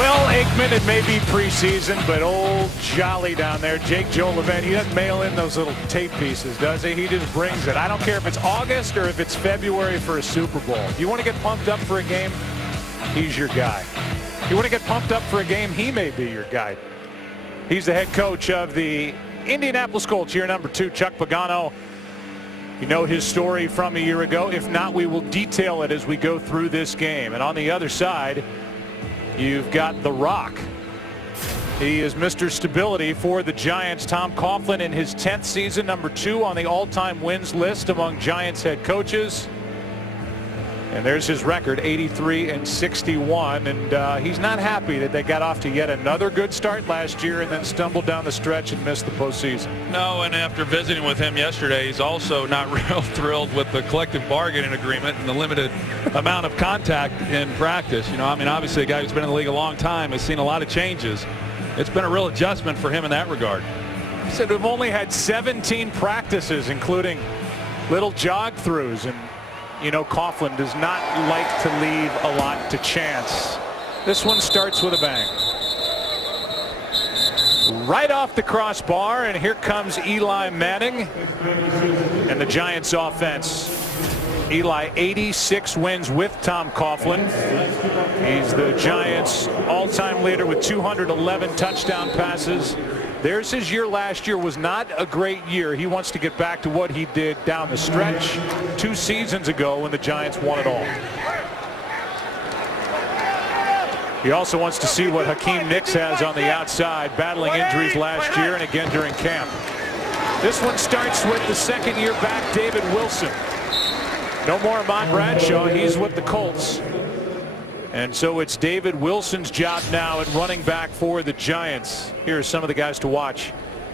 Well, Aikman, it may be preseason, but old Jolly down there, Jake Joe Levent, he doesn't mail in those little tape pieces, does he? He just brings it. I don't care if it's August or if it's February for a Super Bowl. If you want to get pumped up for a game, he's your guy. If you want to get pumped up for a game, he may be your guy. He's the head coach of the Indianapolis Colts, year number 2, Chuck Pagano. You know his story from a year ago. If not, we will detail it as we go through this game. And on the other side, you've got The Rock. He is Mr. Stability for the Giants. Tom Coughlin in his 10th season, number 2 on the all-time wins list among Giants head coaches. And there's his record, 83-61. And he's not happy that they got off to yet another good start last year and then stumbled down the stretch and missed the postseason. No, and after visiting with him yesterday, he's also not real thrilled with the collective bargaining agreement and the limited amount of contact in practice. You know, I mean, obviously a guy who's been in the league a long time has seen a lot of changes. It's been a real adjustment for him in that regard. He said we've only had 17 practices, including little jog-throughs, and you know, Coughlin does not like to leave a lot to chance. This one starts with a bang. Right off the crossbar, and here comes Eli Manning and the Giants offense. Eli, 86 wins with Tom Coughlin. He's the Giants all-time leader with 211 touchdown passes. There's his year last year was not a great year. He wants to get back to what he did down the stretch 2 seasons ago when the Giants won it all. He also wants to see what Hakeem Nicks has on the outside, battling injuries last year and again during camp. This one starts with the second-year back, David Wilson. No more Ahmad Bradshaw. He's with the Colts. And so it's David Wilson's job now at running back for the Giants. Here are some of the guys to watch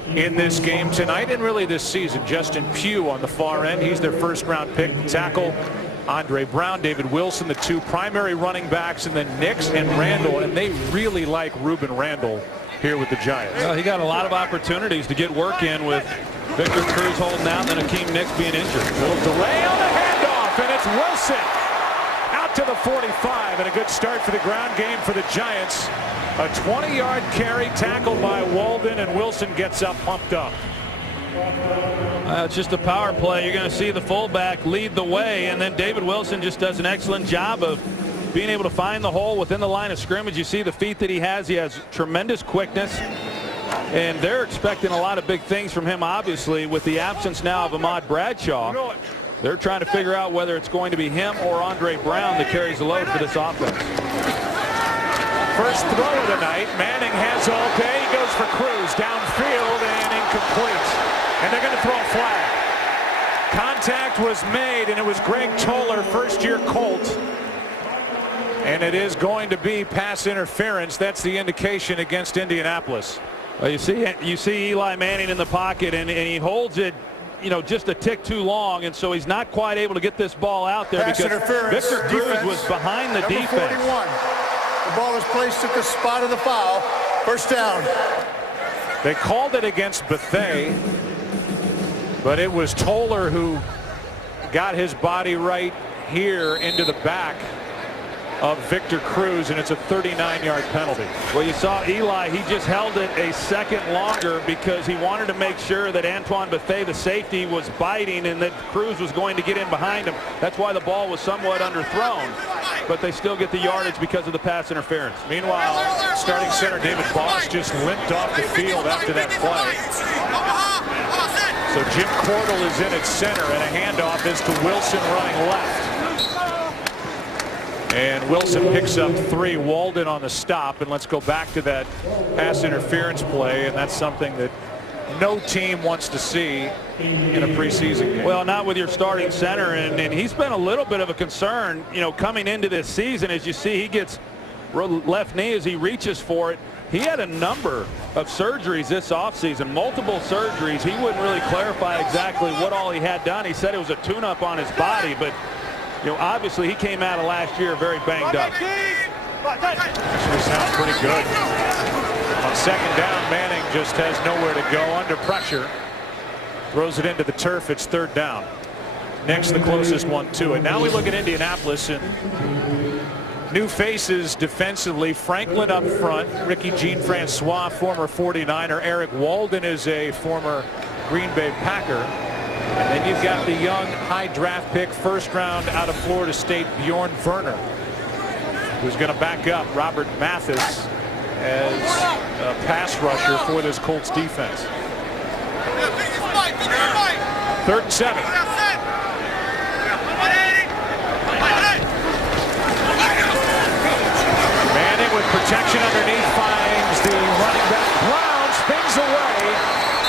in this game tonight and really this season. Justin Pugh on the far end. He's their first-round pick. Tackle Andre Brown, David Wilson, the 2 primary running backs, and then Nicks and Randall. And they really like Ruben Randall here with the Giants. Well, he got a lot of opportunities to get work in with Victor Cruz holding out and then Hakeem Nicks being injured. A little delay on the handoff, and it's Wilson out to the 45, and a good start for the ground game for the Giants. A 20-yard carry tackled by Walden, and Wilson gets up, pumped up. It's just a power play. You're going to see the fullback lead the way, and then David Wilson just does an excellent job of being able to find the hole within the line of scrimmage. You see the feet that he has. He has tremendous quickness, and they're expecting a lot of big things from him, obviously, with the absence now of Ahmad Bradshaw. They're trying to figure out whether it's going to be him or Andre Brown that carries the load for this offense. First throw of the night. Manning has all day. He goes for Cruz downfield and incomplete. And they're going to throw a flag. Contact was made, and it was Greg Toller, first-year Colt. And it is going to be pass interference. That's the indication against Indianapolis. Well, you see Eli Manning in the pocket, and he holds it, you know, just a tick too long, and so he's not quite able to get this ball out there pass because Victor Cruz was behind the defense. 41. The ball is placed at the spot of the foul. First down. They called it against Bethea, but it was Toller who got his body right here into the back of Victor Cruz, and it's a 39-yard penalty. Well, you saw Eli, he just held it a second longer because he wanted to make sure that Antoine Bethea, the safety, was biting and that Cruz was going to get in behind him. That's why the ball was somewhat underthrown, but they still get the yardage because of the pass interference. Meanwhile, starting center David Boss just limped off the field after that play. So Jim Cordell is in at center, and a handoff is to Wilson running left. And Wilson picks up 3. Walden on the stop, and let's go back to that pass interference play, and that's something that no team wants to see in a preseason game. Well, not with your starting center, and he's been a little bit of a concern, you know, coming into this season. As you see, he gets left knee as he reaches for it. He had a number of surgeries this offseason, multiple surgeries. He wouldn't really clarify exactly what all he had done. He said it was a tune-up on his body, but you know, obviously he came out of last year very banged up. Actually sounds pretty good. On second down, Manning just has nowhere to go under pressure. Throws it into the turf. It's third down. Next, the closest one to it. Now we look at Indianapolis, and new faces defensively. Franklin up front. Ricky Jean-Francois, former 49er. Eric Walden is a former Green Bay Packer. And then you've got the young high draft pick, first round out of Florida State, Bjorn Werner, who's going to back up Robert Mathis as a pass rusher for this Colts defense. 3rd and 7. Manning with protection underneath finds the running back. Brown spins away,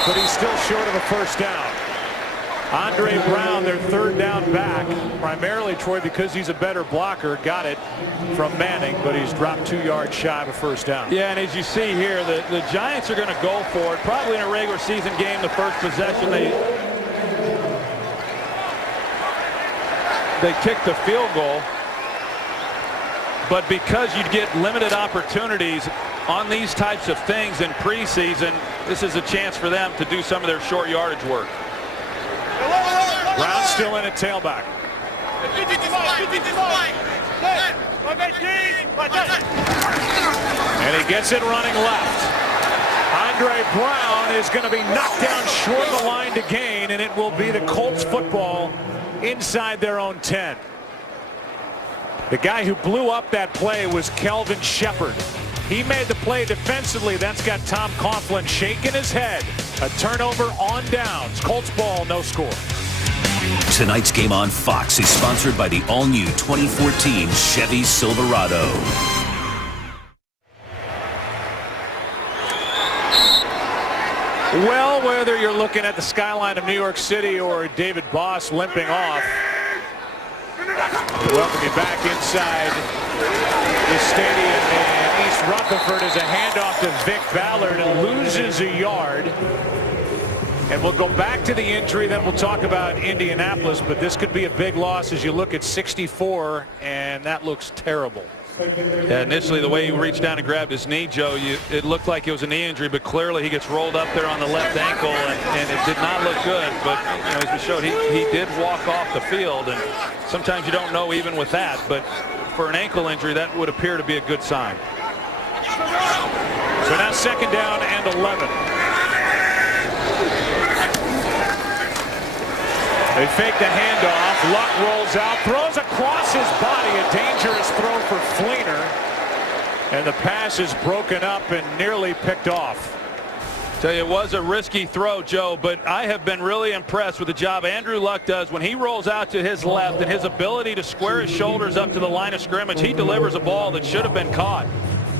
but he's still short of a first down. Andre Brown, their 3rd down back, primarily, Troy, because he's a better blocker, got it from Manning, but he's dropped 2 yards shy of a first down. Yeah, and as you see here, the Giants are going to go for it. Probably in a regular season game, the first possession, they kick the field goal. But because you get limited opportunities on these types of things in preseason, this is a chance for them to do some of their short yardage work. Brown still in at tailback. And he gets it running left. Andre Brown is going to be knocked down short of the line to gain, and it will be the Colts football inside their own 10. The guy who blew up that play was Kelvin Shepard. He made the play defensively. That's got Tom Coughlin shaking his head. A turnover on downs. Colts ball, no score. Tonight's game on Fox is sponsored by the all-new 2014 Chevy Silverado. Well, whether you're looking at the skyline of New York City or David Boss limping off, we welcome you back inside the stadium in East Rutherford as a handoff to Vic Ballard and loses a yard. And we'll go back to the injury, then we'll talk about Indianapolis, but this could be a big loss as you look at 64, and that looks terrible. Yeah, initially, the way he reached down and grabbed his knee, Joe, it looked like it was a knee injury, but clearly he gets rolled up there on the left ankle, and it did not look good. But as we showed, he did walk off the field, and sometimes you don't know even with that, but for an ankle injury, that would appear to be a good sign. So now 2nd down and 11. They fake the handoff. Luck rolls out, throws across his body. A dangerous throw for Fleener. And the pass is broken up and nearly picked off. Tell you, it was a risky throw, Joe, but I have been really impressed with the job Andrew Luck does when he rolls out to his left and his ability to square his shoulders up to the line of scrimmage. He delivers a ball that should have been caught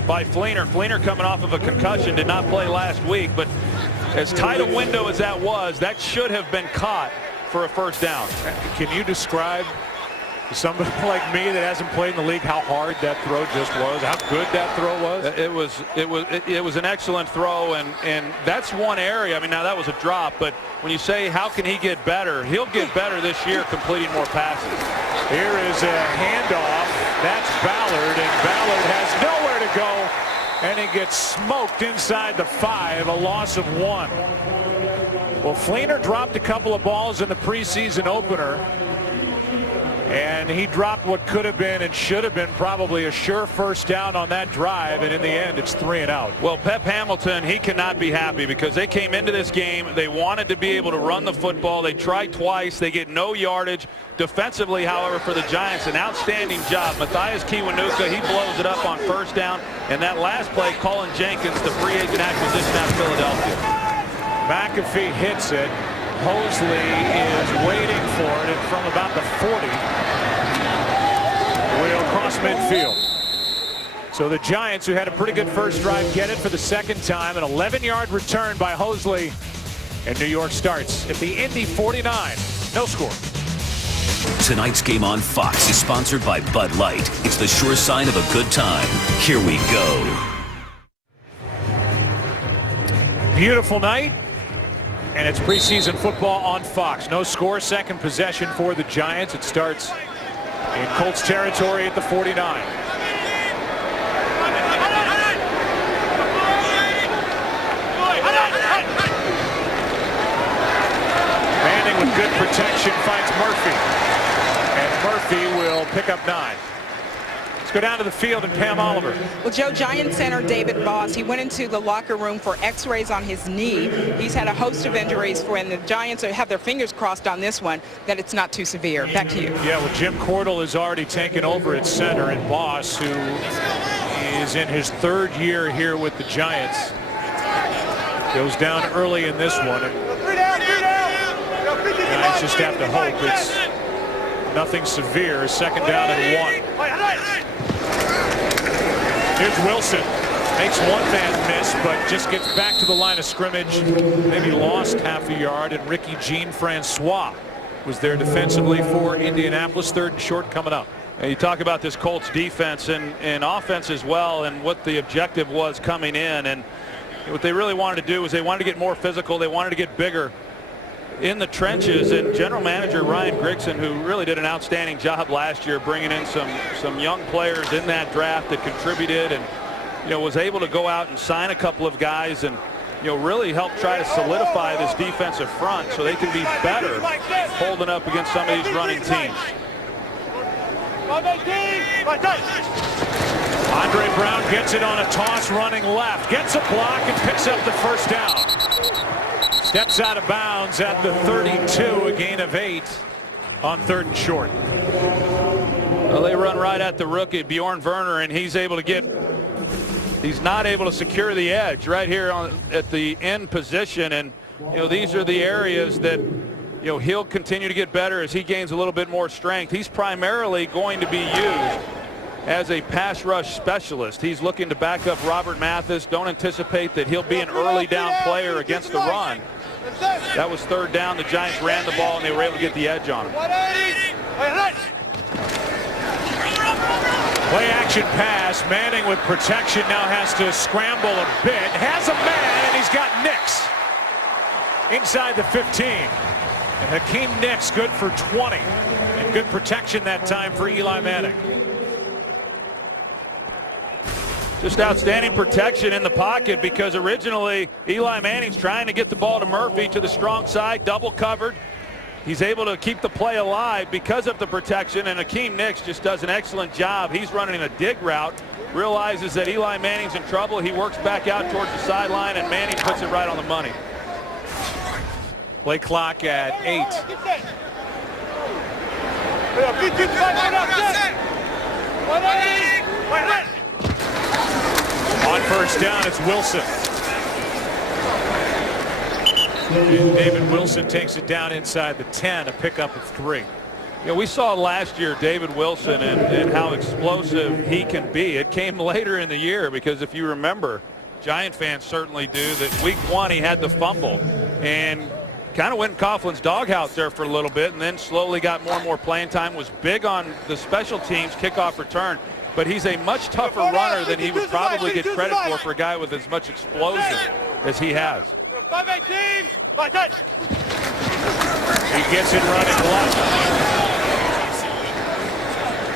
by Fleener. Fleener, coming off of a concussion, did not play last week, but as tight a window as that was, that should have been caught for a first down. Can you describe to somebody like me that hasn't played in the league how hard that throw just was, how good that throw was? It was an excellent throw, and that's one area. I mean, now that was a drop, but when you say how can he get better, he'll get better this year completing more passes. Here is a handoff. That's Ballard, and Ballard has nowhere to go, and he gets smoked inside the 5, a loss of 1. Well, Fleener dropped a couple of balls in the preseason opener, and he dropped what could have been and should have been probably a sure first down on that drive, and in the end it's 3 and out. Well, Pep Hamilton, he cannot be happy because they came into this game, they wanted to be able to run the football. They tried twice, they get no yardage. Defensively, however, for the Giants, an outstanding job. Matthias Kiwanuka, he blows it up on first down, and that last play, Colin Jenkins, the free agent acquisition out of Philadelphia. McAfee hits it. Hosley is waiting for it, and from about the 40, will cross midfield. So the Giants, who had a pretty good first drive, get it for the 2nd time. An 11-yard return by Hosley, and New York starts at the Indy 49. No score. Tonight's game on Fox is sponsored by Bud Light. It's the sure sign of a good time. Here we go. Beautiful night. And it's preseason football on Fox. No score, 2nd possession for the Giants. It starts in Colts territory at the 49. Manning with good protection finds Murphy. And Murphy will pick up 9. Let's go down to the field and Pam Oliver. Well, Joe, Giant center David Boss, he went into the locker room for x-rays on his knee. He's had a host of injuries and the Giants have their fingers crossed on this one that it's not too severe. Back to you. Yeah, well, Jim Cordell has already taken over at center, and Boss, who is in his 3rd year here with the Giants, goes down early in this one. Giants just have to hope it's nothing severe. 2nd down and 1. Here's Wilson. Makes one man miss, but just gets back to the line of scrimmage. Maybe lost half a yard, and Ricky Jean-Francois was there defensively for Indianapolis. 3rd and short coming up. And you talk about this Colts defense and offense as well, and what the objective was coming in. And what they really wanted to do was they wanted to get more physical. They wanted to get bigger in the trenches, and general manager Ryan Grigson, who really did an outstanding job last year bringing in some young players in that draft that contributed, and was able to go out and sign a couple of guys and really help try to solidify this defensive front so they can be better holding up against some of these running teams. Andre Brown gets it on a toss running left, gets a block and picks up the 1st down. Steps out of bounds at the 32, a gain of 8 on 3rd and short. Well, they run right at the rookie Bjorn Werner, and he's not able to secure the edge right here at the end position. And these are the areas that he'll continue to get better as he gains a little bit more strength. He's primarily going to be used as a pass rush specialist. He's looking to back up Robert Mathis. Don't anticipate that he'll be an early down player against the run. That was 3rd down. The Giants ran the ball and they were able to get the edge on him. Play action pass. Manning with protection now has to scramble a bit. Has a man, and he's got Nix inside the 15. And Hakeem Nicks good for 20. And good protection that time for Eli Manning. Just outstanding protection in the pocket, because originally Eli Manning's trying to get the ball to Murphy to the strong side, double covered. He's able to keep the play alive because of the protection, and Hakeem Nicks just does an excellent job. He's running a dig route, realizes that Eli Manning's in trouble. He works back out towards the sideline, and Manning puts it right on the money. Play clock at 8. On 1st down, it's Wilson. And David Wilson takes it down inside the 10, a pickup of 3. We saw last year David Wilson and how explosive he can be. It came later in the year, because if you remember, Giant fans certainly do, that week 1 he had the fumble and kind of went in Coughlin's doghouse there for a little bit, and then slowly got more and more playing time, was big on the special teams kickoff return. But he's a much tougher runner than he would probably get credit for a guy with as much explosion as he has. He gets it running left.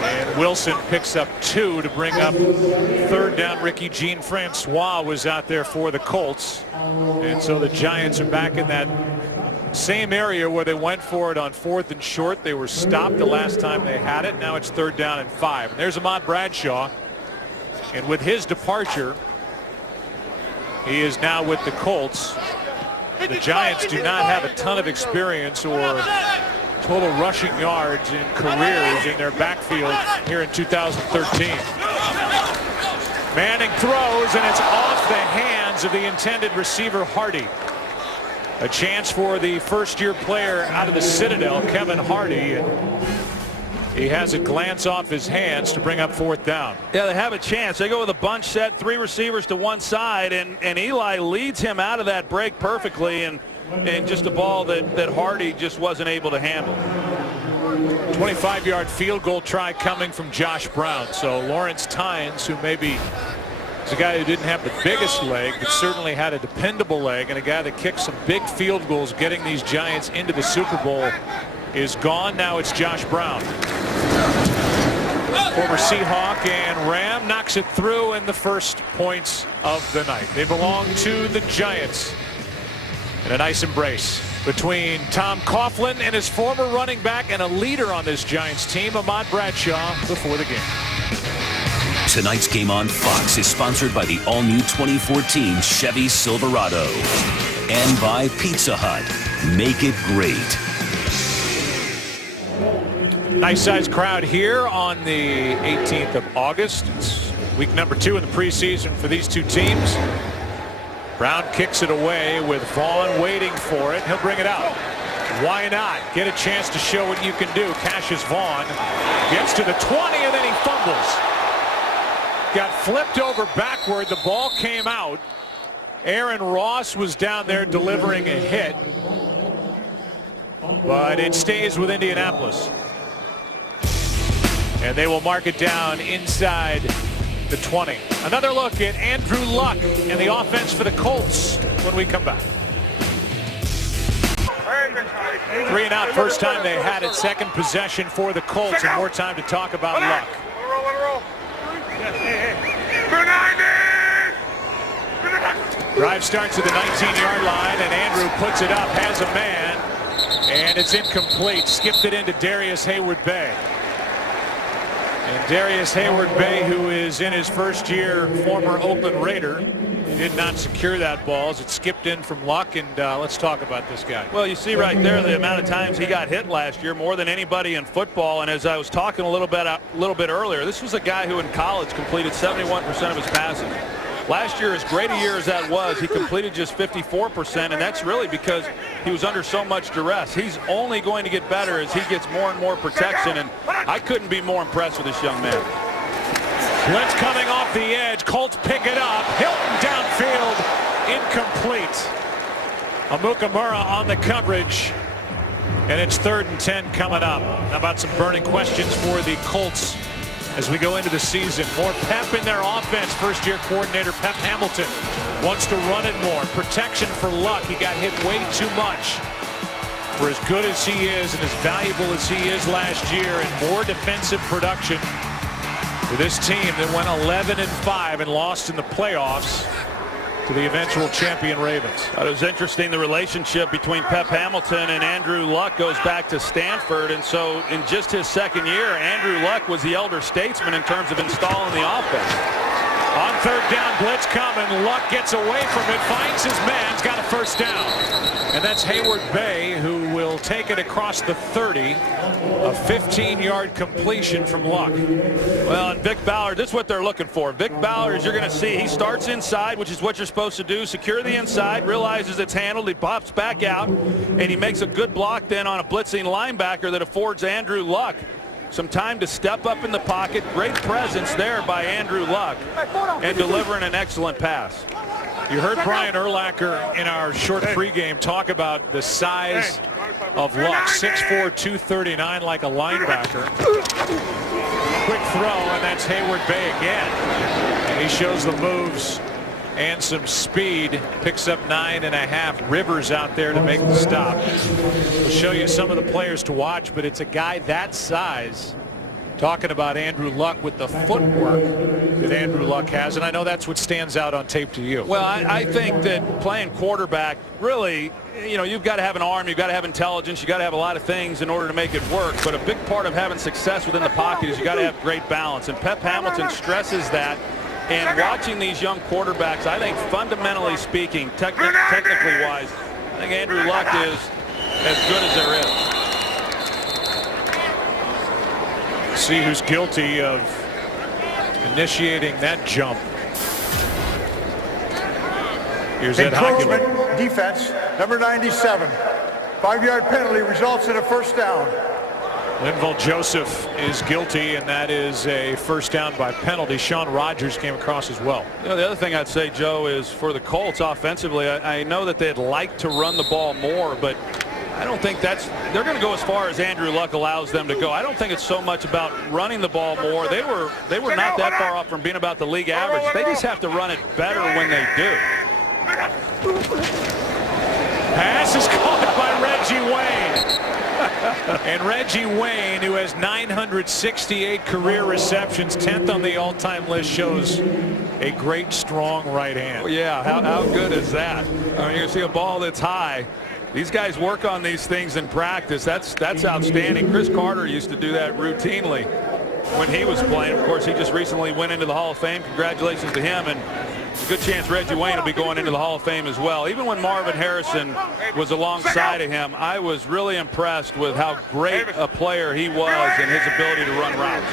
And Wilson picks up 2 to bring up 3rd down. Ricky Jean-Francois was out there for the Colts. And so the Giants are back in that same area where they went for it on 4th and short. They were stopped the last time they had it. Now it's 3rd down and 5. And there's Ahmad Bradshaw. And with his departure, he is now with the Colts. The Giants do not have a ton of experience or total rushing yards in careers in their backfield here in 2013. Manning throws, and it's off the hands of the intended receiver, Hardy. A chance for the first-year player out of the Citadel, Kevin Hardy. And he has a glance off his hands to bring up 4th down. Yeah, they have a chance. They go with a bunch set, 3 receivers to one side, and Eli leads him out of that break perfectly, and just a ball that Hardy just wasn't able to handle. 25-yard field goal try coming from Josh Brown. So Lawrence Tynes, who maybe is a guy who didn't have the biggest leg, but certainly had a dependable leg, and a guy that kicked some big field goals getting these Giants into the Super Bowl, is gone. Now it's Josh Brown. Former Seahawk and Ram knocks it through in the first points of the night. They belong to the Giants. And a nice embrace between Tom Coughlin and his former running back and a leader on this Giants team, Ahmad Bradshaw, before the game. Tonight's game on Fox is sponsored by the all-new 2014 Chevy Silverado and by Pizza Hut. Make it great. Nice sized crowd here on the 18th of August. It's week number 2 in the preseason for these two teams. Brown kicks it away with Vaughn waiting for it. He'll bring it out. Why not? Get a chance to show what you can do. Cassius Vaughn gets to the 20 and then he fumbles. Got flipped over backward. The ball came out. Aaron Ross was down there delivering a hit. But it stays with Indianapolis. And they will mark it down inside the 20. Another look at Andrew Luck and the offense for the Colts when we come back. 3 and out, first time they had it. Second possession for the Colts, and more time to talk about Luck. Drive starts at the 19-yard line, and Andrew puts it up, has a man, and it's incomplete. Skipped it into Darius Hayward-Bay. And Darius Hayward-Bay, who is in his first year, former Oakland Raider, did not secure that ball as it skipped in from Luck. And let's talk about this guy. Well, you see right there the amount of times he got hit last year, more than anybody in football. And as I was talking a little bit earlier, this was a guy who in college completed 71% of his passes. Last year, as great a year as that was, he completed just 54%, and that's really because he was under so much duress. He's only going to get better as he gets more and more protection, and I couldn't be more impressed with this young man. Blitz coming off the edge. Colts pick it up. Hilton downfield. Incomplete. Amukamura on the coverage. And it's 3rd and 10 coming up. How about some burning questions for the Colts as we go into the season? More pep in their offense. First-year coordinator Pep Hamilton wants to run it more. Protection for Luck. He got hit way too much. For as good as he is and as valuable as he is last year, and more defensive production for this team that went 11-5 and lost in the playoffs to the eventual champion Ravens. It was interesting. The relationship between Pep Hamilton and Andrew Luck goes back to Stanford, and so in just his second year, Andrew Luck was the elder statesman in terms of installing the offense. On 3rd down, blitz coming. Luck gets away from it, finds his man, has got a first down. And that's Hayward-Bay, who will take it across the 30. A 15-yard completion from Luck. Well, and Vic Ballard, this is what they're looking for. Vic Ballard, as you're going to see, he starts inside, which is what you're supposed to do. Secure the inside, realizes it's handled, he pops back out, and he makes a good block then on a blitzing linebacker that affords Andrew Luck some time to step up in the pocket. Great presence there by Andrew Luck, and delivering an excellent pass. You heard Brian Urlacher in our short pregame talk about the size of Luck. 6'4", 239, like a linebacker. Quick throw, and that's Hayward-Bay again. And he shows the moves and some speed. Picks up 9.5. Rivers out there to make the stop. We'll show you some of the players to watch, but it's a guy that size. Talking about Andrew Luck with the footwork that Andrew Luck has, and I know that's what stands out on tape to you. Well, I think that playing quarterback, really, you know, you've got to have an arm, you've got to have intelligence, you've got to have a lot of things in order to make it work. But a big part of having success within the pocket is you got to have great balance, and Pep Hamilton stresses that. And watching these young quarterbacks, I think fundamentally speaking, technically wise, I think Andrew Luck is as good as there is. See who's guilty of initiating that jump. Here's Ed Encroachment Hockenman. defense, number 97. 5-yard penalty results in a first down. Linval Joseph is guilty, and that is a first down by penalty. Sean Rogers came across as well. You know, the other thing I'd say, Joe, is for the Colts offensively, I know that they'd like to run the ball more, but I don't think they're going to go as far as Andrew Luck allows them to go. I don't think it's so much about running the ball more. They were not that far off from being about the league average. They just have to run it better when they do. Pass is caught by Reggie Wayne. And Reggie Wayne, who has 968 career receptions, 10th on the all-time list, shows a great, strong right hand. Well, yeah, how good is that? I mean, you see a ball that's high. These guys work on these things in practice. That's outstanding. Chris Carter used to do that routinely. when he was playing. Of course, he just recently went into the Hall of Fame. Congratulations to him. And a good chance Reggie Wayne will be going into the Hall of Fame as well. Even when Marvin Harrison was alongside of him, I was really impressed with how great a player he was and his ability to run routes.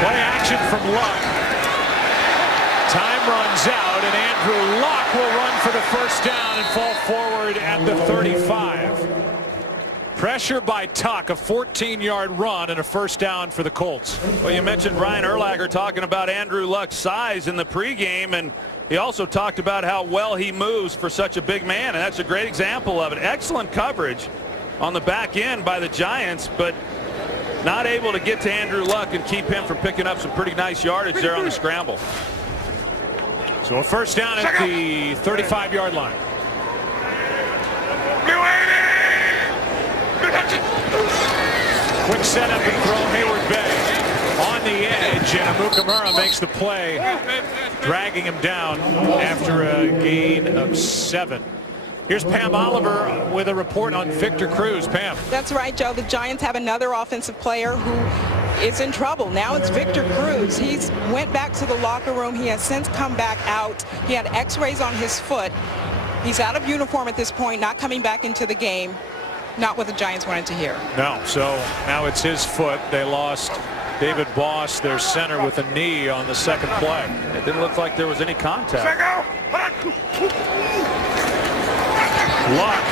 Play action from Luck. Time runs out, and Andrew Luck will run for the first down and fall forward at the 35. Pressure by Tuck, a 14-yard run and a first down for the Colts. Well, you mentioned Brian Urlacher talking about Andrew Luck's size in the pregame, and he also talked about how well he moves for such a big man, and that's a great example of it. Excellent coverage on the back end by the Giants, but not able to get to Andrew Luck and keep him from picking up some pretty nice yardage there on the scramble. So a first down at the 35-yard line. Quick setup and throw, Hayward Bay on the edge, and Amukamura makes the play, dragging him down after a gain of 7. Here's Pam Oliver with a report on Victor Cruz. Pam. That's right, Joe. The Giants have another offensive player who is in trouble. Now it's Victor Cruz. He's went back to the locker room. He has since come back out. He had x-rays on his foot. He's out of uniform at this point, not coming back into the game. Not what the Giants wanted to hear. No, so now it's his foot. They lost David Boss, their center, with a knee on the second play. It didn't look like there was any contact. Luck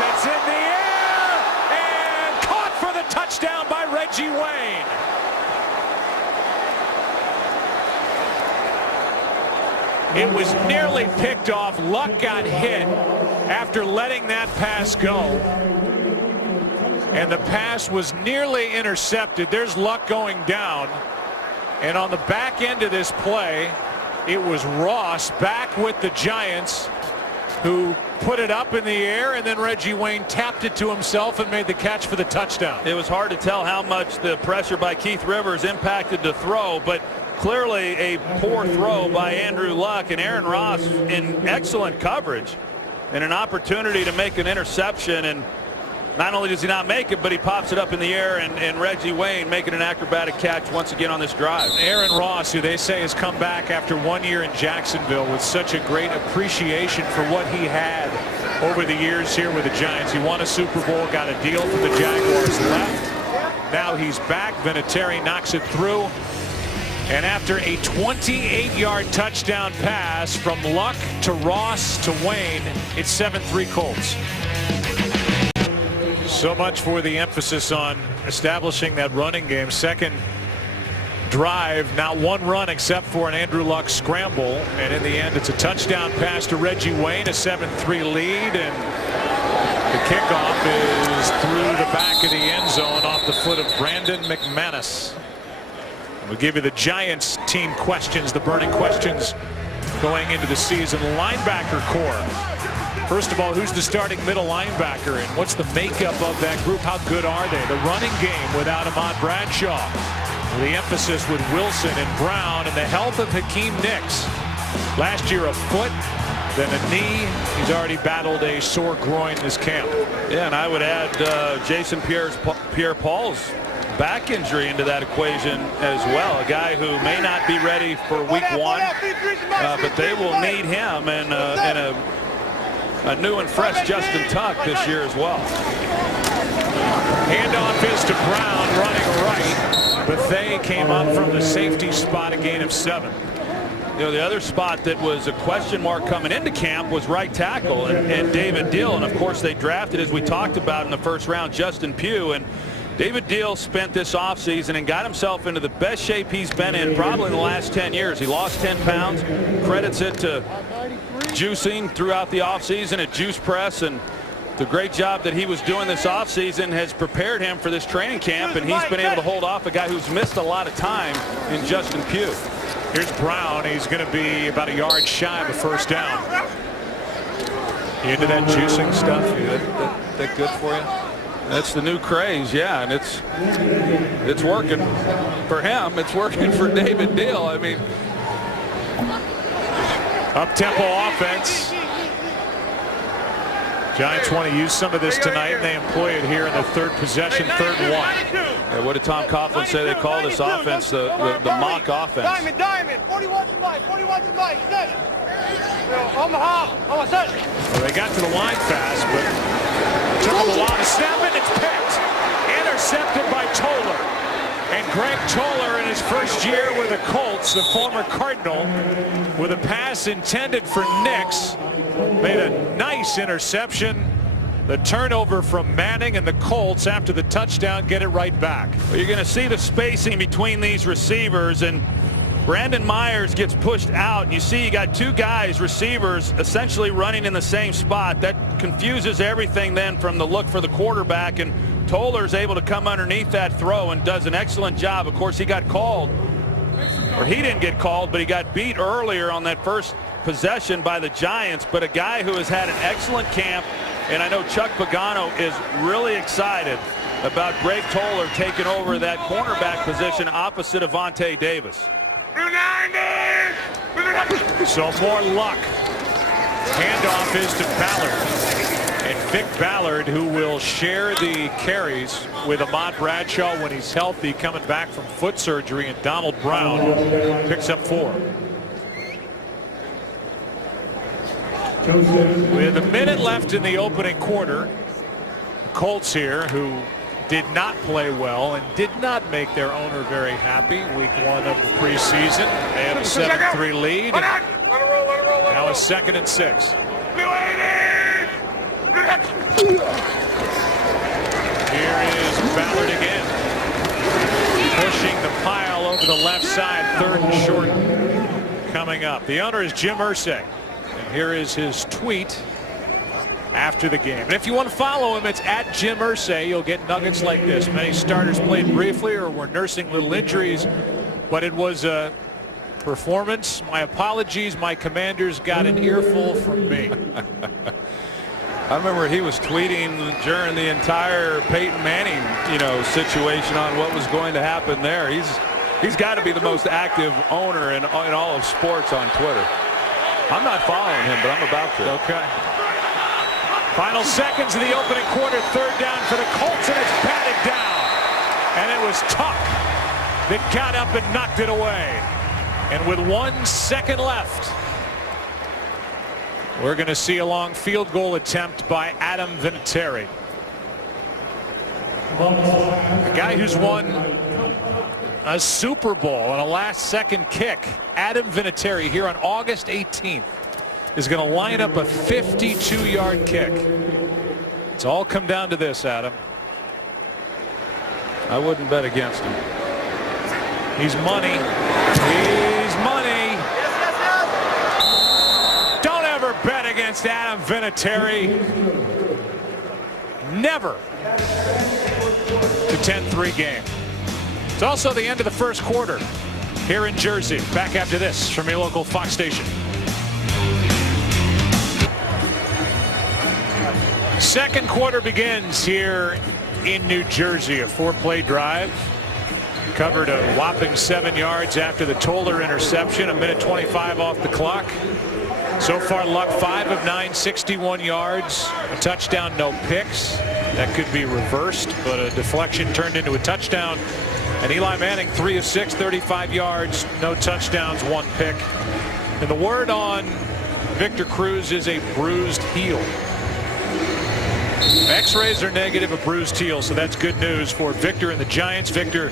it's in the air and caught for the touchdown by Reggie Wayne. It was nearly picked off. Luck got hit after letting that pass go. And the pass was nearly intercepted. There's Luck going down. And on the back end of this play, it was Ross back with the Giants, who put it up in the air, and then Reggie Wayne tapped it to himself and made the catch for the touchdown. It was hard to tell how much the pressure by Keith Rivers impacted the throw, but clearly a poor throw by Andrew Luck, and Aaron Ross in excellent coverage and an opportunity to make an interception. And not only does he not make it, but he pops it up in the air, and Reggie Wayne making an acrobatic catch once again on this drive. Aaron Ross, who they say has come back after 1 year in Jacksonville with such a great appreciation for what he had over the years here with the Giants. He won a Super Bowl, got a deal from the Jaguars, left. Now he's back. Vinatieri knocks it through. And after a 28-yard touchdown pass from Luck to Ross to Wayne, it's 7-3 Colts. So much for the emphasis on establishing that running game. Second drive, not one run except for an Andrew Luck scramble. And in the end, it's a touchdown pass to Reggie Wayne, a 7-3 lead. And the kickoff is through the back of the end zone off the foot of Brandon McManus. We'll give you the Giants team questions, the burning questions going into the season. Linebacker core. First of all, who's the starting middle linebacker, and what's the makeup of that group? How good are they? The running game without Ahmad Bradshaw. The emphasis with Wilson and Brown, and the health of Hakeem Nicks. Last year a foot, then a knee. He's already battled a sore groin this camp. Yeah, and I would add Jason Pierre-Paul's back injury into that equation as well. A guy who may not be ready for week 1, but they will need him and a new and fresh Justin Tuck this year as well. Handoff is to Brown, running right, but they came up from the safety spot, a gain of 7. You know, the other spot that was a question mark coming into camp was right tackle and David Deal, and of course they drafted, as we talked about in the first round, Justin Pugh. And David Deal spent this offseason and got himself into the best shape he's been in probably in the last 10 years. He lost 10 pounds, credits it to juicing throughout the offseason at Juice Press, and the great job that he was doing this offseason has prepared him for this training camp, and he's been able to hold off a guy who's missed a lot of time in Justin Pugh. Here's Brown. He's going to be about a yard shy of a first down. You into that juicing stuff? That good for you? That's the new craze, yeah, and it's working for him. It's working for David Deal. I mean, up-tempo offense. Giants want to use some of this tonight, and they employ it here in the third possession, 3rd and 1. Yeah, what did Tom Coughlin say they call this offense? The mock offense. Diamond, 41 to Mike, 7. Omaha, set. Well, they got to the line fast, but took them a while to snap it. It's picked. Intercepted by Toller. And Greg Toller, in his first year with the Colts, the former Cardinal, with a pass intended for Nix, made a nice interception. The turnover from Manning, and the Colts, after the touchdown, get it right back. Well, you're going to see the spacing between these receivers, and Brandon Myers gets pushed out, and you see you got two guys, receivers, essentially running in the same spot. That confuses everything then from the look for the quarterback, and Toller's able to come underneath that throw and does an excellent job. Of course, he got called, or he didn't get called, but he got beat earlier on that first possession by the Giants. But a guy who has had an excellent camp, and I know Chuck Pagano is really excited about Greg Toller taking over that cornerback position opposite Avonte Davis. So more luck. Handoff is to Ballard. And Vic Ballard, who will share the carries with Ahmad Bradshaw when he's healthy, coming back from foot surgery, and Donald Brown picks up 4. With a minute left in the opening quarter, the Colts here, who did not play well and did not make their owner very happy week 1 of the preseason. They had a 7-3 lead. Now it's 2nd and 6. Here is Ballard again, pushing the pile over the left side. 3rd and short coming up. The owner is Jim Irsay, and here is his tweet after the game. And if you want to follow him, it's at Jim Irsay. You'll get nuggets like this. Many starters played briefly or were nursing little injuries, but it was a performance. My apologies. My Commanders got an earful from me. I remember he was tweeting during the entire Peyton Manning, situation on what was going to happen there. He's got to be the most active owner in all of sports on Twitter. I'm not following him, but I'm about to. Okay. Final seconds of the opening quarter, 3rd down for the Colts, and it's batted down. And it was Tuck that got up and knocked it away. And with 1 second left, we're going to see a long field goal attempt by Adam Vinatieri. A guy who's won a Super Bowl on a last-second kick. Adam Vinatieri here on August 18th. Is going to line up a 52-yard kick. It's all come down to this, Adam. I wouldn't bet against him. He's money. He's money. Don't ever bet against Adam Vinatieri. Never. The 10-3 game. It's also the end of the first quarter here in Jersey. Back after this from your local Fox station. Second quarter begins here in New Jersey. A 4-play drive. Covered a whopping 7 yards after the Toller interception. A minute 25 off the clock. So far, Luck 5 of 9, 61 yards. A touchdown, no picks. That could be reversed, but a deflection turned into a touchdown. And Eli Manning 3 of 6, 35 yards, no touchdowns, 1 pick. And the word on Victor Cruz is a bruised heel. X-rays are negative, a bruised heel, so that's good news for Victor and the Giants. Victor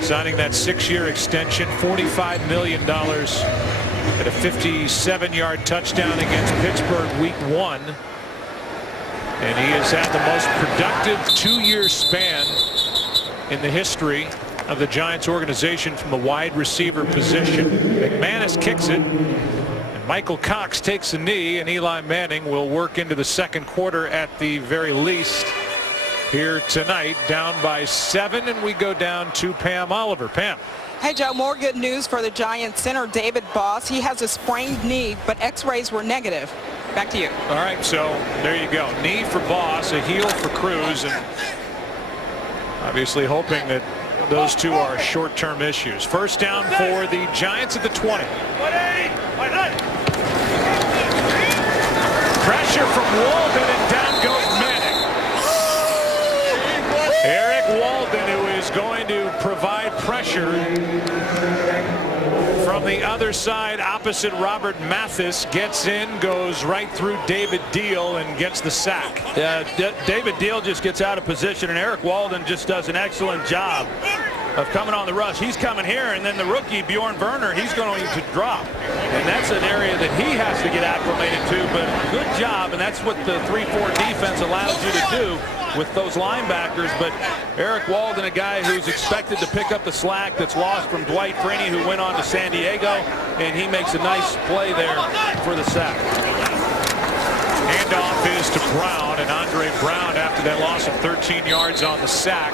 signing that 6-year extension, $45 million, at a 57-yard touchdown against Pittsburgh week 1. And he has had the most productive 2-year span in the history of the Giants organization from the wide receiver position. McManus kicks it. Michael Cox takes a knee, and Eli Manning will work into the second quarter at the very least here tonight, down by 7, and we go down to Pam Oliver. Pam. Hey, Joe, more good news for the Giants center, David Boss. He has a sprained knee, but X-rays were negative. Back to you. All right, so there you go. Knee for Boss, a heel for Cruz, and obviously hoping that those two are short-term issues. First down for the Giants at the 20. Pressure from Walden, and down Eric Walden, who is going to provide pressure from the other side opposite Robert Mathis, gets in, goes right through David Deal and gets the sack. Yeah, David Deal just gets out of position, and Eric Walden just does an excellent job of coming on the rush. He's coming here, and then the rookie Bjorn Werner, he's going to drop, and that's an area that he has to get acclimated to. But good job, and that's what the 3-4 defense allows you to do with those linebackers. But Eric Walden, a guy who's expected to pick up the slack that's lost from Dwight Freeney, who went on to San Diego, and he makes a nice play there for the sack. Handoff is to Brown, and Andre Brown, after that loss of 13 yards on the sack,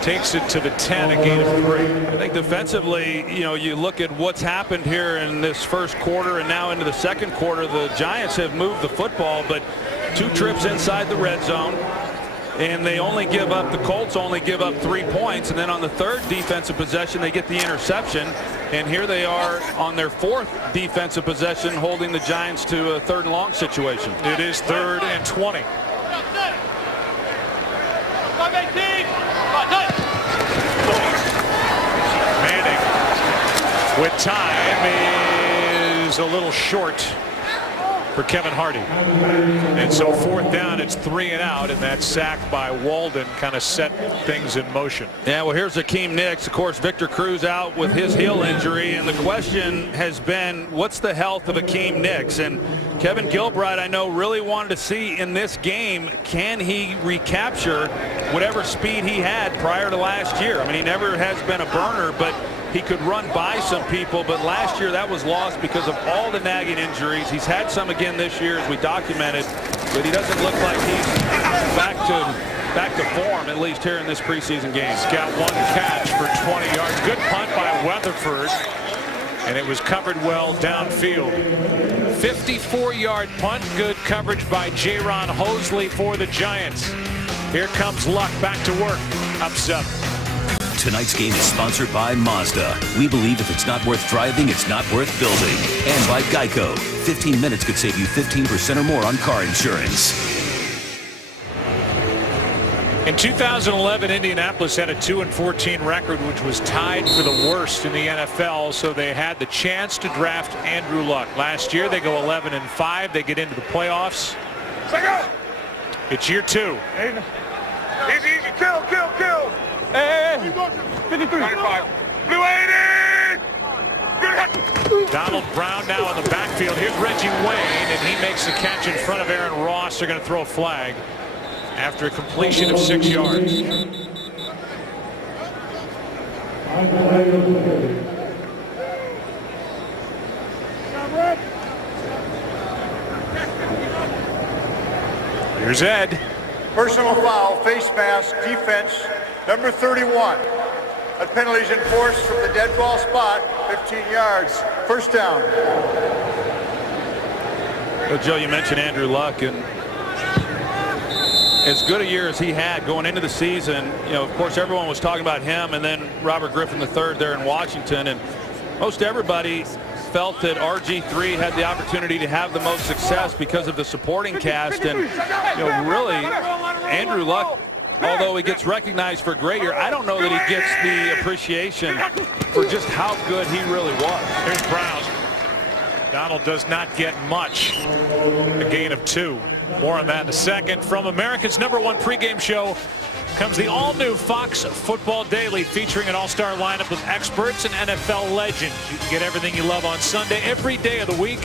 takes it to the 10, a gain of 3. I think defensively, you know, you look at what's happened here in this first quarter and now into the second quarter, the Giants have moved the football, but 2 trips inside the red zone, and they only give up, the Colts only give up 3 points, and then on the third defensive possession they get the interception, and here they are on their 4th defensive possession holding the Giants to a 3rd and long situation. It is 3rd and 20. Manning with time is a little short for Kevin Hardy, and so 4th down, it's 3 and out, and that sack by Walden kind of set things in motion. Yeah, well, here's Akeem Nicks. Of course, Victor Cruz out with his heel injury, and the question has been, what's the health of Akeem Nicks? And Kevin Gilbride, I know, really wanted to see in this game, can he recapture whatever speed he had prior to last year? I mean, he never has been a burner, but he could run by some people, but last year that was lost because of all the nagging injuries. He's had some again this year, as we documented, but he doesn't look like he's back to form, at least here in this preseason game. He's got 1 catch for 20 yards. Good punt by Weatherford, and it was covered well downfield. 54-yard punt, good coverage by Jaron Hosley for the Giants. Here comes Luck back to work, up 7. Tonight's game is sponsored by Mazda. We believe if it's not worth driving, it's not worth building. And by Geico. 15 minutes could save you 15% or more on car insurance. In 2011, Indianapolis had a 2-14 record, which was tied for the worst in the NFL, so they had the chance to draft Andrew Luck. Last year, they go 11-5. They get into the playoffs. It's year 2. Easy, kill. Hey, 53. 95. Blue 80. Donald Brown now in the backfield. Here's Reggie Wayne, and he makes the catch in front of Aaron Ross. They're going to throw a flag after a completion of 6 yards. Here's Ed. Personal foul, face mask, defense, number 31. That penalty is enforced from the dead ball spot, 15 yards. 1st down. Well, Joe, you mentioned Andrew Luck, and as good a year as he had going into the season, you know, of course, everyone was talking about him, and then Robert Griffin III there in Washington, and most everybody felt that RG3 had the opportunity to have the most success because of the supporting cast. And, you know, really, Andrew Luck, although he gets recognized for a great year, I don't know that he gets the appreciation for just how good he really was. Here's Brown. Donald does not get much. A gain of 2. More on that in a second. From America's #1 pregame show comes the all-new Fox Football Daily, featuring an all-star lineup of experts and NFL legends. You can get everything you love on Sunday every day of the week.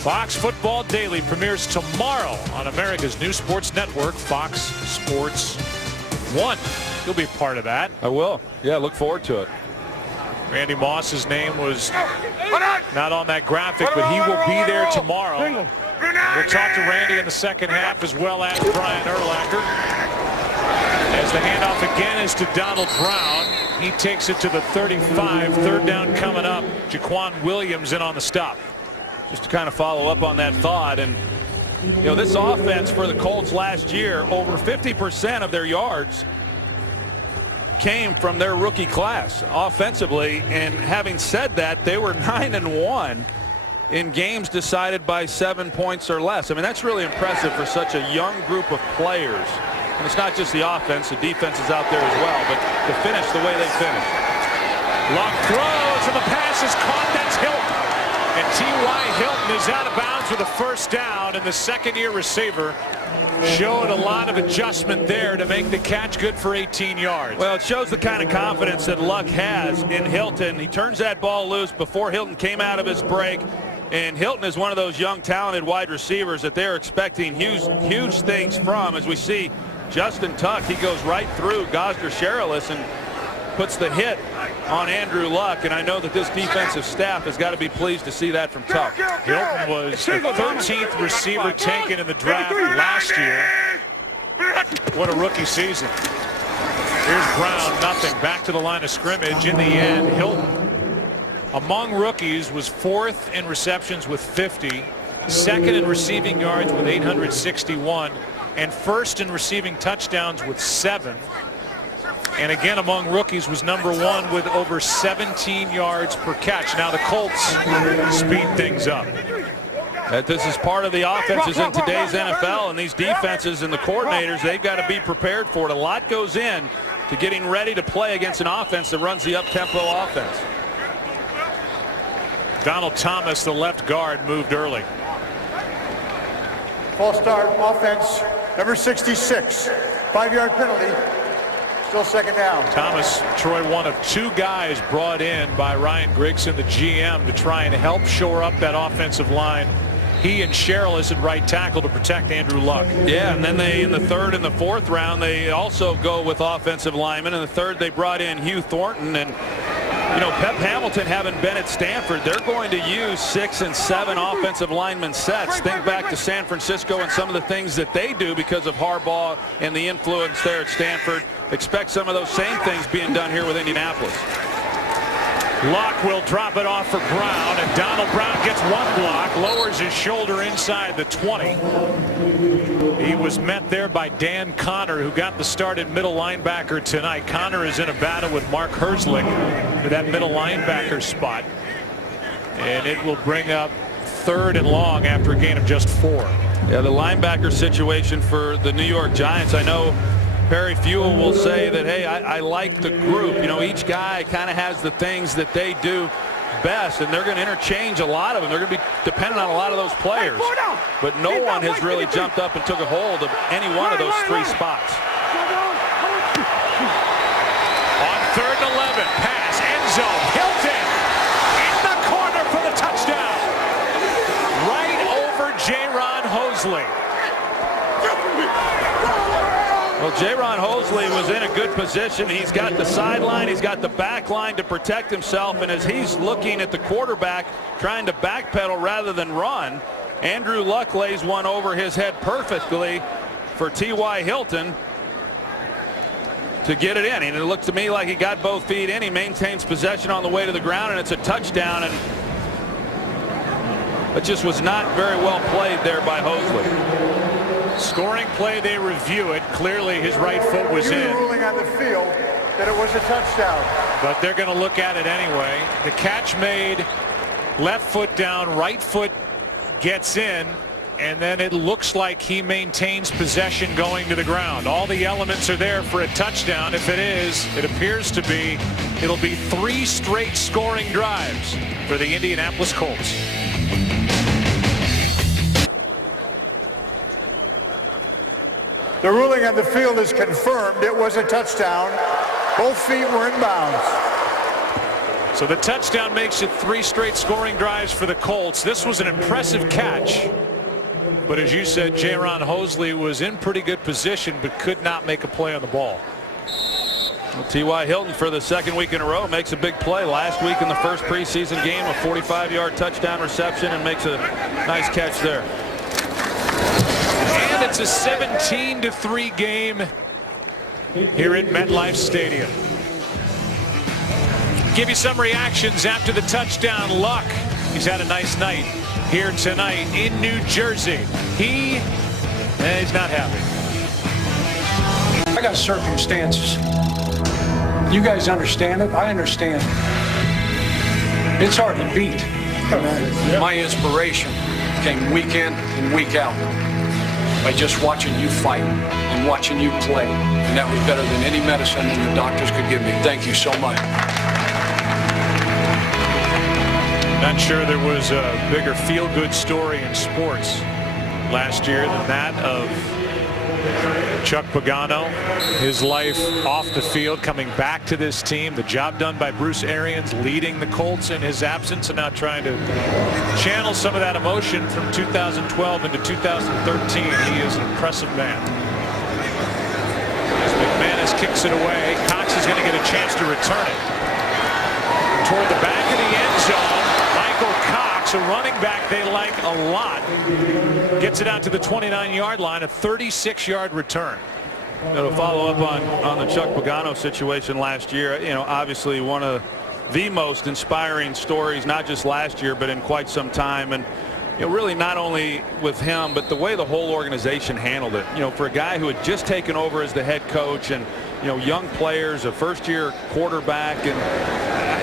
Fox Football Daily premieres tomorrow on America's new sports network, Fox Sports 1. You'll be a part of that. I will. Yeah, look forward to it. Randy Moss's name was not on that graphic, but he will be there tomorrow. We'll talk to Randy in the second half, as well as Brian Urlacher. As the handoff again is to Donald Brown. He takes it to the 35. 3rd down coming up. Jaquan Williams in on the stop. Just to kind of follow up on that thought, and you know, this offense for the Colts last year, over 50% of their yards came from their rookie class offensively. And having said that, they were 9-1 in games decided by 7 points or less. I mean, that's really impressive for such a young group of players And it's not just the offense, the defense is out there as well, but to finish the way they finished. Luck throws, and the pass is caught. That's Hilton. And T.Y. Hilton is out of bounds with a first down, and the second-year receiver showed a lot of adjustment there to make the catch good for 18 yards. Well, it shows the kind of confidence that Luck has in Hilton. He turns that ball loose before Hilton came out of his break. And Hilton is one of those young, talented wide receivers that they're expecting huge things from. As we see Justin Tuck, he goes right through Gosder-Sherilis and puts the hit on Andrew Luck, and I know that this defensive staff has got to be pleased to see that from Tuck. Hilton was the 13th receiver taken in the draft last year. What a rookie season. Here's Brown, nothing. Back to the line of scrimmage. In the end, Hilton, among rookies, was 4th in receptions with 50, 2nd in receiving yards with 861, and 1st in receiving touchdowns with 7. And again, among rookies, was number 1 with over 17 yards per catch. Now the Colts speed things up. This is part of the offenses in today's NFL, and these defenses and the coordinators, they've got to be prepared for it. A lot goes in to getting ready to play against an offense that runs the up-tempo offense. Donald Thomas, the left guard, moved early. False start offense, number 66. 5-yard penalty. Still second down. Thomas, Troy, one of 2 guys brought in by Ryan Grigson, the GM, to try and help shore up that offensive line. He and Sherilis at right tackle to protect Andrew Luck. Yeah, and then they, in the 3rd and the 4th round, they also go with offensive linemen. In the 3rd, they brought in Hugh Thornton. And, you know, Pep Hamilton, having been at Stanford, they're going to use 6 and 7 offensive lineman sets. Think back to San Francisco and some of the things that they do because of Harbaugh and the influence there at Stanford. Expect some of those same things being done here with Indianapolis. Luck will drop it off for Brown, and Donald Brown gets 1 block, lowers his shoulder inside the 20. He was met there by Dan Connor, who got the start at middle linebacker tonight. Connor is in a battle with Mark Herzlich for that middle linebacker spot, and it will bring up 3rd and long after a gain of just 4. Yeah, the linebacker situation for the New York Giants, I know Perry Fewell will say that, hey, I like the group. You know, each guy kind of has the things that they do best, and they're going to interchange a lot of them. They're going to be dependent on a lot of those players. But no one has really jumped up and took a hold of any one of those 3 spots. On 3rd and 11, pass, end zone, Hilton in the corner for the touchdown. Right over Jaron Hosley. Well, Jaron Hosley was in a good position. He's got the sideline, he's got the back line to protect himself, and as he's looking at the quarterback trying to backpedal rather than run, Andrew Luck lays one over his head perfectly for T.Y. Hilton to get it in. And it looked to me like he got both feet in. He maintains possession on the way to the ground, and it's a touchdown. And it just was not very well played there by Hosley. Scoring play, they review it. Clearly his right foot was in. Ruling on the field that it was a touchdown. But they're going to look at it anyway. The catch made, left foot down, right foot gets in, and then it looks like he maintains possession going to the ground. All the elements are there for a touchdown. If it is, it appears to be, it'll be 3 straight scoring drives for the Indianapolis Colts. The ruling on the field is confirmed. It was a touchdown. Both feet were in bounds. So the touchdown makes it 3 straight scoring drives for the Colts. This was an impressive catch. But as you said, Jaron Hosley was in pretty good position but could not make a play on the ball. Well, T.Y. Hilton for the 2nd week in a row makes a big play. Last week in the first preseason game, a 45-yard touchdown reception, and makes a nice catch there. And it's a 17-3 game here at MetLife Stadium. Give you some reactions after the touchdown. Luck, he's had a nice night here tonight in New Jersey. He's not happy. I got circumstances. You guys understand it. I understand. It's hard to beat. My inspiration came week in and week out by just watching you fight and watching you play. And that was better than any medicine the doctors could give me. Thank you so much. Not sure there was a bigger feel-good story in sports last year than that of Chuck Pagano, his life off the field, coming back to this team, the job done by Bruce Arians, leading the Colts in his absence, and now trying to channel some of that emotion from 2012 into 2013. He is an impressive man. As McManus kicks it away, Cox is going to get a chance to return it. Toward the back of the end zone, Michael Cox, a running back they like a lot, gets it out to the 29-yard line, a 36-yard return. To follow up on the Chuck Pagano situation last year, obviously one of the most inspiring stories, not just last year, but in quite some time. And really not only with him, but the way the whole organization handled it. For a guy who had just taken over as the head coach, and young players, a first-year quarterback, and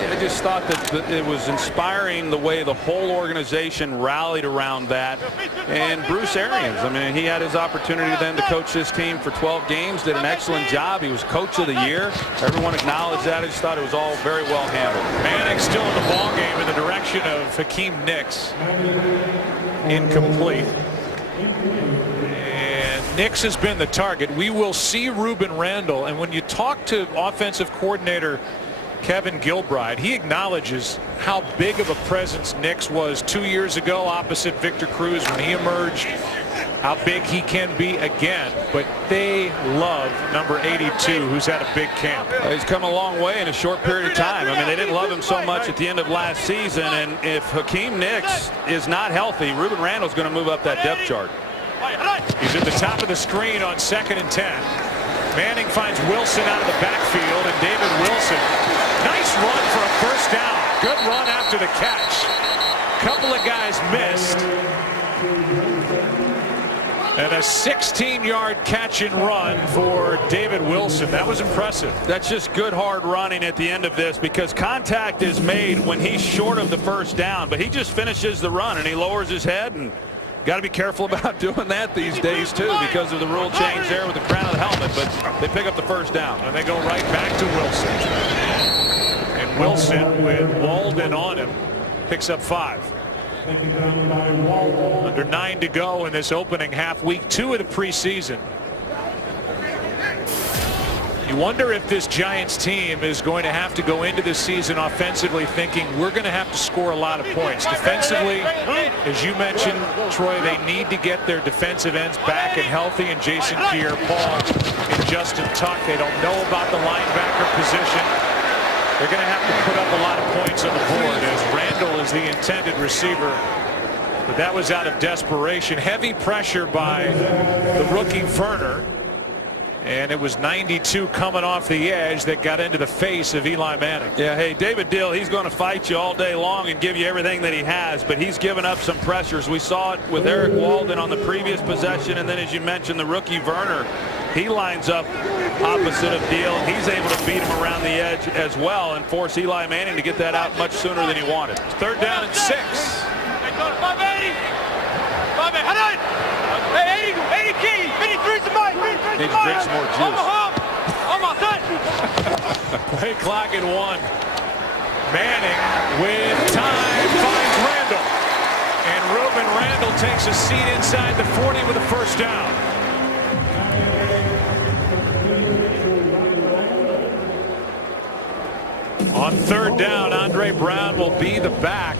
I just thought that it was inspiring the way the whole organization rallied around that. And Bruce Arians, I mean, he had his opportunity then to coach this team for 12 games, did an excellent job. He was coach of the year. Everyone acknowledged that. I just thought it was all very well handled. Manning still in the ball game in the direction of Hakeem Nicks. Incomplete. And Nicks has been the target. We will see Ruben Randall, and when you talk to offensive coordinator Kevin Gilbride, he acknowledges how big of a presence Nicks was 2 years ago opposite Victor Cruz when he emerged, how big he can be again. But they love number 82, who's had a big camp. He's come a long way in a short period of time. I mean, they didn't love him so much at the end of last season, and if Hakeem Nicks is not healthy, Ruben Randall's going to move up that depth chart. He's at the top of the screen on 2nd and 10. Manning finds Wilson out of the backfield, and David Wilson, nice run for a first down. Good run after the catch. Couple of guys missed. And a 16-yard catch and run for David Wilson. That was impressive. That's just good hard running at the end of this, because contact is made when he's short of the first down, but he just finishes the run and he lowers his head, and got to be careful about doing that these days too, because of the rule change there with the crown of the helmet. But they pick up the first down and they go right back to Wilson. And Wilson, with Walden on him, picks up 5. Under 9 to go in this opening half, week 2 of the preseason. You wonder if this Giants team is going to have to go into this season offensively thinking we're going to have to score a lot of points. Defensively, as you mentioned, Troy, they need to get their defensive ends back and healthy, and Jason Pierre-Paul and Justin Tuck. They don't know about the linebacker position. They're going to have to put up a lot of points on the board, as Randall is the intended receiver. But that was out of desperation. Heavy pressure by the rookie Werner. And it was 92 coming off the edge that got into the face of Eli Manning. Yeah, hey, David Dill, he's going to fight you all day long and give you everything that he has, but he's given up some pressures. We saw it with Eric Walden on the previous possession, and then, as you mentioned, the rookie Werner, he lines up opposite of Dill. He's able to beat him around the edge as well and force Eli Manning to get that out much sooner than he wanted. 3rd down and 6. Needs to drink some more juice. Play clock at 1. Manning with time finds Randall. And Ruben Randall takes a seat inside the 40 with a first down. On 3rd down, Andre Brown will be the back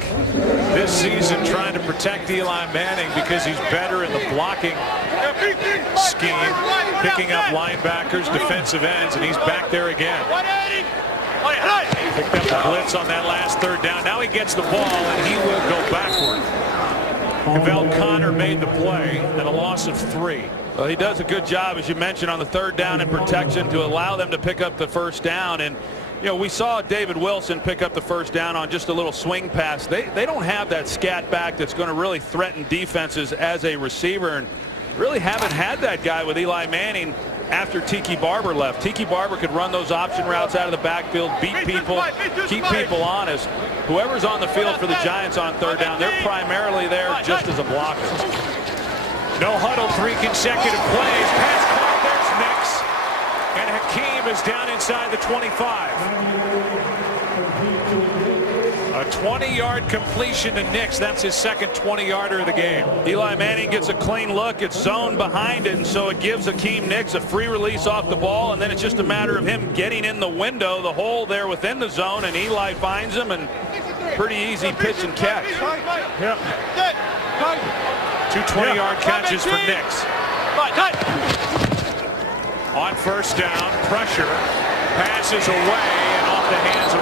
this season, trying to protect Eli Manning because he's better in the blocking scheme, picking up linebackers, defensive ends, and he's back there again. Picked up the blitz on that last 3rd down. Now he gets the ball, and he will go backward. Cavell Connor made the play, and a loss of 3. Well, he does a good job, as you mentioned, on the 3rd down in protection to allow them to pick up the first down. And we saw David Wilson pick up the first down on just a little swing pass. They don't have that scat back that's going to really threaten defenses as a receiver, and really haven't had that guy with Eli Manning after Tiki Barber left. Tiki Barber could run those option routes out of the backfield, beat people, keep people honest. Whoever's on the field for the Giants on 3rd down, they're primarily there just as a blocker. No huddle, 3 consecutive plays. Pass caught, there's Gresham is down inside the 25. A 20-yard completion to Nix. That's his second 20-yarder of the game. Eli Manning gets a clean look. It's zoned behind it, and so it gives Akeem Nix a free release off the ball, and then it's just a matter of him getting in the window, the hole there within the zone, and Eli finds him, and pretty easy pitch and catch. Yep. 2 20-yard catches for Nix. On first down, pressure, passes away and off the hands of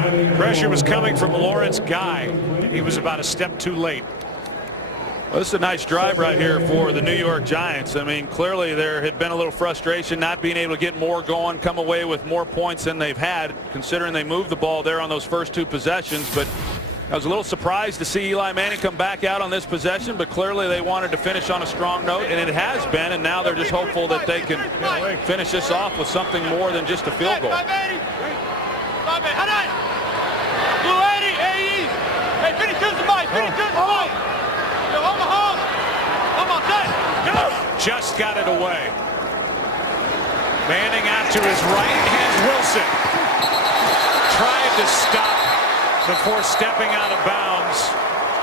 Randall. Pressure was coming from Lawrence Guy, and he was about a step too late. Well, this is a nice drive right here for the New York Giants. I mean, clearly there had been a little frustration not being able to get more going, come away with more points than they've had, considering they moved the ball there on those first 2 possessions. But I was a little surprised to see Eli Manning come back out on this possession, but clearly they wanted to finish on a strong note, and it has been, and now they're just hopeful that they can finish this off with something more than just a field goal. Just got it away. Manning out to his right, has Wilson. Tried to stop before stepping out of bounds,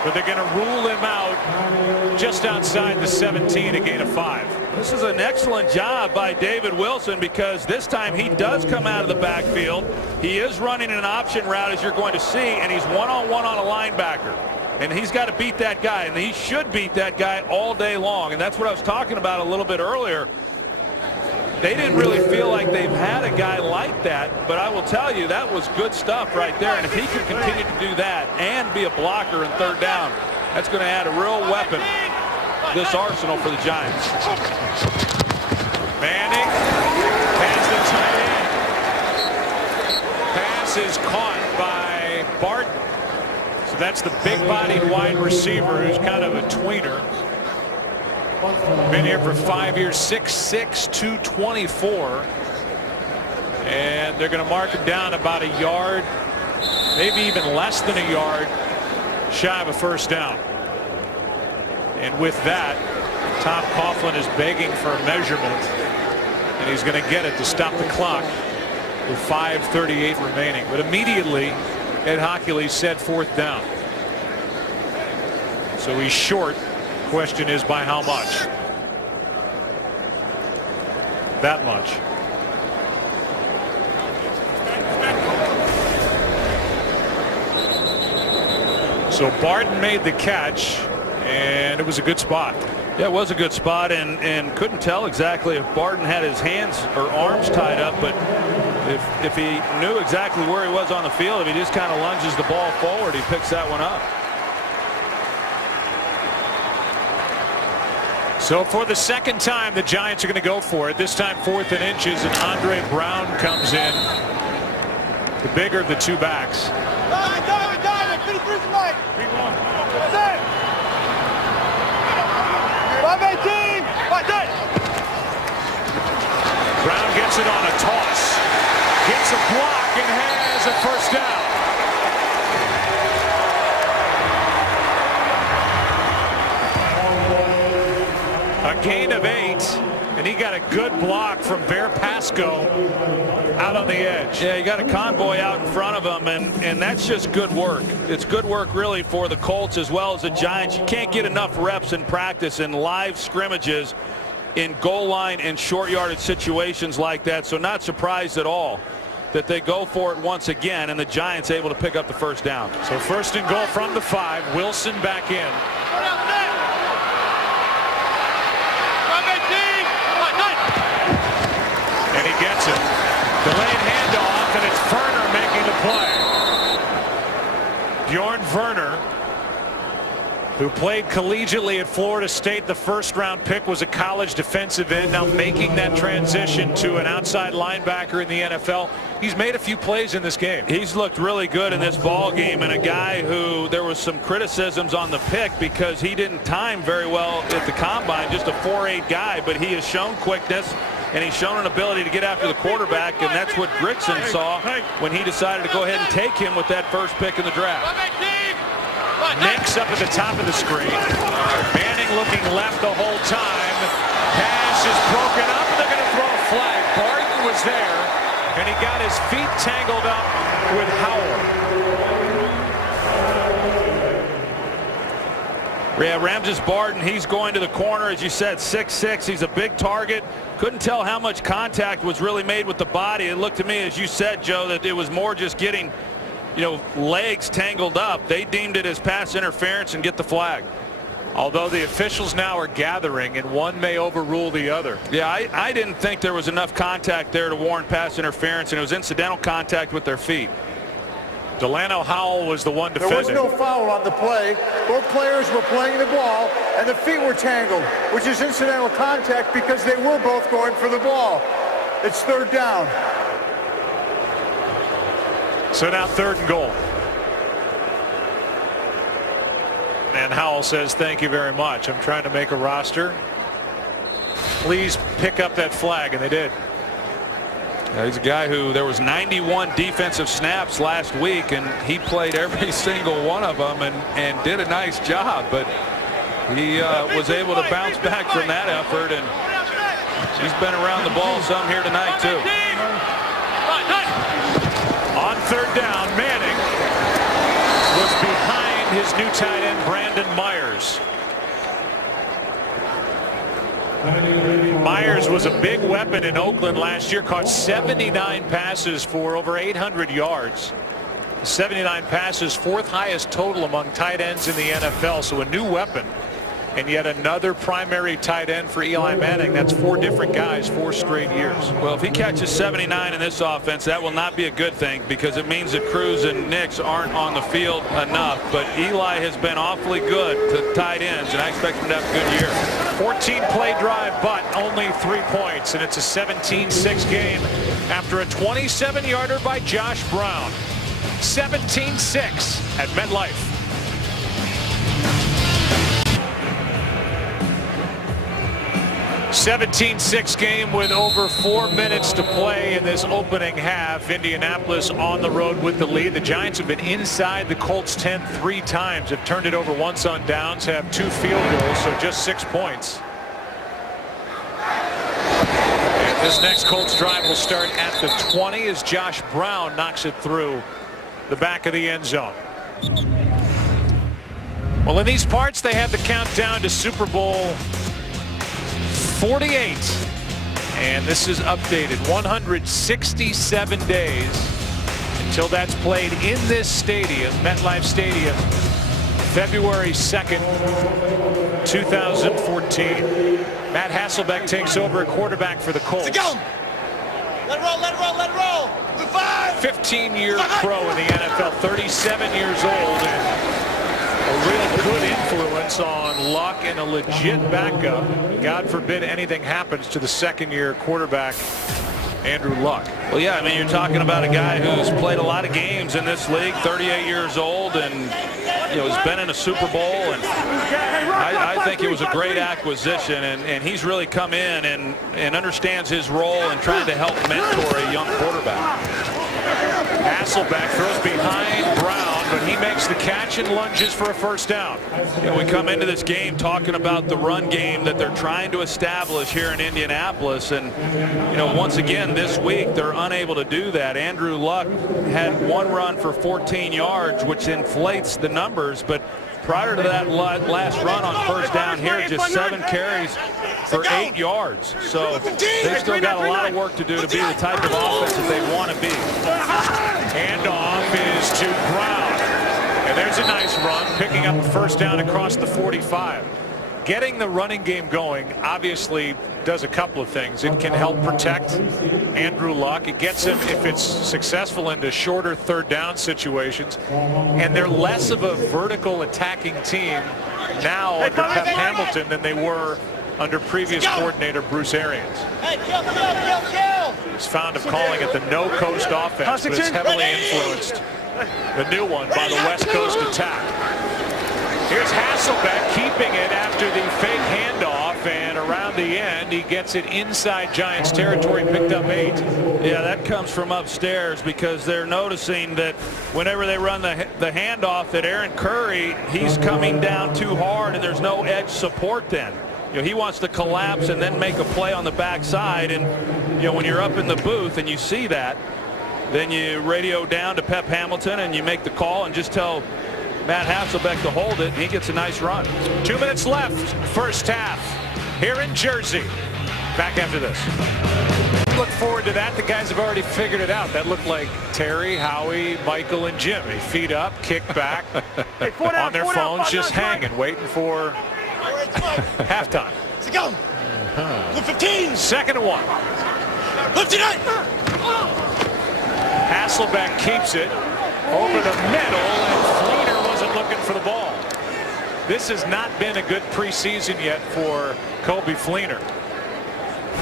but they're going to rule him out just outside the 17, a gain of 5. This is an excellent job by David Wilson, because this time he does come out of the backfield. He is running an option route, as you're going to see, and he's one-on-one on a linebacker. And he's got to beat that guy, and he should beat that guy all day long. And that's what I was talking about a little bit earlier. They didn't really feel like they've had a guy like that, but I will tell you, that was good stuff right there. And if he can continue to do that and be a blocker in third down, that's going to add a real weapon to this arsenal for the Giants. Manning has the tight end. Pass is caught by Barton. So that's the big-bodied wide receiver who's kind of a tweener. Been here for 5 years, 6'6", 224. And they're going to mark him down about a yard, maybe even less than a yard, shy of a first down. And with that, Tom Coughlin is begging for a measurement, and he's going to get it to stop the clock with 5:38 remaining. But immediately, Ed Hockley said 4th down. So he's short. Question is by how much? That much. So Barton made the catch, and it was a good spot. Yeah, it was a good spot, and couldn't tell exactly if Barton had his hands or arms tied up, but if he knew exactly where he was on the field, if he just kind of lunges the ball forward, he picks that one up. So for the second time, the Giants are going to go for it. This time 4th and inches, and Andre Brown comes in, the bigger of the 2 backs. Brown gets it on a toss, gets a block, and has a first down. A gain of 8, and he got a good block from Bear Pasco out on the edge. Yeah, he got a convoy out in front of him, and that's just good work. It's good work really for the Colts as well as the Giants. You can't get enough reps in practice in live scrimmages in goal line and short yardage situations like that, so not surprised at all that they go for it once again, and the Giants able to pick up the first down. So 1st and goal from the 5. Wilson back in. And he gets it. Delayed handoff, and it's Verner making the play. Bjorn Verner, who played collegiately at Florida State. The 1st-round pick, was a college defensive end, now making that transition to an outside linebacker in the NFL. He's made a few plays in this game. He's looked really good in this ball game, and a guy who there was some criticisms on the pick because he didn't time very well at the combine, just a 4'8" guy, but he has shown quickness, and he's shown an ability to get after the quarterback, and that's what Grigson saw when he decided to go ahead and take him with that 1st pick in the draft. Nix up at the top of the screen. Manning looking left the whole time. Pass is broken up, and they're going to throw a flag. Barton was there, and he got his feet tangled up with Howell. Yeah, Ramses Barton, he's going to the corner, as you said, 6'6". He's a big target. Couldn't tell how much contact was really made with the body. It looked to me, as you said, Joe, that it was more just getting, legs tangled up. They deemed it as pass interference and get the flag. Although the officials now are gathering, and one may overrule the other. Yeah, I didn't think there was enough contact there to warrant pass interference, and it was incidental contact with their feet. Delano Howell was the one defending. There was no foul on the play. Both players were playing the ball, and the feet were tangled, which is incidental contact because they were both going for the ball. It's third down. So now 3rd and goal. And Howell says, thank you very much. I'm trying to make a roster. Please pick up that flag, and they did. Yeah, he's a guy who there was 91 defensive snaps last week, and he played every single one of them and did a nice job. But he was able to bounce back from that effort, and he's been around the ball some here tonight too. On 3rd down, Manning was behind his new tight end Brandon Myers. Myers was a big weapon in Oakland last year, caught 79 passes for over 800 yards. 79 passes, 4th highest total among tight ends in the NFL, so a new weapon. And yet another primary tight end for Eli Manning. That's 4 different guys, 4 straight years. Well, if he catches 79 in this offense, that will not be a good thing, because it means that Cruz and Nix aren't on the field enough. But Eli has been awfully good to tight ends, and I expect him to have a good year. 14-play drive, but only 3 points, and it's a 17-6 game after a 27-yarder by Josh Brown. 17-6 at MetLife. $17-6 game with over 4 minutes to play in this opening half. Indianapolis on the road with the lead. The Giants have been inside the Colts 10 3 times, have turned it over once on downs, have 2 field goals, so just 6 points. And this next Colts drive will start at the 20 as Josh Brown knocks it through the back of the end zone. Well, in these parts, they have the countdown to Super Bowl 48, and this is updated. 167 days until that's played in this stadium, MetLife Stadium, February 2nd, 2014. Matt Hasselbeck takes over at quarterback for the Colts. Go. Let it roll, let it roll, let it roll. 15-year pro in the NFL, 37 years old, and a real good influence on Luck and a legit backup. God forbid anything happens to the 2nd-year quarterback, Andrew Luck. Well, yeah, I mean, you're talking about a guy who's played a lot of games in this league, 38 years old, and has been in a Super Bowl. And I think it was a great acquisition, and he's really come in and understands his role in trying to help mentor a young quarterback. Hasselbeck throws behind Brown, but he makes the catch and lunges for a 1st down. We come into this game talking about the run game that they're trying to establish here in Indianapolis, and once again this week they're unable to do that. Andrew Luck had 1 run for 14 yards, which inflates the numbers, but prior to that last run on 1st down here, just 7 carries for 8 yards. So they've still got a lot of work to do to be the type of offense that they want to be. Handoff is to Brown. And there's a nice run, picking up a 1st down across the 45. Getting the running game going obviously does a couple of things. It can help protect Andrew Luck. It gets him, if it's successful, into shorter 3rd down situations. And they're less of a vertical attacking team now under Pep Hamilton than they were under previous coordinator Bruce Arians. Hey, kill. He's fond of calling it the no-coast offense, but it's heavily influenced, the new one, by the West Coast attack. Here's Hasselbeck keeping it after the fake handoff, and around the end he gets it inside Giants territory, picked up 8. Yeah, that comes from upstairs because they're noticing that whenever they run the handoff that Aaron Curry, he's coming down too hard and there's no edge support then. You know, he wants to collapse and then make a play on the backside, and you know, when you're up in the booth and you see that, then you radio down to Pep Hamilton and you make the call and just tell Matt Hasselbeck to hold it, and he gets a nice run. 2 minutes left, first half, here in Jersey. Back after this. Look forward to that. The guys have already figured it out. That looked like Terry, Howie, Michael, and Jimmy. Feet up, kick back, on their phones, just hanging, waiting for halftime. Let's go. 15. 2nd and 1. 59. Hasselbeck keeps it over the middle, and Fleener wasn't looking for the ball. This has not been a good preseason yet for Kobe Fleener.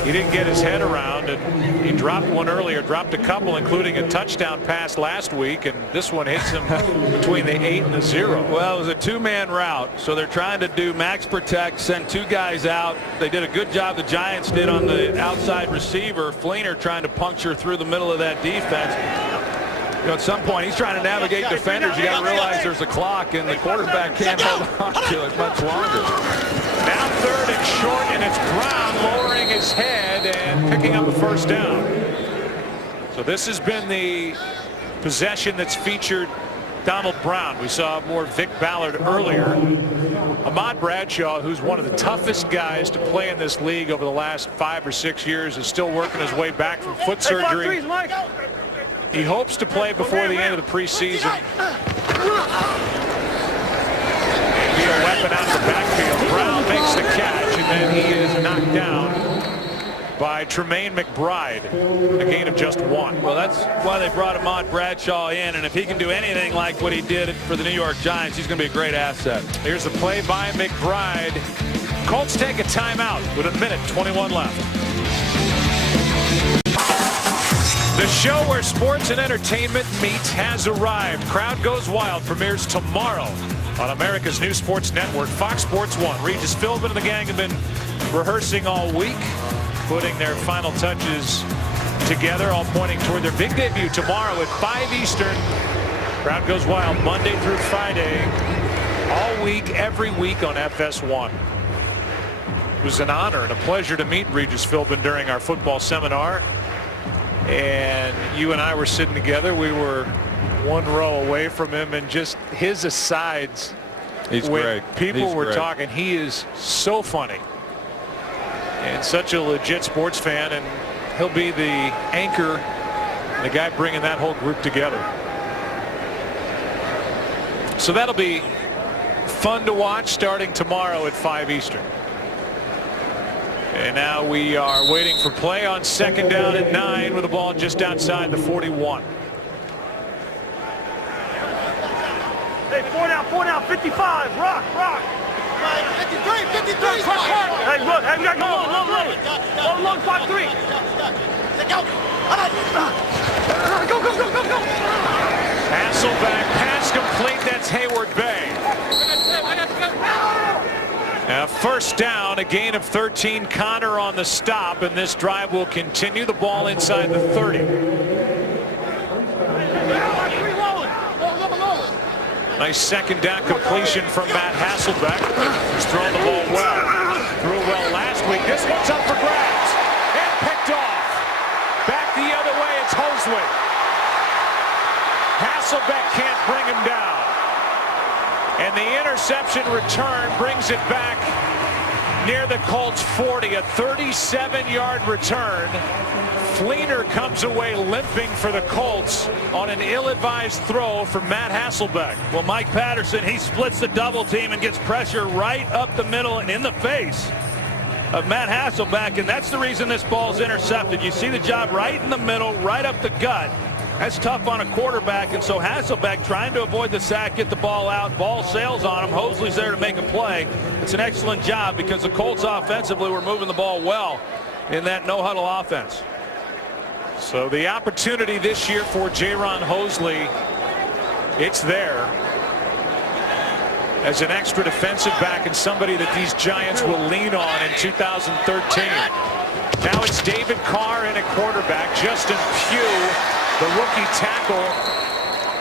He didn't get his head around, and he dropped one earlier, dropped a couple, including a touchdown pass last week, and this one hits him between the 8 and the 0. Well, it was a 2-man route, so they're trying to do max protect, send 2 guys out. They did a good job, the Giants did, on the outside receiver. Fleener trying to puncture through the middle of that defense. You know, at some point he's trying to navigate defenders. You got to realize there's a clock, and the quarterback can't hold on to it much longer. Now 3rd and short, and it's Brown lowering his head and picking up a first down. So this has been the possession that's featured Donald Brown. We saw more Vic Ballard earlier. Ahmad Bradshaw, who's one of the toughest guys to play in this league over the last 5 or 6 years, is still working his way back from foot surgery. He hopes to play before the end of the preseason. Be a weapon out of the backfield. Brown makes the catch, and then he is knocked down by Tremaine McBride, a gain of just 1. Well, that's why they brought Ahmad Bradshaw in, and if he can do anything like what he did for the New York Giants, he's going to be a great asset. Here's the play by McBride. Colts take a timeout with 1:21 left. The show where sports and entertainment meet has arrived. Crowd Goes Wild premieres tomorrow on America's new sports network, Fox Sports 1. Regis Philbin and the gang have been rehearsing all week, putting their final touches together, all pointing toward their big debut tomorrow at 5 Eastern. Crowd Goes Wild Monday through Friday, all week, every week on FS1. It was an honor and a pleasure to meet Regis Philbin during our football seminar. And you and I were sitting together. We were 1 row away from him, and just his asides. He's when great. People were talking. He is so funny and such a legit sports fan, and he'll be the anchor, the guy bringing that whole group together. So that'll be fun to watch starting tomorrow at 5 Eastern. And now we are waiting for play on 2nd down at 9 with the ball just outside the 41. Hey, 4 down, 55. Rock. 53. Hey, look, hey, we got to go low, 5-3. Go. Hasselbeck, pass complete. That's Hayward Bay. First down, a gain of 13. Connor on the stop, and this drive will continue. The ball inside the 30. Nice 2nd down completion from Matt Hasselbeck. He's thrown the ball well. Threw it well last week. This one's up for grabs and picked off. Back the other way, it's Hosley. Hasselbeck can't bring him down. And the interception return brings it back near the Colts 40, a 37-yard return. Fleener comes away limping for the Colts on an ill-advised throw from Matt Hasselbeck. Well, Mike Patterson, he splits the double team and gets pressure right up the middle and in the face of Matt Hasselbeck, and that's the reason this ball's intercepted. You see the job right in the middle, right up the gut. That's tough on a quarterback, and so Hasselbeck trying to avoid the sack, get the ball out, ball sails on him. Hosley's there to make a play. It's an excellent job because the Colts offensively were moving the ball well in that no-huddle offense. So the opportunity this year for Jaron Hosley, it's there. as an extra defensive back and somebody that these Giants will lean on in 2013. Now it's David Carr in at quarterback. Justin Pugh, the rookie tackle,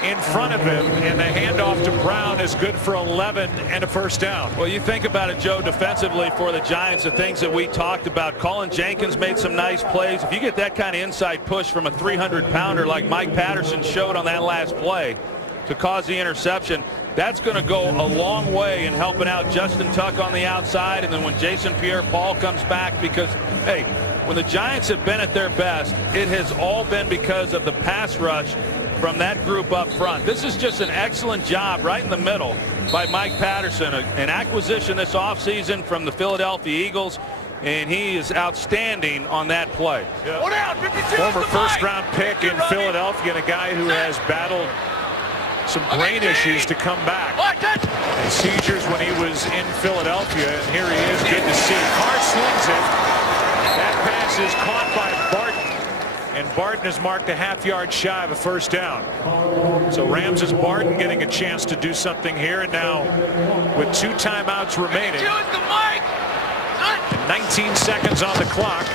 in front of him, and the handoff to Brown is good for 11 and a first down. Well, you think about it, Joe, defensively for the Giants, the things that we talked about. Colin Jenkins made some nice plays. If you get that kind of inside push from a 300-pounder like Mike Patterson showed on that last play to cause the interception, that's going to go a long way in helping out Justin Tuck on the outside. And then when Jason Pierre-Paul comes back, because, hey, when the Giants have been at their best, it has all been because of the pass rush from that group up front. This is just an excellent job right in the middle by Mike Patterson, an acquisition this offseason from the Philadelphia Eagles, and he is outstanding on that play. Former first-round pick in Philadelphia, and a guy who has battled some brain issues to come back. And seizures when he was in Philadelphia, and here he is. Good to see. Carr slings it. That pass is caught by Barton. And Barton has marked a half-yard shy of a first down. So Rams is Barton getting a chance to do something here. And now with 2 timeouts remaining, 19 seconds on the clock,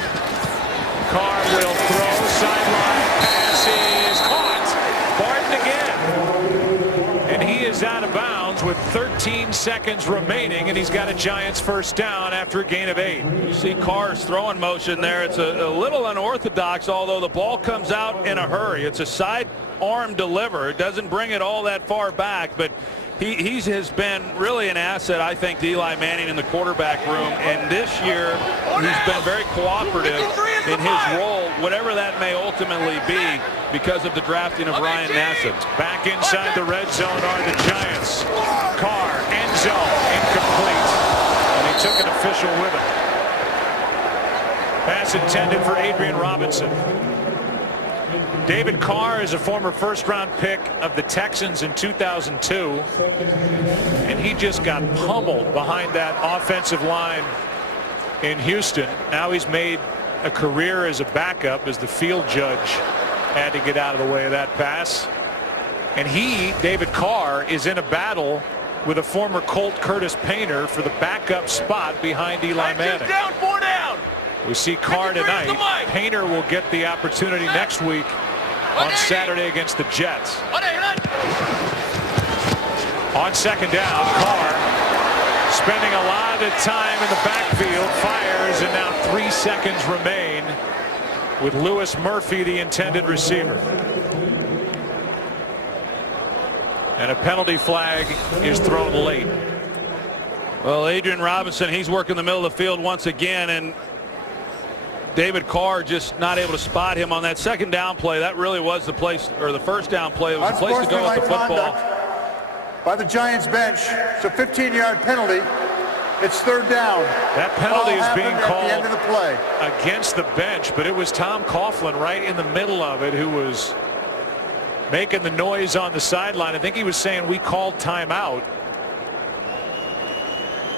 Carr will throw. Sideline pass is caught. Barton again. And he is out of bounds with 13 seconds remaining, and he's got a Giants first down after a gain of 8. You see Carr's throwing motion there. It's a little unorthodox, although the ball comes out in a hurry. It's a side arm deliver. It doesn't bring it all that far back, but he has been really an asset, I think, to Eli Manning in the quarterback room. And this year, he's been very cooperative in his role, whatever that may ultimately be, because of the drafting of Ryan Nassib. Back inside the red zone are the Giants. Carr, end zone, incomplete. And he took an official with him. Pass intended for Adrian Robinson. David Carr is a former first-round pick of the Texans in 2002. And he just got pummeled behind that offensive line in Houston. Now he's made a career as a backup, as the field judge had to get out of the way of that pass. And he, David Carr, is in a battle with a former Colt, Curtis Painter, for the backup spot behind Eli Manning. Down, 4 down. We see Carr tonight. Painter will get the opportunity next week on Saturday against the Jets. On second down, Carr spending a lot of time in the backfield, fires, and now 3 seconds remain with Lewis Murphy, the intended receiver. And a penalty flag is thrown late. Well, Adrian Robinson, he's working the middle of the field once again, and David Carr just not able to spot him on that second down play. That really was the place, or the first down play. It was the place to go with the football. By the Giants bench, it's a 15-yard penalty. It's third down. That penalty is being called at the end of the play against the bench, but it was Tom Coughlin right in the middle of it who was making the noise on the sideline. I think he was saying we called timeout.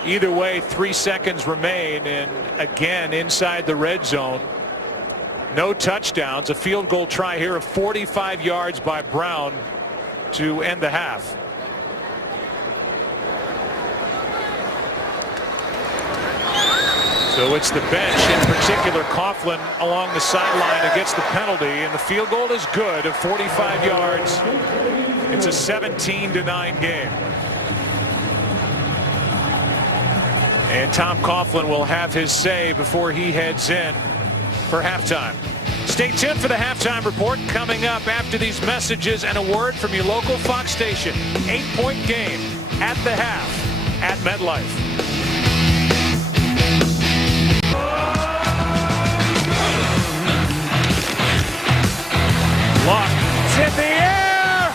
Either way, 3 seconds remain, and again inside the red zone. No touchdowns. A field goal try here of 45 yards by Brown to end the half. So it's the bench, in particular Coughlin, along the sideline who gets the penalty, and the field goal is good of 45 yards. It's a 17-9 game. And Tom Coughlin will have his say before he heads in for halftime. Stay tuned for the halftime report coming up after these messages and a word from your local Fox station. 8-point game at the half at MetLife. Luck, it's in the air,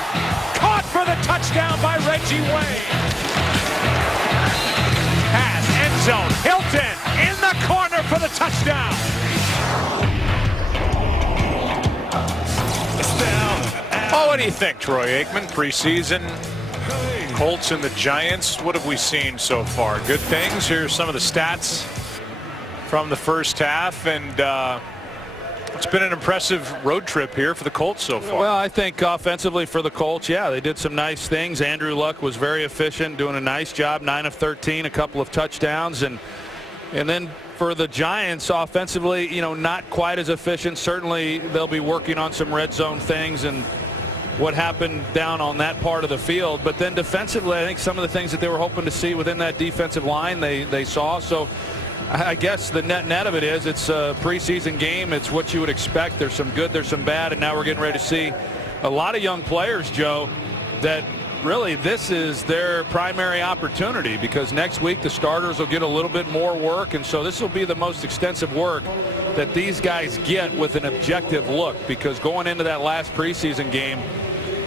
caught for the touchdown by Reggie Wayne. Pass, end zone, Hilton in the corner for the touchdown. Oh, what do you think, Troy Aikman? Preseason, Colts and the Giants. What have we seen so far? Good things. Here's some of the stats from the first half, and It's been an impressive road trip here for the Colts so far. Well, I think offensively for the Colts, yeah, they did some nice things. Andrew Luck was very efficient, doing a nice job, 9 of 13, a couple of touchdowns. And then for the Giants offensively, you know, not quite as efficient. Certainly they'll be working on some red zone things and what happened down on that part of the field. But then defensively, I think some of the things that they were hoping to see within that defensive line, they saw. So I guess the net of it is it's a preseason game. It's what you would expect. There's some good, there's some bad, and now we're getting ready to see a lot of young players, Joe, that really this is their primary opportunity, because next week the starters will get a little bit more work, and so this will be the most extensive work that these guys get with an objective look, because going into that last preseason game,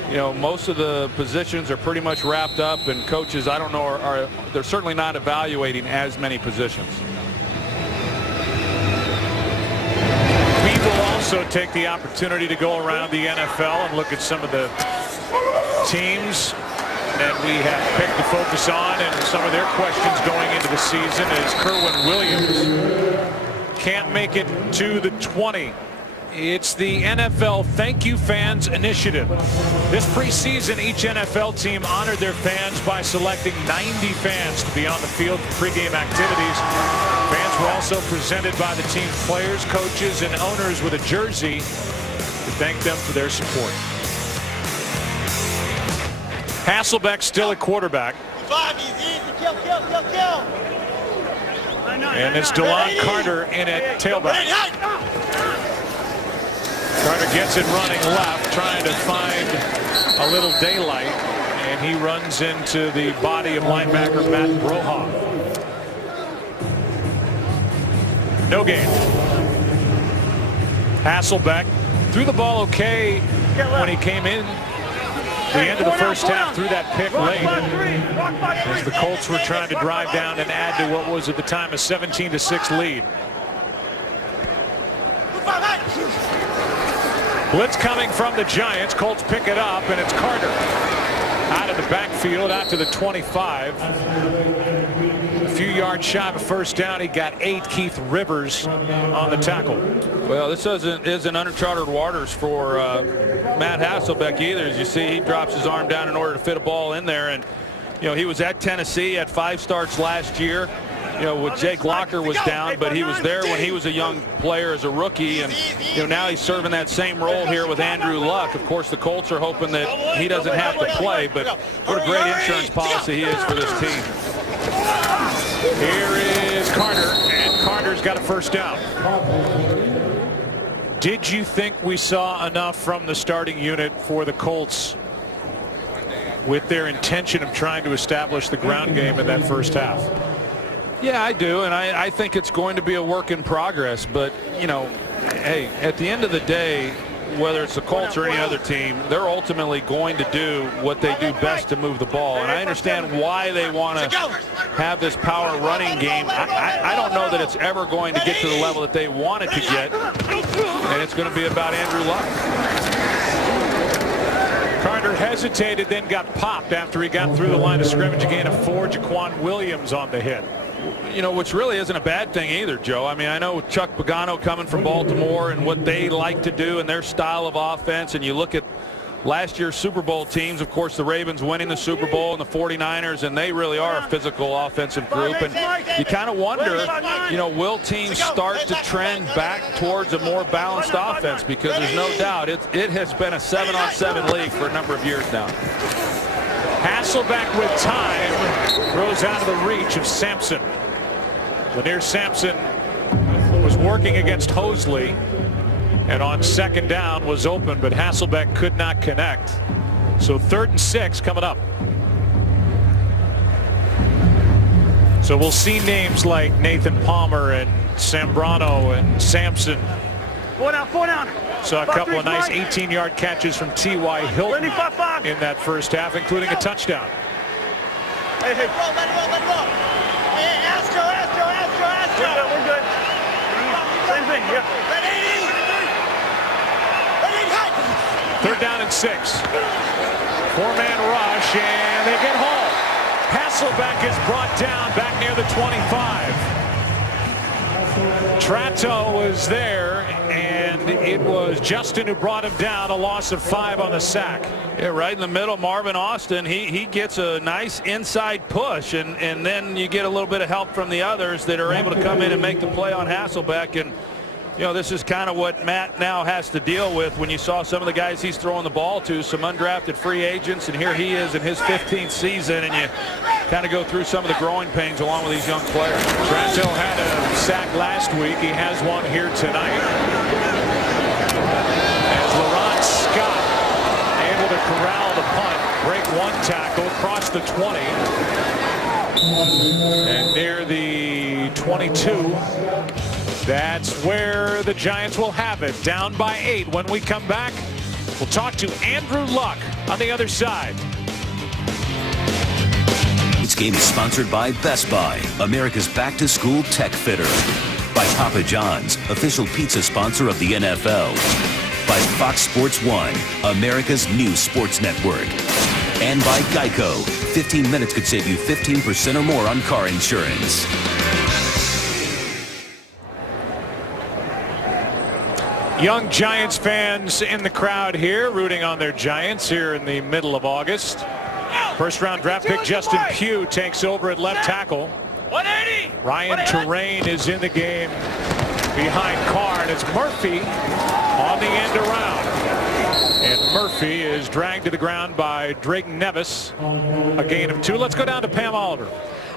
you know, most of the positions are pretty much wrapped up, and coaches, I don't know, they're certainly not evaluating as many positions. We will also take the opportunity to go around the NFL and look at some of the teams that we have picked to focus on, and some of their questions going into the season is Kerwin Williams can't make it to the 20. It's the NFL Thank You Fans Initiative. This preseason, each NFL team honored their fans by selecting 90 fans to be on the field for pregame activities. Fans were also presented by the team's players, coaches, and owners with a jersey to thank them for their support. Hasselbeck still at quarterback. And it's DeLon Carter in at tailback. Carter gets it running left, trying to find a little daylight, and he runs into the body of linebacker Matt Broha. No gain. Hasselbeck threw the ball okay when he came in. The end of the first half, threw that pick late as the Colts were trying to drive down and add to what was at the time a 17-6 lead. Blitz coming from the Giants. Colts pick it up, and it's Carter out of the backfield out to the 25. A few yards shy of a first down. He got 8. Keith Rivers on the tackle. Well, this isn't uncharted waters for Matt Hasselbeck either. As you see, he drops his arm down in order to fit a ball in there. And, you know, he was at Tennessee, had 5 starts last year. You know, with Jake Locker was down, but he was there when he was a young player as a rookie, and you know, now he's serving that same role here with Andrew Luck. Of course, the Colts are hoping that he doesn't have to play, but what a great insurance policy he is for this team. Here is Carter, and Carter's got a first down. Did you think we saw enough from the starting unit for the Colts with their intention of trying to establish the ground game in that first half? Yeah, I do, and I think it's going to be a work in progress. But, you know, hey, at the end of the day, whether it's the Colts or any other team, they're ultimately going to do what they do best to move the ball. And I understand why they want to have this power running game. I don't know that it's ever going to get to the level that they want it to get, and it's going to be about Andrew Luck. Carter hesitated, then got popped after he got through the line of scrimmage. A gain of 4. Jaquan Williams on the hit. You know, which really isn't a bad thing either, Joe. I mean, I know Chuck Pagano coming from Baltimore and what they like to do and their style of offense, and you look at last year's Super Bowl teams, of course, the Ravens winning the Super Bowl and the 49ers, and they really are a physical offensive group. And you kind of wonder, you know, will teams start to trend back towards a more balanced offense? Because there's no doubt it has been a 7-on-7 league for a number of years now. Hasselbeck with time throws out of the reach of Sampson. Lanier Sampson was working against Hosley, and on second down was open, but Hasselbeck could not connect. So 3rd and 6 coming up. So we'll see names like Nathan Palmer and Sambrano and Sampson. 4 down. Saw a couple of nice 18-yard catches from T.Y. Hilton in that first half, including a touchdown. Hey, let it roll. Hey, Astro. We're good. Same thing, yeah. 3rd down and 6. 4-man rush, and they get home. Hasselbeck is brought down back near the 25. Tratto was there, and and it was Justin who brought him down, a loss of 5 on the sack. Yeah, right in the middle, Marvin Austin, he gets a nice inside push, and then you get a little bit of help from the others that are able to come in and make the play on Hasselbeck. And you know, this is kind of what Matt now has to deal with when you saw some of the guys he's throwing the ball to, some undrafted free agents, and here he is in his 15th season, and you kind of go through some of the growing pains along with these young players. Trantil had a sack last week. He has one here tonight. As Laurent Scott able to corral the punt, break one tackle across the 20. And near the 22. That's where the Giants will have it, down by 8. When we come back, we'll talk to Andrew Luck on the other side. This game is sponsored by Best Buy, America's back-to-school tech fitter. By Papa John's, official pizza sponsor of the NFL. By Fox Sports 1, America's new sports network. And by Geico. 15 minutes could save you 15% or more on car insurance. Young Giants fans in the crowd here, rooting on their Giants here in the middle of August. First-round draft pick Justin Pugh takes over at left tackle. 180. Ryan Terrain is in the game behind Carr, and it's Murphy on the end around. And Murphy is dragged to the ground by Drake Nevis, a gain of 2. Let's go down to Pam Oliver.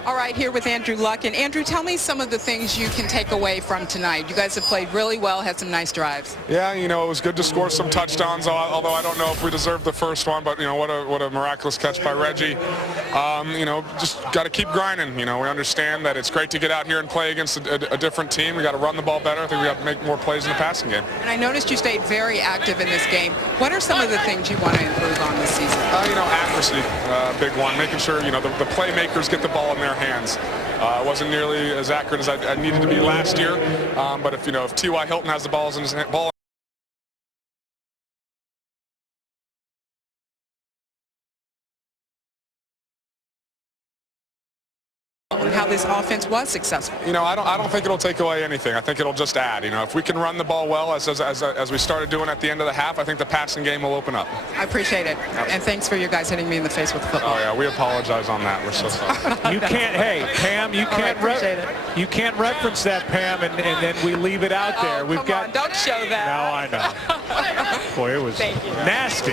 All right, here with Andrew Luck. And Andrew, tell me some of the things you can take away from tonight. You guys have played really well, had some nice drives. Yeah, you know, it was good to score some touchdowns, although I don't know if we deserved the first one, but, you know, what a miraculous catch by Reggie. You know, just got to keep grinding. You know, we understand that it's great to get out here and play against a different team. We got to run the ball better. I think we got to make more plays in the passing game. And I noticed you stayed very active in this game. What are some of the things you want to improve on this season? You know, accuracy, big one. Making sure, you know, the playmakers get the ball in their hands. Wasn't nearly as accurate as I needed to be last year, but if T.Y. Hilton has the balls in his ball. How this offense was successful. You know, I don't think it'll take away anything. I think it'll just add. You know, if we can run the ball well as we started doing at the end of the half, I think the passing game will open up. I appreciate it. Yep. And thanks for you guys hitting me in the face with the football. Oh yeah, we apologize on that. We're so sorry. You can't. Hey, Pam, you can't reference that, Pam, and then we leave it out there. We've got. Don't show that. No, I know. Boy, it was nasty.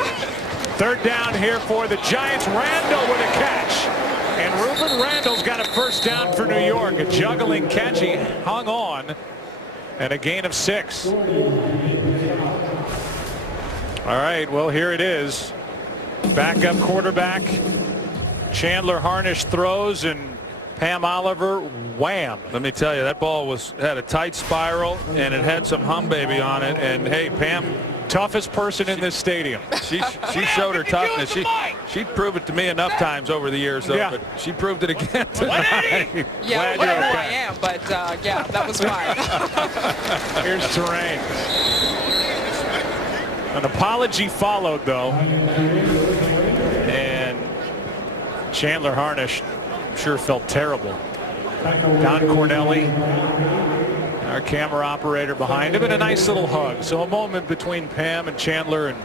Third down here for the Giants. Randall with a catch. And Reuben Randall's got a first down for New York. A juggling catch. He hung on. And a gain of 6. All right, well, here it is. Backup quarterback. Chandler Harnish throws, and Pam Oliver, wham. Let me tell you, that ball had a tight spiral, and it had some hum baby on it. And, hey, Pam, toughest person in this stadium. She showed her toughness. She'd proved it to me enough times over the years, though, but she proved it again tonight. Yeah, I know who I am, but yeah, that was fine. Here's Terrain. An apology followed, though. And Chandler Harnish sure felt terrible. Don Cornelli, our camera operator behind him, and a nice little hug. So a moment between Pam and Chandler, and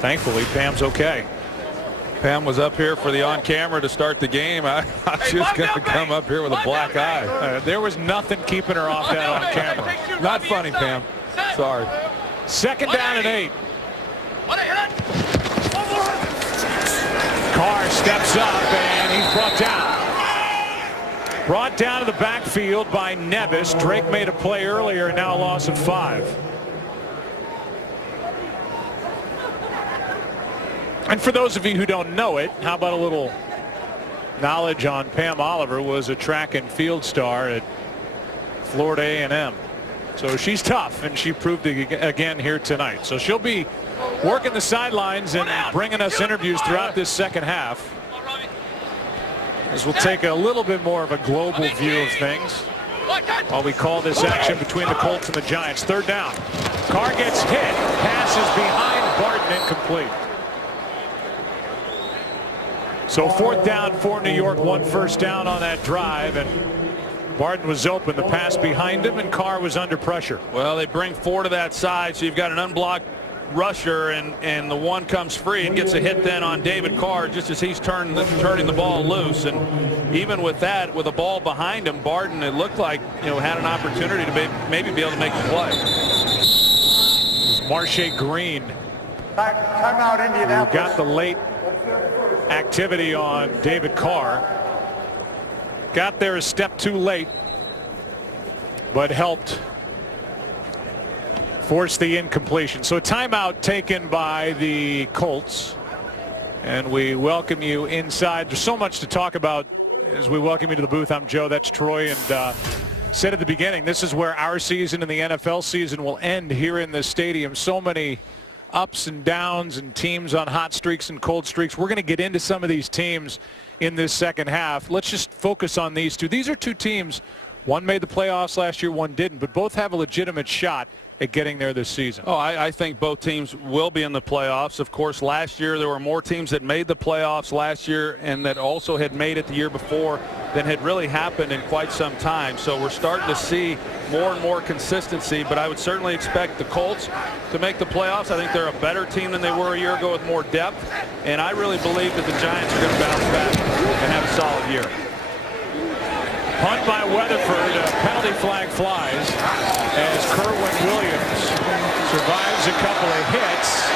thankfully Pam's okay. Pam was up here for the on camera to start the game. I was just going to come up here with a black eye. There was nothing keeping her off that on camera. Not funny, Pam. Sorry. Second down and 8. Carr steps up, and he's brought down. Brought down to the backfield by Nevis. Drake made a play earlier, and now a loss of 5. And for those of you who don't know it, how about a little knowledge on Pam Oliver? Was a track and field star at Florida A&M. So she's tough, and she proved it again here tonight. So she'll be working the sidelines and bringing us interviews throughout this second half, as we'll take a little bit more of a global view of things while we call this action between the Colts and the Giants. Third down. Carr gets hit. Passes behind Barton, incomplete. So fourth down for New York. 1 first down on that drive, and Barden was open, the pass behind him, and Carr was under pressure. Well, they bring 4 to that side, so you've got an unblocked rusher, and the one comes free and gets a hit then on David Carr just as he's turning the ball loose. And even with that, with a ball behind him, Barden, it looked like, had an opportunity to maybe be able to make the play. Marshae Green, Timeout, Indianapolis. who got the late activity on David Carr. Got there a step too late, but helped force the incompletion. So a timeout taken by the Colts, and we welcome you inside. There's so much to talk about as we welcome you to the booth. I'm Joe, that's Troy, and said at the beginning, this is where our season and the NFL season will end here in this stadium. So many ups and downs and teams on hot streaks and cold streaks. We're going to get into some of these teams in this second half. Let's just focus on these two. These are two teams. One made the playoffs last year, one didn't, but both have a legitimate shot at getting there this season. Oh, I think both teams will be in the playoffs. Of course, last year there were more teams that made the playoffs last year and that also had made it the year before than had really happened in quite some time. So we're starting to see more and more consistency, but I would certainly expect the Colts to make the playoffs. I think they're a better team than they were a year ago with more depth, and I really believe that the Giants are going to bounce back and have a solid year. Punt by Weatherford, a penalty flag flies as Kerwin Williams survives a couple of hits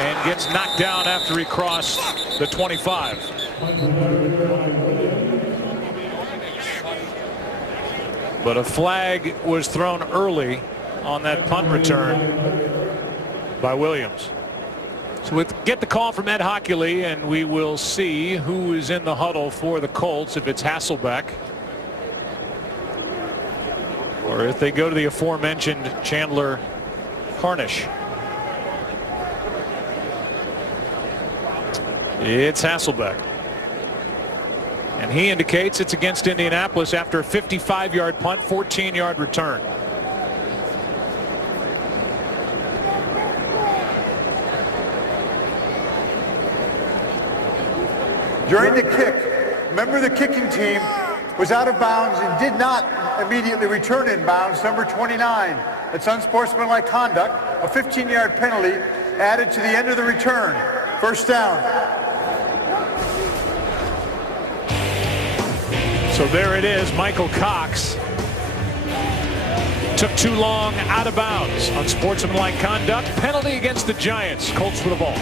and gets knocked down after he crossed the 25. But a flag was thrown early on that punt return by Williams. So we get the call from Ed Hockley, and we will see who is in the huddle for the Colts, if it's Hasselbeck, or if they go to the aforementioned Chandler Harnish. It's Hasselbeck, and he indicates it's against Indianapolis after a 55-yard punt, 14-yard return. During the kick, remember the kicking team was out of bounds and did not immediately return in bounds. Number 29. That's unsportsmanlike conduct. A 15-yard penalty added to the end of the return. First down. So there it is. Michael Cox took too long out of bounds. Unsportsmanlike conduct. Penalty against the Giants. Colts with the ball.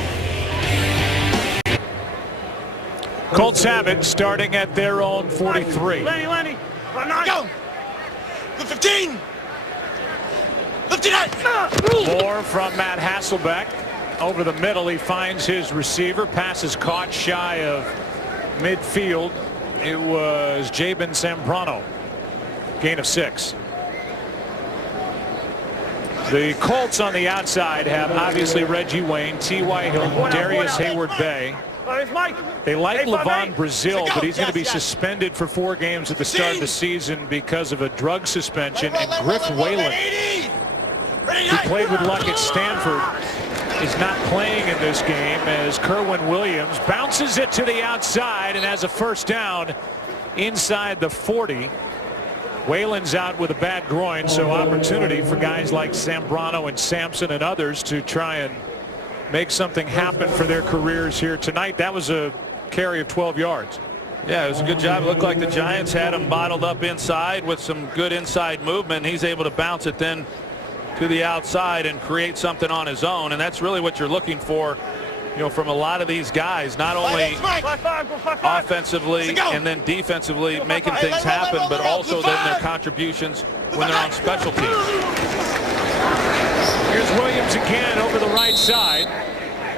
Colts have it, starting at their own 43. Lenny. Go. The 15. 59. More from Matt Hasselbeck. Over the middle, he finds his receiver. Pass is caught shy of midfield. It was Jabin Zambrano. Gain of 6. The Colts on the outside have obviously Reggie Wayne, T.Y. Hill, Darius Hayward-Bay. They like Levon Brazil, but he's going to be suspended for 4 games at the start of the season because of a drug suspension. And Griff Whalen, who played with luck at Stanford, is not playing in this game as Kerwin Williams bounces it to the outside and has a first down inside the 40. Whalen's out with a bad groin, so opportunity for guys like Zambrano and Sampson and others to try and make something happen for their careers here tonight. That was a carry of 12 yards. Yeah, it was a good job. It looked like the Giants had him bottled up inside with some good inside movement. He's able to bounce it then to the outside and create something on his own, and that's really what you're looking for, from a lot of these guys, not only offensively and then defensively making things happen, but also then their contributions when they're on special teams. Here's Williams again over the right side,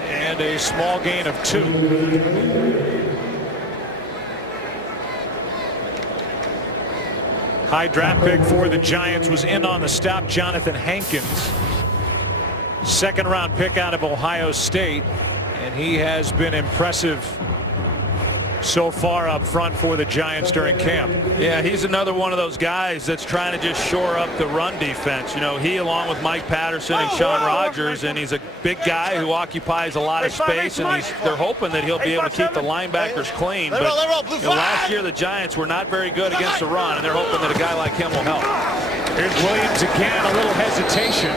and a small gain of 2. High draft pick for the Giants was in on the stop, Jonathan Hankins. Second-round pick out of Ohio State, and he has been impressive so far up front for the Giants during camp. Yeah, he's another one of those guys that's trying to just shore up the run defense. You know, he along with Mike Patterson and Sean Rogers, and he's a big guy who occupies a lot of space, and they're hoping that he'll be able to keep the linebackers clean. But you know, last year the Giants were not very good against the run, and they're hoping that a guy like him will help. Here's Williams again, a little hesitation.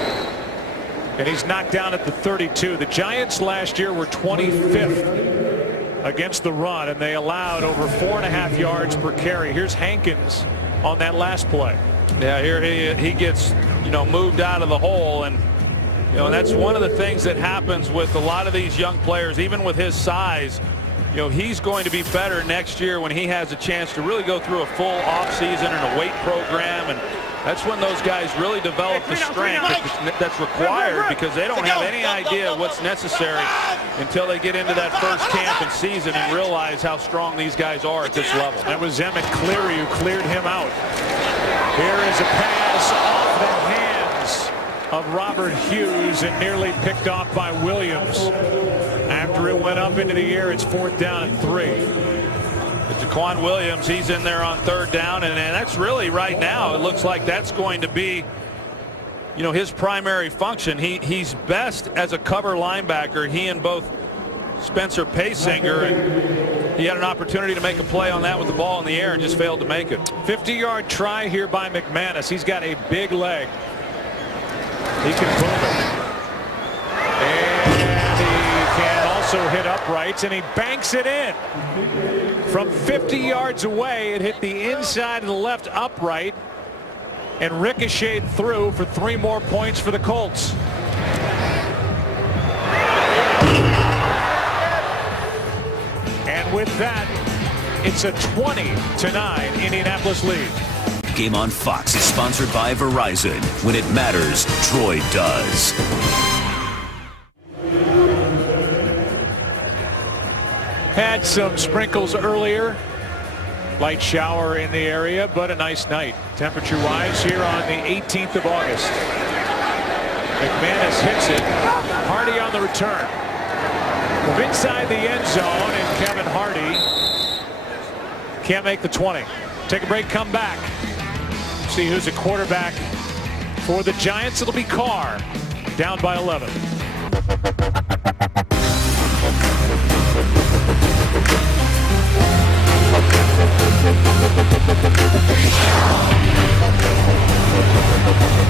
And he's knocked down at the 32. The Giants last year were 25th against the run, and they allowed over 4.5 yards per carry. Here's Hankins on that last play. Yeah, here he gets, you know, moved out of the hole, and you know, and that's one of the things that happens with a lot of these young players, even with his size. You know, he's going to be better next year when he has a chance to really go through a full offseason and a weight program, and that's when those guys really develop the strength that's required, because they don't have any idea what's necessary until they get into that first camp and season and realize how strong these guys are at this level. That was Emmett Cleary who cleared him out. Here is a pass off the hands of Robert Hughes and nearly picked off by Williams. After it went up into the air, it's 4th down and 3. Jaquan Williams, he's in there on 3rd down, and that's really right now, it looks like that's going to be, you know, his primary function. He's best as a cover linebacker. He and both Spencer Paysinger, and he had an opportunity to make a play on that with the ball in the air and just failed to make it. 50-yard try here by McManus. He's got a big leg. He can boom it. And he can also hit uprights, and he banks it in. From 50 yards away, it hit the inside of the left upright and ricocheted through for 3 more points for the Colts. And with that, it's a 20-9 Indianapolis lead. Game on Fox is sponsored by Verizon. When it matters, Troy does. Had some sprinkles earlier. Light shower in the area, but a nice night. Temperature-wise here on the 18th of August. McManus hits it. Hardy on the return. From inside the end zone, and Kevin Hardy can't make the 20. Take a break, come back. See who's a quarterback for the Giants. It'll be Carr, down by 11.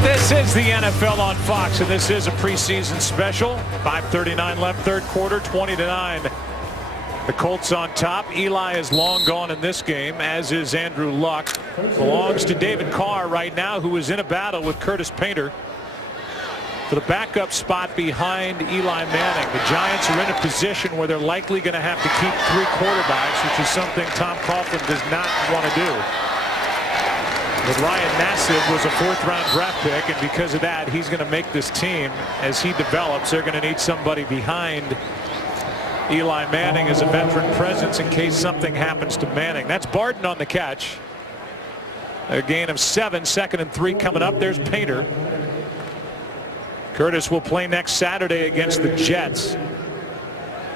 This is the NFL on Fox, and this is a preseason special. 5:39 left, 3rd quarter, 20-9. The Colts on top. Eli is long gone in this game, as is Andrew Luck. Belongs to David Carr right now, who is in a battle with Curtis Painter for the backup spot behind Eli Manning. The Giants are in a position where they're likely going to have to keep 3 quarterbacks, which is something Tom Coughlin does not want to do. But Ryan Nassib was a 4th-round draft pick, and because of that, he's going to make this team as he develops. They're going to need somebody behind Eli Manning as a veteran presence in case something happens to Manning. That's Barden on the catch. A gain of 7, 2nd and 3 coming up. There's Painter. Curtis will play next Saturday against the Jets.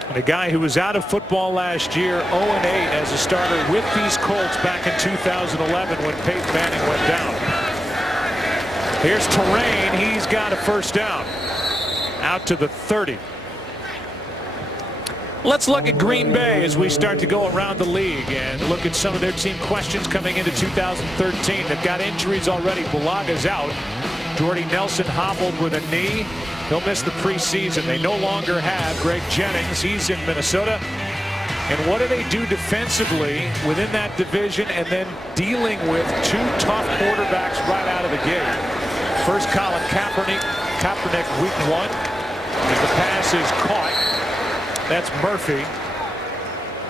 And a guy who was out of football last year, 0-8 as a starter with these Colts back in 2011 when Peyton Manning went down. Here's Terrain. He's got a 1st down. Out to the 30. Let's look at Green Bay as we start to go around the league and look at some of their team questions coming into 2013. They've got injuries already. Bulaga's out. Jordy Nelson hobbled with a knee. He'll miss the preseason. They no longer have Greg Jennings. He's in Minnesota. And what do they do defensively within that division and then dealing with 2 tough quarterbacks right out of the gate? First, Colin Kaepernick week 1. As the pass is caught. That's Murphy.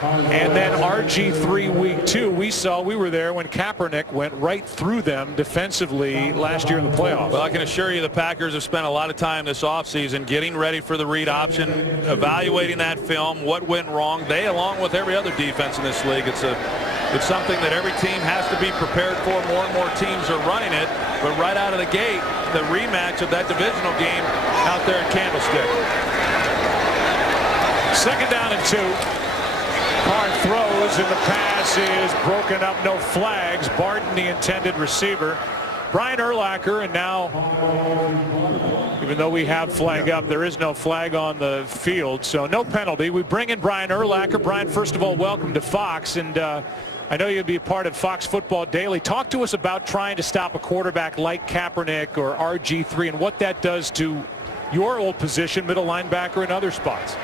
And then RG3 week 2. We were there when Kaepernick went right through them defensively last year in the playoffs. Well, I can assure you the Packers have spent a lot of time this offseason getting ready for the read option, evaluating that film, what went wrong. They, along with every other defense in this league, it's something that every team has to be prepared for. More and more teams are running it, but right out of the gate, the rematch of that divisional game out there at Candlestick. 2nd down and 2. Carr throws, and the pass is broken up. No flags. Barton, the intended receiver. Brian Urlacher, and now, even though we have flag up, there is no flag on the field, so no penalty. We bring in Brian Urlacher. Brian, first of all, welcome to Fox, and I know you'll be a part of Fox Football Daily. Talk to us about trying to stop a quarterback like Kaepernick or RG3 and what that does to your old position, middle linebacker, and other spots.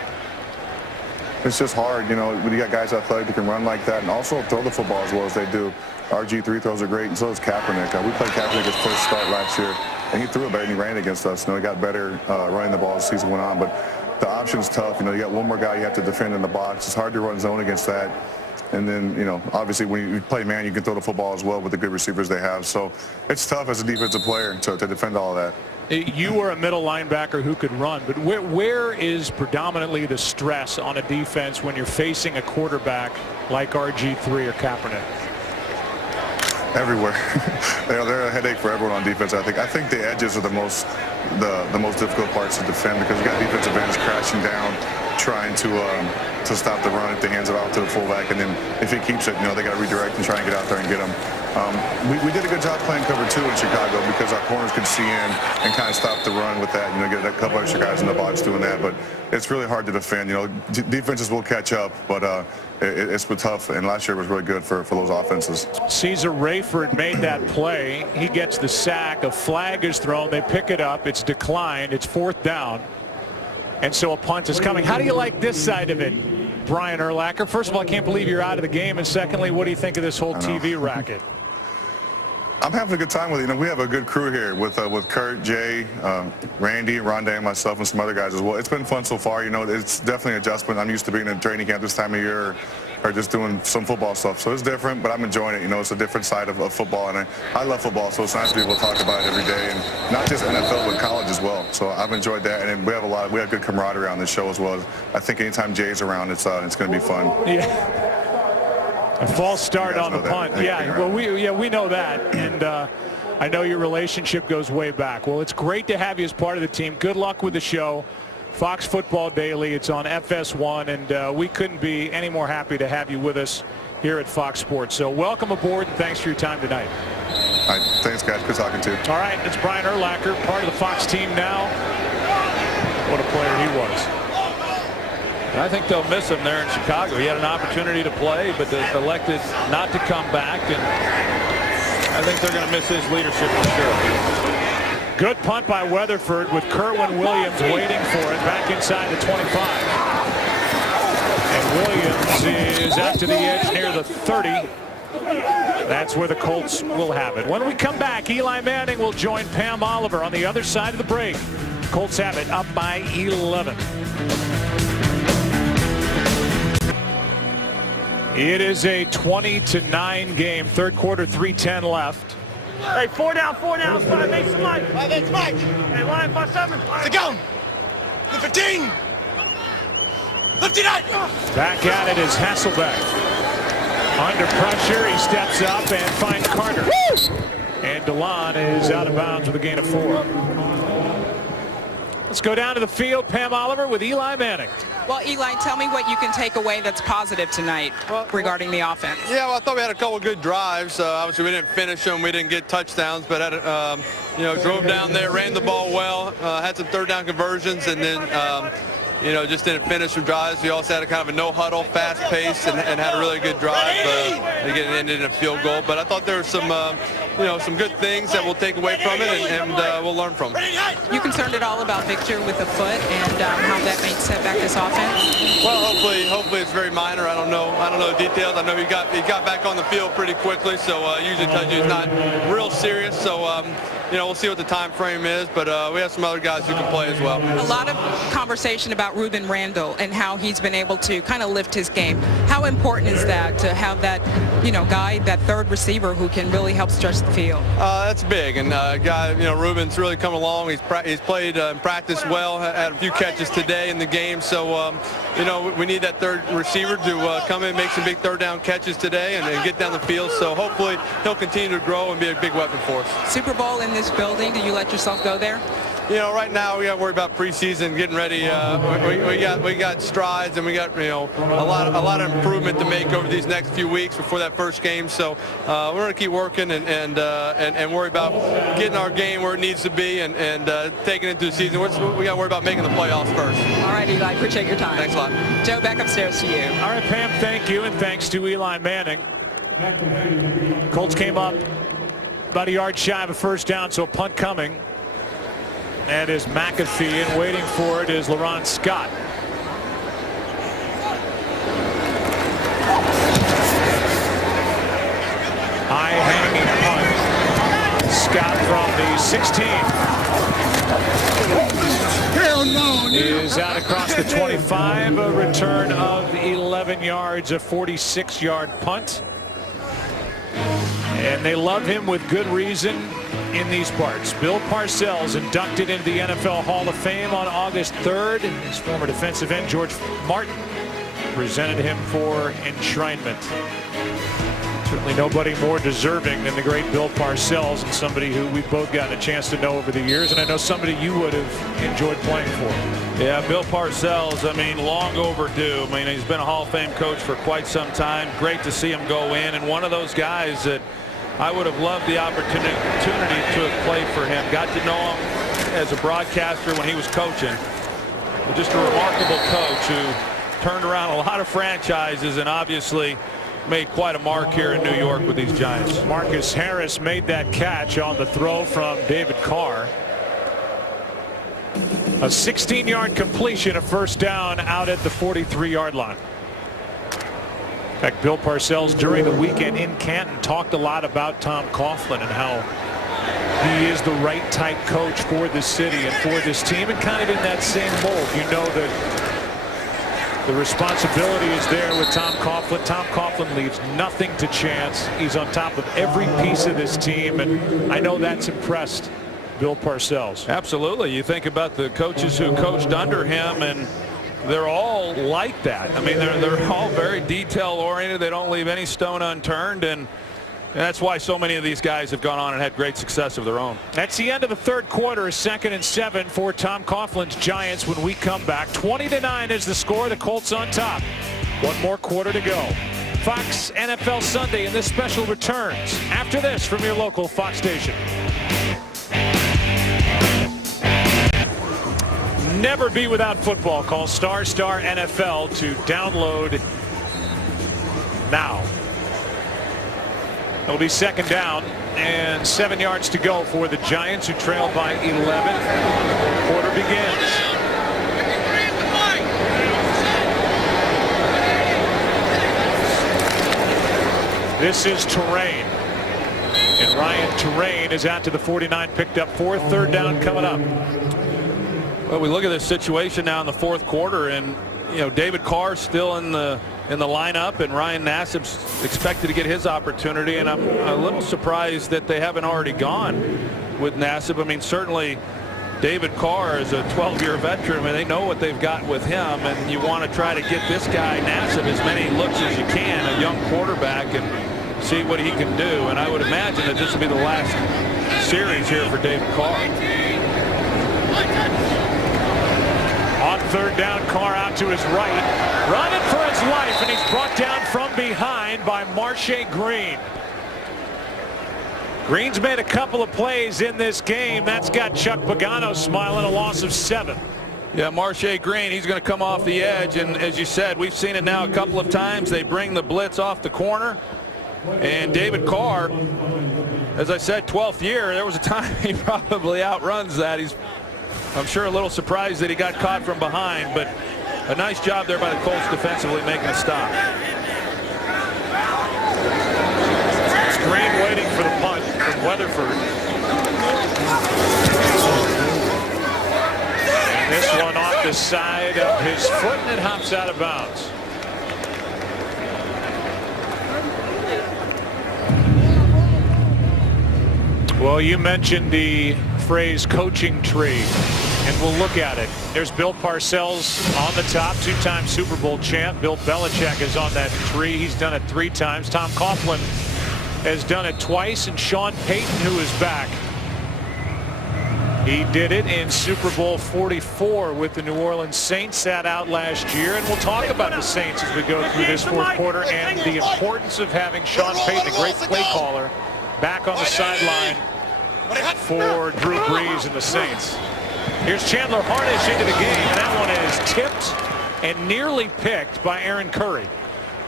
It's just hard, you know, when you got guys athletic that can run like that and also throw the football as well as they do. RG3 throws are great, and so does Kaepernick. We played Kaepernick his first start last year, and he threw it better than he ran against us. You know, he got better running the ball as the season went on, but the option's tough. You know, you got one more guy you have to defend in the box. It's hard to run zone against that. And then, you know, obviously when you play man, you can throw the football as well with the good receivers they have. So it's tough as a defensive player to defend all of that. You are a middle linebacker who could run, but where is predominantly the stress on a defense when you're facing a quarterback like RG3 or Kaepernick? Everywhere. They're a headache for everyone on defense, I think. I think the edges are the most difficult parts to defend because you got defensive ends crashing down, trying to stop the run if they hands it off to the fullback, and then if he keeps it, you know, they got to redirect and try and get out there and get him. We did a good job playing cover 2 in Chicago because our corners could see in and kind of stop the run with that. You know, get a couple extra guys in the box doing that, but it's really hard to defend. You know, defenses will catch up, but it's been tough, and last year was really good for those offenses. Caesar Rayford made that play. He gets the sack. A flag is thrown. They pick it up. It's declined. It's 4th down. And so a punt is coming. How do you like this side of it, Brian Urlacher? First of all, I can't believe you're out of the game. And secondly, what do you think of this whole TV racket? I'm having a good time with it. You know, we have a good crew here with Kurt, Jay, Randy, Rondé, and myself, and some other guys as well. It's been fun so far. You know, it's definitely an adjustment. I'm used to being in training camp this time of year or just doing some football stuff. So it's different, but I'm enjoying it. You know, it's a different side of football, and I love football, so it's nice to be able to talk about it every day, and not just NFL, but college as well. So I've enjoyed that, and we have good camaraderie on this show as well. I think anytime Jay's around, it's going to be fun. Yeah. A false start on the punt. Yeah, well, we know that, and I know your relationship goes way back. Well, it's great to have you as part of the team. Good luck with the show. Fox Football Daily. It's on FS1, and we couldn't be any more happy to have you with us here at Fox Sports. So welcome aboard, and thanks for your time tonight. All right, thanks, guys. Good talking to you. All right, it's Brian Urlacher, part of the Fox team now. What a player he was. I think they'll miss him there in Chicago. He had an opportunity to play, but they elected not to come back, and I think they're going to miss his leadership for sure. Good punt by Weatherford with Kerwin Williams waiting for it back inside the 25. And Williams is out to the edge near the 30. That's where the Colts will have it. When we come back, Eli Manning will join Pam Oliver on the other side of the break. Colts have it up by 11. It is a 20-9 game. Third quarter, 3:10 left. Hey, 4 down, 5-8 Mike. 5-8 Mike. Hey, line 5-7. To go. The 15. 59. Back at it is Hasselbeck. Under pressure, he steps up and finds Carter. And DeLon is out of bounds with a gain of 4. Let's go down to the field. Pam Oliver with Eli Manning. Well, Eli, tell me what you can take away that's positive tonight regarding the offense. Yeah, well, I thought we had a couple of good drives. Obviously, we didn't finish them. We didn't get touchdowns, but drove down there, ran the ball well, had some third down conversions, and then just didn't finish some drives. We also had a kind of a no-huddle, fast pace, and had a really good drive. Again, it ended in a field goal. But I thought there were some, some good things that we'll take away from it, and we'll learn from it. You concerned at all about Victor with the foot and how that may set back this offense? Well, hopefully it's very minor. I don't know the details. I know he got back on the field pretty quickly, so usually tells you it's not real serious. So we'll see what the time frame is, but we have some other guys who can play as well. A lot of conversation about Ruben Randall and how he's been able to kind of lift his game. How important is that to have that, guy, that third receiver who can really help stretch the field? That's big, and Ruben's really come along. He's played in practice well, had a few catches today in the game, so we need that third receiver to come in, make some big third down catches today, and get down the field. So hopefully he'll continue to grow and be a big weapon for us. Super Bowl in this building. Do you let yourself go there? you know, right now we got to worry about preseason, getting ready. We got strides, and we got, you know, a lot of improvement to make over these next few weeks before that first game. So we're going to keep working and worry about getting our game where it needs to be and taking it into the season. We got to worry about making the playoffs first. All right, Eli, appreciate your time. Thanks a lot. Joe, back upstairs to you. All right, Pam, thank you, and thanks to Eli Manning. Colts came up about a yard shy of a first down, so a punt coming. And is McAfee, and waiting for it is LaRon Scott. High hanging punt. Scott from the 16. Is out across the 25. A return of 11 yards, a 46-yard punt. And they love him with good reason in these parts. Bill Parcells inducted into the NFL Hall of Fame on August 3rd. His former defensive end George Martin presented him for enshrinement. Certainly nobody more deserving than the great Bill Parcells, and somebody who we've both gotten a chance to know over the years, and I know somebody you would have enjoyed playing for. Yeah, Bill Parcells, I mean, long overdue. I mean, he's been a Hall of Fame coach for quite some time. Great to see him go in, and one of those guys that I would have loved the opportunity to have played for him. Got to know him as a broadcaster when he was coaching. Just a remarkable coach who turned around a lot of franchises and obviously made quite a mark here in New York with these Giants. Marcus Harris made that catch on the throw from David Carr. A 16-yard completion, a first down out at the 43-yard line. In fact, Bill Parcells during the weekend in Canton talked a lot about Tom Coughlin and how he is the right type coach for this city and for this team, and kind of in that same mold. You know that the responsibility is there with Tom Coughlin. Tom Coughlin leaves nothing to chance. He's on top of every piece of this team, and I know that's impressed Bill Parcells. Absolutely. You think about the coaches who coached under him, and they're all like that. I mean, they're all very detail oriented. They don't leave any stone unturned, and that's why so many of these guys have gone on and had great success of their own. That's the end of the third quarter. 2nd and 7 for Tom Coughlin's Giants when we come back. 20-9 is the score. The Colts on top. One more quarter to go. Fox NFL Sunday, and this special returns after this from your local Fox station. Never be without football. Call ** NFL to download now. It'll be 2nd down and 7 yards to go for the Giants, who trail by 11. Quarter begins. This is Terrain. And Ryan Terrain is out to the 49, picked up 4. 3rd down coming up. Well, we look at this situation now in the 4th quarter, and you know, David Carr still in the lineup, and Ryan Nassib's expected to get his opportunity, and I'm a little surprised that they haven't already gone with Nassib. I mean, certainly David Carr is a 12-year veteran. I mean, they know what they've got with him, and you want to try to get this guy Nassib as many looks as you can, a young quarterback, and see what he can do. And I would imagine that this will be the last series here for David Carr. On 3rd down, Carr out to his right, running for his life, and he's brought down from behind by Marshae Green. Green's made a couple of plays in this game. That's got Chuck Pagano smiling. A loss of 7. Yeah, Marshae Green, he's going to come off the edge, and as you said, we've seen it now a couple of times. They bring the blitz off the corner, and David Carr, as I said, 12th year, there was a time he probably outruns that. I'm sure a little surprised that he got caught from behind, but a nice job there by the Colts defensively making a stop. It's Green waiting for the punt from Weatherford. And this one off the side of his foot, and it hops out of bounds. Well, you mentioned the phrase coaching tree, and we'll look at it. There's Bill Parcells on the top, 2-time Super Bowl champ. Bill Belichick is on that tree. He's done it 3 times. Tom Coughlin has done it twice, and Sean Payton, who is back, He did it in Super Bowl 44 with the New Orleans Saints. Sat out last year, and we'll talk about the Saints as we go through this fourth quarter and the importance of having Sean Payton, a great play caller, back on the sideline for Drew Brees and the Saints. Here's Chandler Harnish into the game, and that one is tipped and nearly picked by Aaron Curry.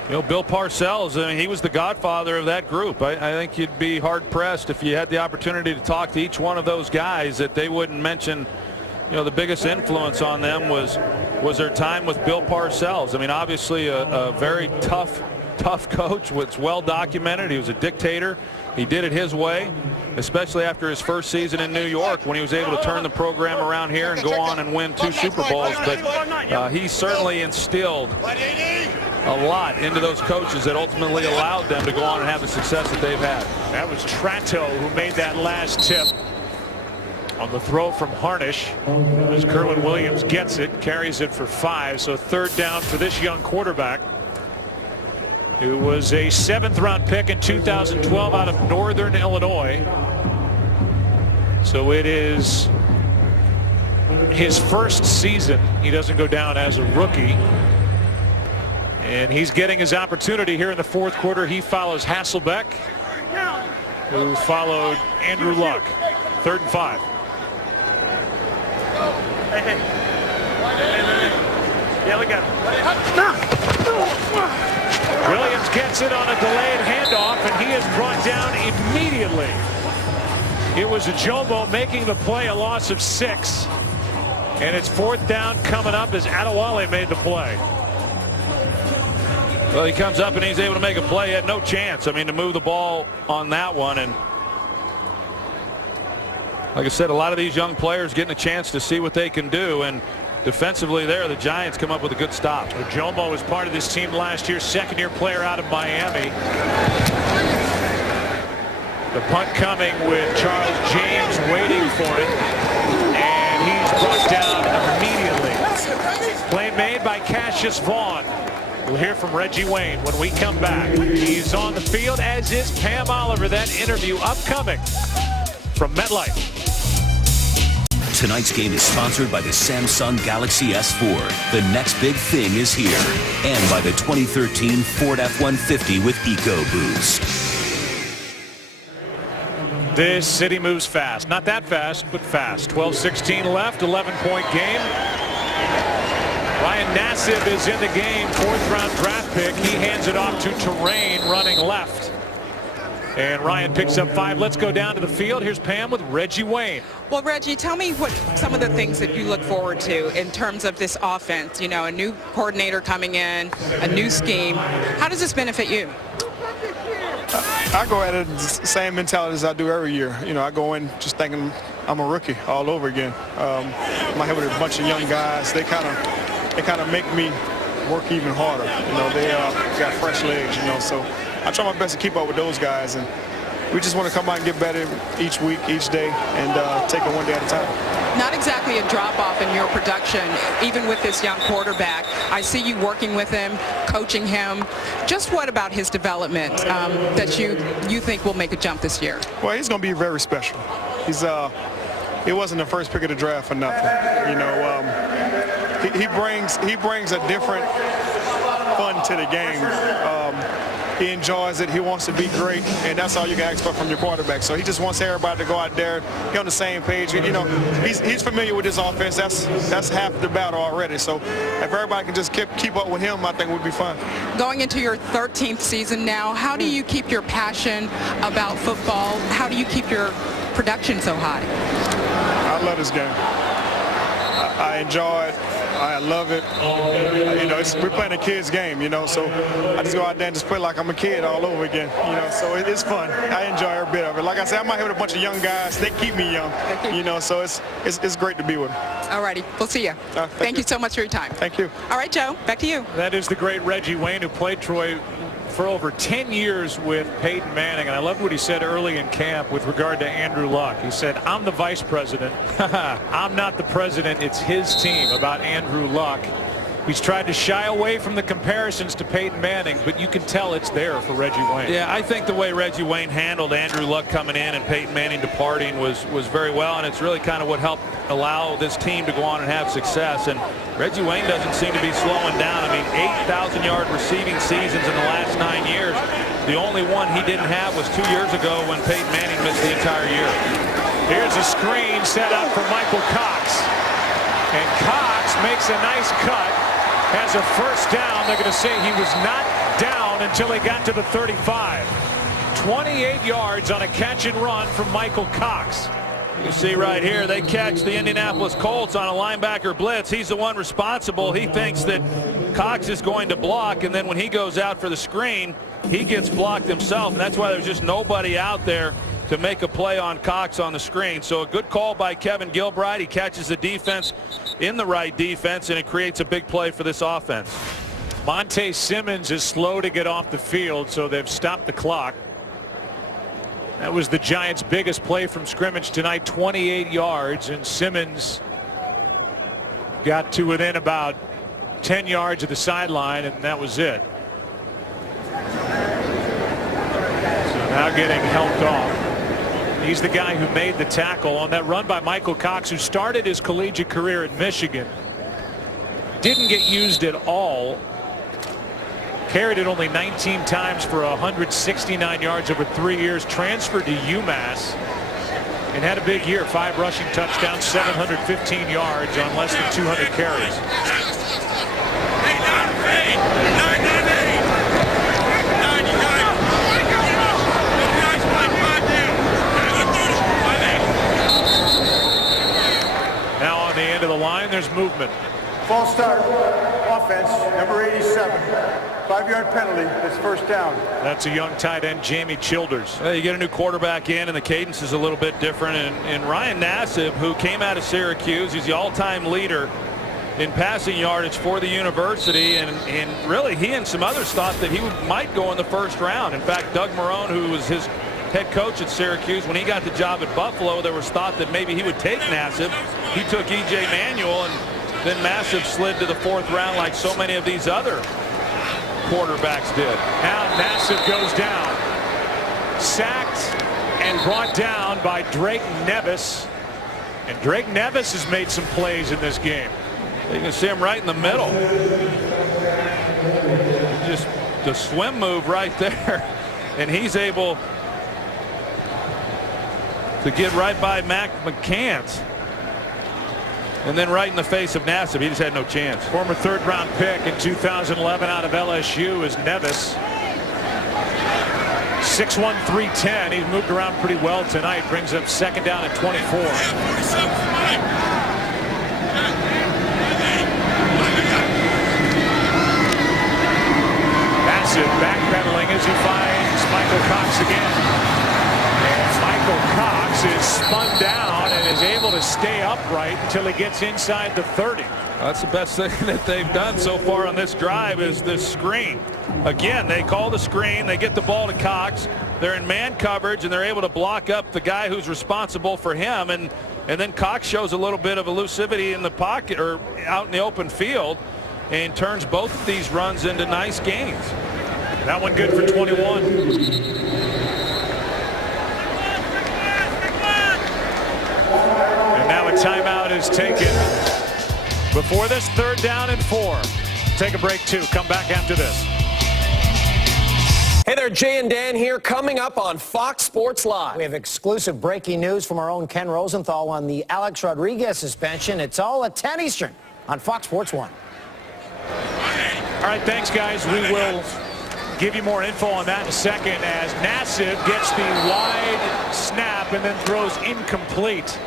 You know, Bill Parcells, I mean, he was the godfather of that group. I think you'd be hard-pressed if you had the opportunity to talk to each one of those guys that they wouldn't mention, you know, the biggest influence on them was their time with Bill Parcells. I mean, obviously a very tough coach. It's well documented. He was a dictator. He did it his way, especially after his first season in New York when he was able to turn the program around here and go on and win 2 Super Bowls. But he certainly instilled a lot into those coaches that ultimately allowed them to go on and have the success that they've had. That was Tratto who made that last tip on the throw from Harnish. As Kerwin Williams gets it, carries it for 5. So 3rd down for this young quarterback, who was a 7th-round pick in 2012 out of Northern Illinois. So it is his first season. He doesn't go down as a rookie. And he's getting his opportunity here in the fourth quarter. He follows Hasselbeck, who followed Andrew Luck. 3rd and 5. Yeah, look at him. Williams gets it on a delayed handoff, and he is brought down immediately. It was Ajomo making the play, a loss of 6. And it's 4th down coming up as Adewale made the play. Well, he comes up and he's able to make a play. He had no chance, I mean, to move the ball on that one. And like I said, a lot of these young players getting a chance to see what they can do. And defensively there, the Giants come up with a good stop. Jomo was part of this team last year, 2nd-year player out of Miami. The punt coming with Charles James waiting for it. And he's brought down immediately. Play made by Cassius Vaughn. We'll hear from Reggie Wayne when we come back. He's on the field, as is Pam Oliver. That interview upcoming from MetLife. Tonight's game is sponsored by the Samsung Galaxy S4. The next big thing is here. And by the 2013 Ford F-150 with EcoBoost. This city moves fast. Not that fast, but fast. 12:16 left, 11-point game. Ryan Nassib is in the game, 4th-round draft pick. He hands it off to Terrain running left. And Ryan picks up 5. Let's go down to the field. Here's Pam with Reggie Wayne. Well, Reggie, tell me what some of the things that you look forward to in terms of this offense. You know, a new coordinator coming in, a new scheme. How does this benefit you? I go at it the same mentality as I do every year. You know, I go in just thinking I'm a rookie all over again. I'm here with a bunch of young guys. They kind of make me work even harder. You know, they got fresh legs, you know, so I try my best to keep up with those guys, and we just want to come out and get better each week, each day, and take it one day at a time. Not exactly a drop-off in your production, even with this young quarterback. I see you working with him, coaching him. Just what about his development that you think will make a jump this year? Well, he's going to be very special. He wasn't the first pick of the draft for nothing. You know, he brings a different fun to the game. He enjoys it. He wants to be great, and that's all you can expect from your quarterback. So he just wants everybody to go out there, get on the same page. You know, he's familiar with his offense. That's half the battle already. So if everybody can just keep up with him, I think it would be fun. Going into your 13th season now, how do you keep your passion about football? How do you keep your production so high? I love this game. I enjoy it. I love it. You know, we're playing a kid's game, you know, so I just go out there and just play like I'm a kid all over again, you know, so it's fun. I enjoy every bit of it. Like I said, I'm out here with a bunch of young guys. They keep me young, you know, so it's great to be with them. All righty. We'll see you. Thank you so much for your time. Thank you. All right, Joe, back to you. That is the great Reggie Wayne, who played Troy for over 10 years with Peyton Manning. And I loved what he said early in camp with regard to Andrew Luck. He said, I'm the vice president. I'm not the president. It's his team, about Andrew Luck. He's tried to shy away from the comparisons to Peyton Manning, but you can tell it's there for Reggie Wayne. Yeah, I think the way Reggie Wayne handled Andrew Luck coming in and Peyton Manning departing was very well, and it's really kind of what helped allow this team to go on and have success. And Reggie Wayne doesn't seem to be slowing down. I mean, 8,000-yard receiving seasons in the last 9 years. The only one he didn't have was 2 years ago when Peyton Manning missed the entire year. Here's a screen set up for Michael Cox. And Cox makes a nice cut. Has a first down. They're going to say he was not down until he got to the 35. 28 yards on a catch and run from Michael Cox. You see right here, they catch the Indianapolis Colts on a linebacker blitz. He's the one responsible. He thinks that Cox is going to block, and then when he goes out for the screen, he gets blocked himself, and that's why there's just nobody out there to make a play on Cox on the screen. So a good call by Kevin Gilbride. He catches the defense in the right defense, and it creates a big play for this offense. Monte Simmons is slow to get off the field, so they've stopped the clock. That was the Giants' biggest play from scrimmage tonight, 28 yards, and Simmons got to within about 10 yards of the sideline, and that was it. So now getting helped off. He's the guy who made the tackle on that run by Michael Cox, who started his collegiate career at Michigan. Didn't get used at all. Carried it only 19 times for 169 yards over 3 years. Transferred to UMass and had a big year. 5 rushing touchdowns, 715 yards on less than 200 carries. Now on the end of the line, there's movement. False start, offense, number 87. 5-yard penalty, that's first down. That's a young tight end, Jamie Childers. You get a new quarterback in, and the cadence is a little bit different. And Ryan Nassib, who came out of Syracuse, he's the all-time leader in passing yardage for the university. And really, he and some others thought that he might go in the first round. In fact, Doug Marrone, who was his head coach at Syracuse, when he got the job at Buffalo, there was thought that maybe he would take Nassib. He took E.J. Manuel, and then Nassib slid to the 4th round like so many of these other quarterbacks did. Now Nassib goes down. Sacked and brought down by Drake Nevis. And Drake Nevis has made some plays in this game. You can see him right in the middle. Just the swim move right there. And he's able to get right by Mac McCants. And then right in the face of Nassib. He just had no chance. Former 3rd-round pick in 2011 out of LSU is Nevis. 6'1", 310. He's moved around pretty well tonight. Brings up 2nd down at 24. Nassib backpedaling as he finds Michael Cox again. And Michael Cox is spun down and is able to stay upright until he gets inside the 30. That's the best thing that they've done so far on this drive is this screen. Again, they call the screen, they get the ball to Cox, they're in man coverage, and they're able to block up the guy who's responsible for him, and then Cox shows a little bit of elusivity in the pocket or out in the open field and turns both of these runs into nice gains. That one good for 21. And now a timeout is taken before this 3rd down and 4. Take a break too. Come back after this. Hey there, Jay and Dan here. Coming up on Fox Sports Live. We have exclusive breaking news from our own Ken Rosenthal on the Alex Rodriguez suspension. It's all at 10 Eastern on Fox Sports 1. All right, thanks, guys. We will give you more info on that in a second as Nassib gets the wide snap and then throws incomplete.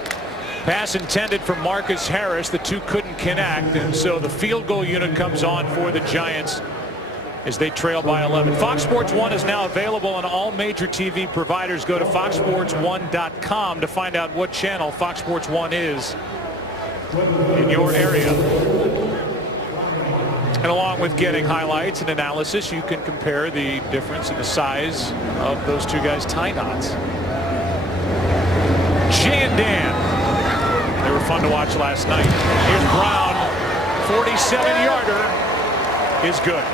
Pass intended for Marcus Harris. The two couldn't connect, and so the field goal unit comes on for the Giants as they trail by 11. Fox Sports 1 is now available on all major TV providers. Go to foxsports1.com to find out what channel Fox Sports 1 is in your area. And along with getting highlights and analysis, you can compare the difference in the size of those two guys' tie knots. Jay and Dan. They were fun to watch last night. Here's Brown, 46 47-yarder is good.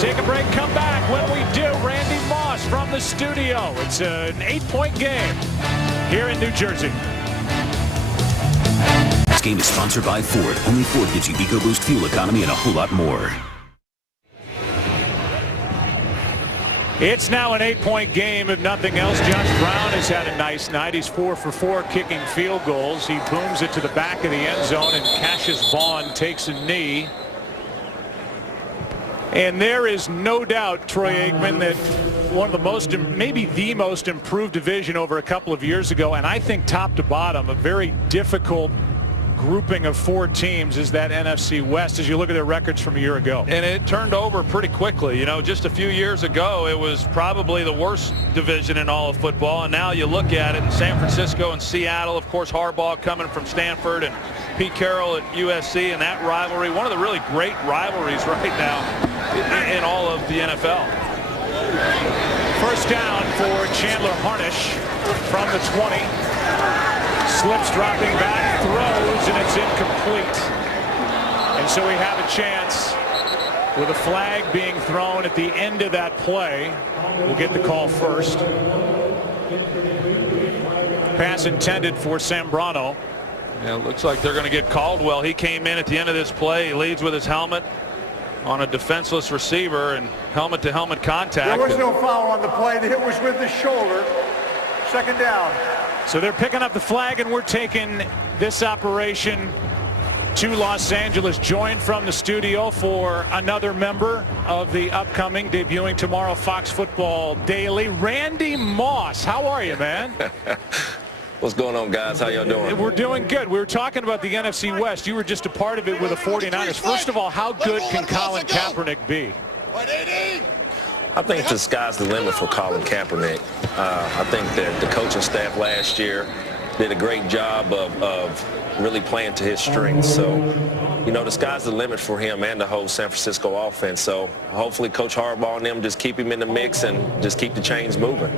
Take a break, come back. When we do, Randy Moss from the studio. It's an 8-point game here in New Jersey. This game is sponsored by Ford. Only Ford gives you EcoBoost fuel economy and a whole lot more. It's now an 8-point game, if nothing else. Josh Brown has had a nice night. He's 4 for 4 kicking field goals. He booms it to the back of the end zone, and Cassius Vaughn takes a knee. And there is no doubt, Troy Aikman, that one of the most, maybe the most improved division over a couple of years ago, and I think top to bottom, a very difficult grouping of 4 teams is that NFC West as you look at their records from a year ago. And it turned over pretty quickly. You know, just a few years ago, it was probably the worst division in all of football. And now you look at it in San Francisco and Seattle, of course, Harbaugh coming from Stanford and Pete Carroll at USC, and that rivalry, one of the really great rivalries right now in all of the NFL. First down for Chandler Harnish from the 20. Slips dropping back, throws, and it's incomplete. And so we have a chance with a flag being thrown at the end of that play. We'll get the call first. Pass intended for Sambrano. Yeah, it looks like they're going to get Caldwell. He came in at the end of this play. He leads with his helmet on a defenseless receiver and helmet-to-helmet contact. There was no foul on the play. The hit was with the shoulder. Second down. So they're picking up the flag, and we're taking this operation to Los Angeles. Joined from the studio for another member of the upcoming, debuting tomorrow, Fox Football Daily, Randy Moss. How are you, man? What's going on, guys? How y'all doing? We're doing good. We were talking about the NFC West. You were just a part of it with the 49ers. First of all, how good can Colin Kaepernick be? I think the sky's the limit for Colin Kaepernick. I think that the coaching staff last year did a great job of really playing to his strengths. So, you know, the sky's the limit for him and the whole San Francisco offense. So hopefully Coach Harbaugh and them just keep him in the mix and just keep the chains moving.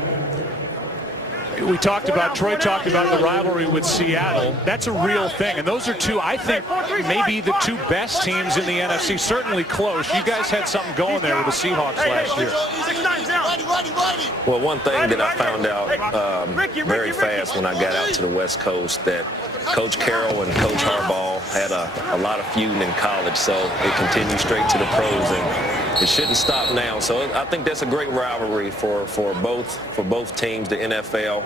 We talked about, Troy talked about the rivalry with Seattle. That's a real thing. And those are two, I think, maybe the 2 best teams in the NFC. Certainly close. You guys had something going there with the Seahawks last year. Well, one thing that I found out very fast when I got out to the West Coast, that Coach Carroll and Coach Harbaugh had a lot of feuding in college. So it continued straight to the pros, and it shouldn't stop now. So I think that's a great rivalry for both teams, the NFL.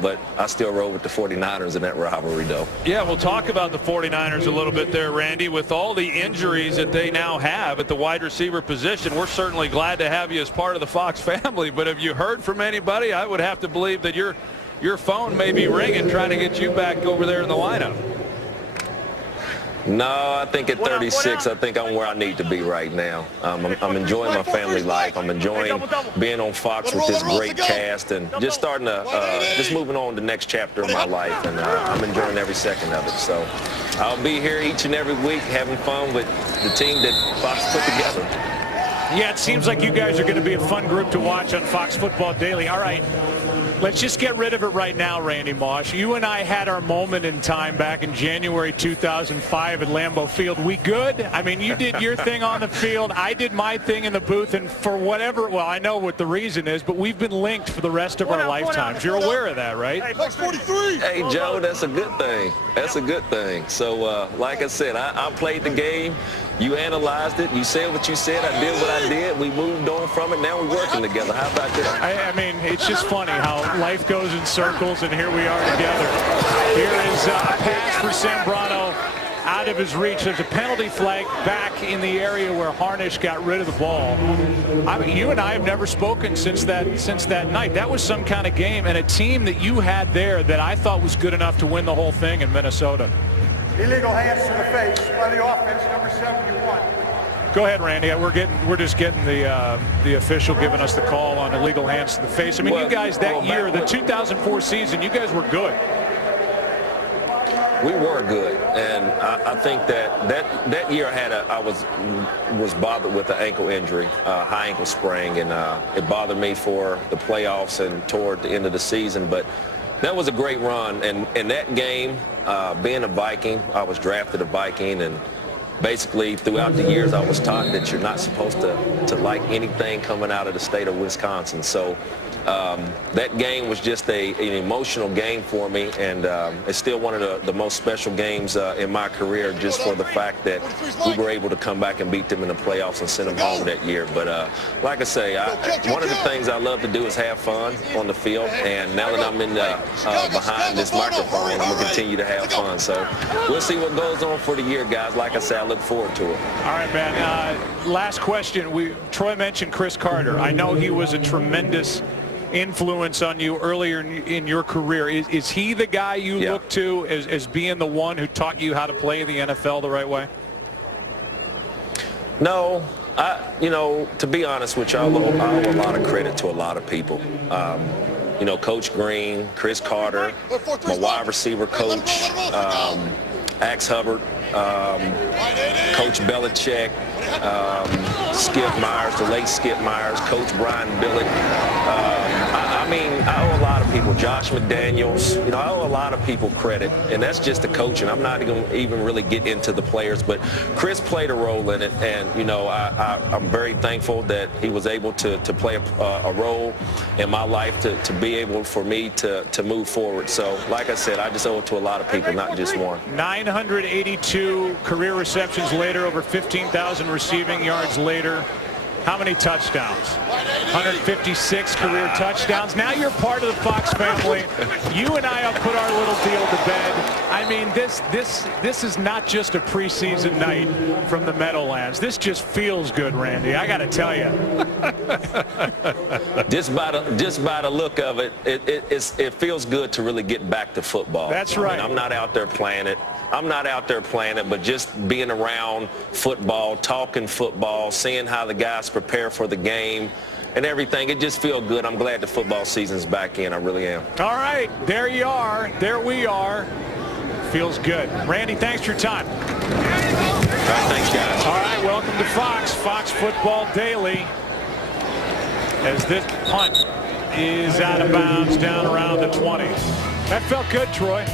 But I still roll with the 49ers in that rivalry, though. Yeah, we'll talk about the 49ers a little bit there, Randy. With all the injuries that they now have at the wide receiver position, we're certainly glad to have you as part of the Fox family. But have you heard from anybody? I would have to believe that your phone may be ringing trying to get you back over there in the lineup. No, I think at 36, I think I'm where I need to be right now. I'm enjoying my family life. I'm enjoying being on Fox with this great cast and just starting to, just moving on to the next chapter of my life. And I'm enjoying every second of it. So I'll be here each and every week having fun with the team that Fox put together. Yeah, it seems like you guys are going to be a fun group to watch on Fox Football Daily. All right. Let's just get rid of it right now, Randy Moss. You and I had our moment in time back in January 2005 at Lambeau Field. We good? I mean, you did your thing on the field. I did my thing in the booth. And for whatever, well, I know what the reason is, but we've been linked for the rest of our lifetimes. You're aware of that, right? Hey, Joe, that's a good thing. That's a good thing. So, like I said, I played the game. You analyzed it. You said what you said. I did what I did. We moved on from it. Now we're working together. How about that? I mean, it's just funny how life goes in circles, and here we are together. Here is a pass for Sambrano out of his reach. There's a penalty flag back in the area where Harnish got rid of the ball. I mean, you and I have never spoken since that night. That was some kind of game, and a team that you had there that I thought was good enough to win the whole thing in Minnesota. Illegal hands to the face by the offense, number 71. Go ahead, Randy. We're just getting the official giving us the call on illegal hands to the face. I mean, you guys that year, the 2004 season, you guys were good. We were good, and I think that year I was bothered with an ankle injury, high ankle sprain, and it bothered me for the playoffs and toward the end of the season. But that was a great run. And in that game, being a Viking, I was drafted a Viking, and basically throughout the years I was taught that you're not supposed to like anything coming out of the state of Wisconsin. So that game was just an emotional game for me, and it's still one of the most special games in my career, just for the fact that we were able to come back and beat them in the playoffs and send them home that year. But like I say, one of the things I love to do is have fun on the field, and now that I'm in behind this microphone, I'm going to continue to have fun. So we'll see what goes on for the year, guys. Like I say, I look forward to it. All right, man. Last question. Troy mentioned Chris Carter. I know he was a tremendous influence on you earlier in your career. Is he the guy you look to as being the one who taught you how to play the NFL the right way? No. To be honest with you, I owe a lot of credit to a lot of people. Coach Green, Chris Carter, my wide receiver coach, Axe Hubbard, Coach Belichick, Skip Myers, the late Skip Myers, Coach Brian Billick. I owe a lot of people, Josh McDaniels, I owe a lot of people credit, and that's just the coaching. I'm not going to even really get into the players, but Chris played a role in it, and, I'm very thankful that he was able to play a role in my life to be able for me to move forward. So, like I said, I just owe it to a lot of people, not just one. 982 career receptions later, over 15,000 receiving yards later. How many touchdowns? 156 career touchdowns. Now you're part of the Fox family. You and I have put our little deal to bed. I mean, this is not just a preseason night from the Meadowlands. This just feels good, Randy. I got to tell you. just by the look of it, it feels good to really get back to football. That's right. I'm not out there playing it. But just being around football, talking football, seeing how the guys prepare for the game and everything, it just feels good. I'm glad the football season's back in. I really am. All right, there you are. There we are. Feels good. Randy, thanks for your time. All right, thanks, guys. All right, welcome to Fox Football Daily. As this punt is out of bounds down around the 20. That felt good, Troy.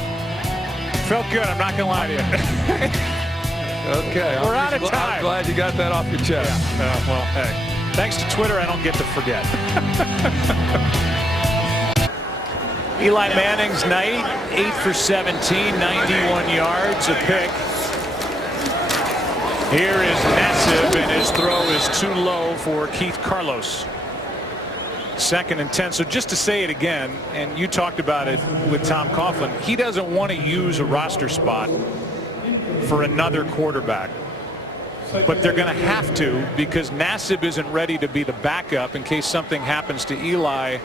Felt good, I'm not going to lie to you. Okay. We're out of time. I'm glad you got that off your chest. Yeah. Well, hey, thanks to Twitter, I don't get to forget. Eli Manning's night, 8 for 17, 91 yards, a pick. Here is Nassib, and his throw is too low for Keith Carlos. 2nd and 10. So just to say it again, and you talked about it with Tom Coughlin, he doesn't want to use a roster spot for another quarterback. But they're going to have to, because Nassib isn't ready to be the backup in case something happens to Eli.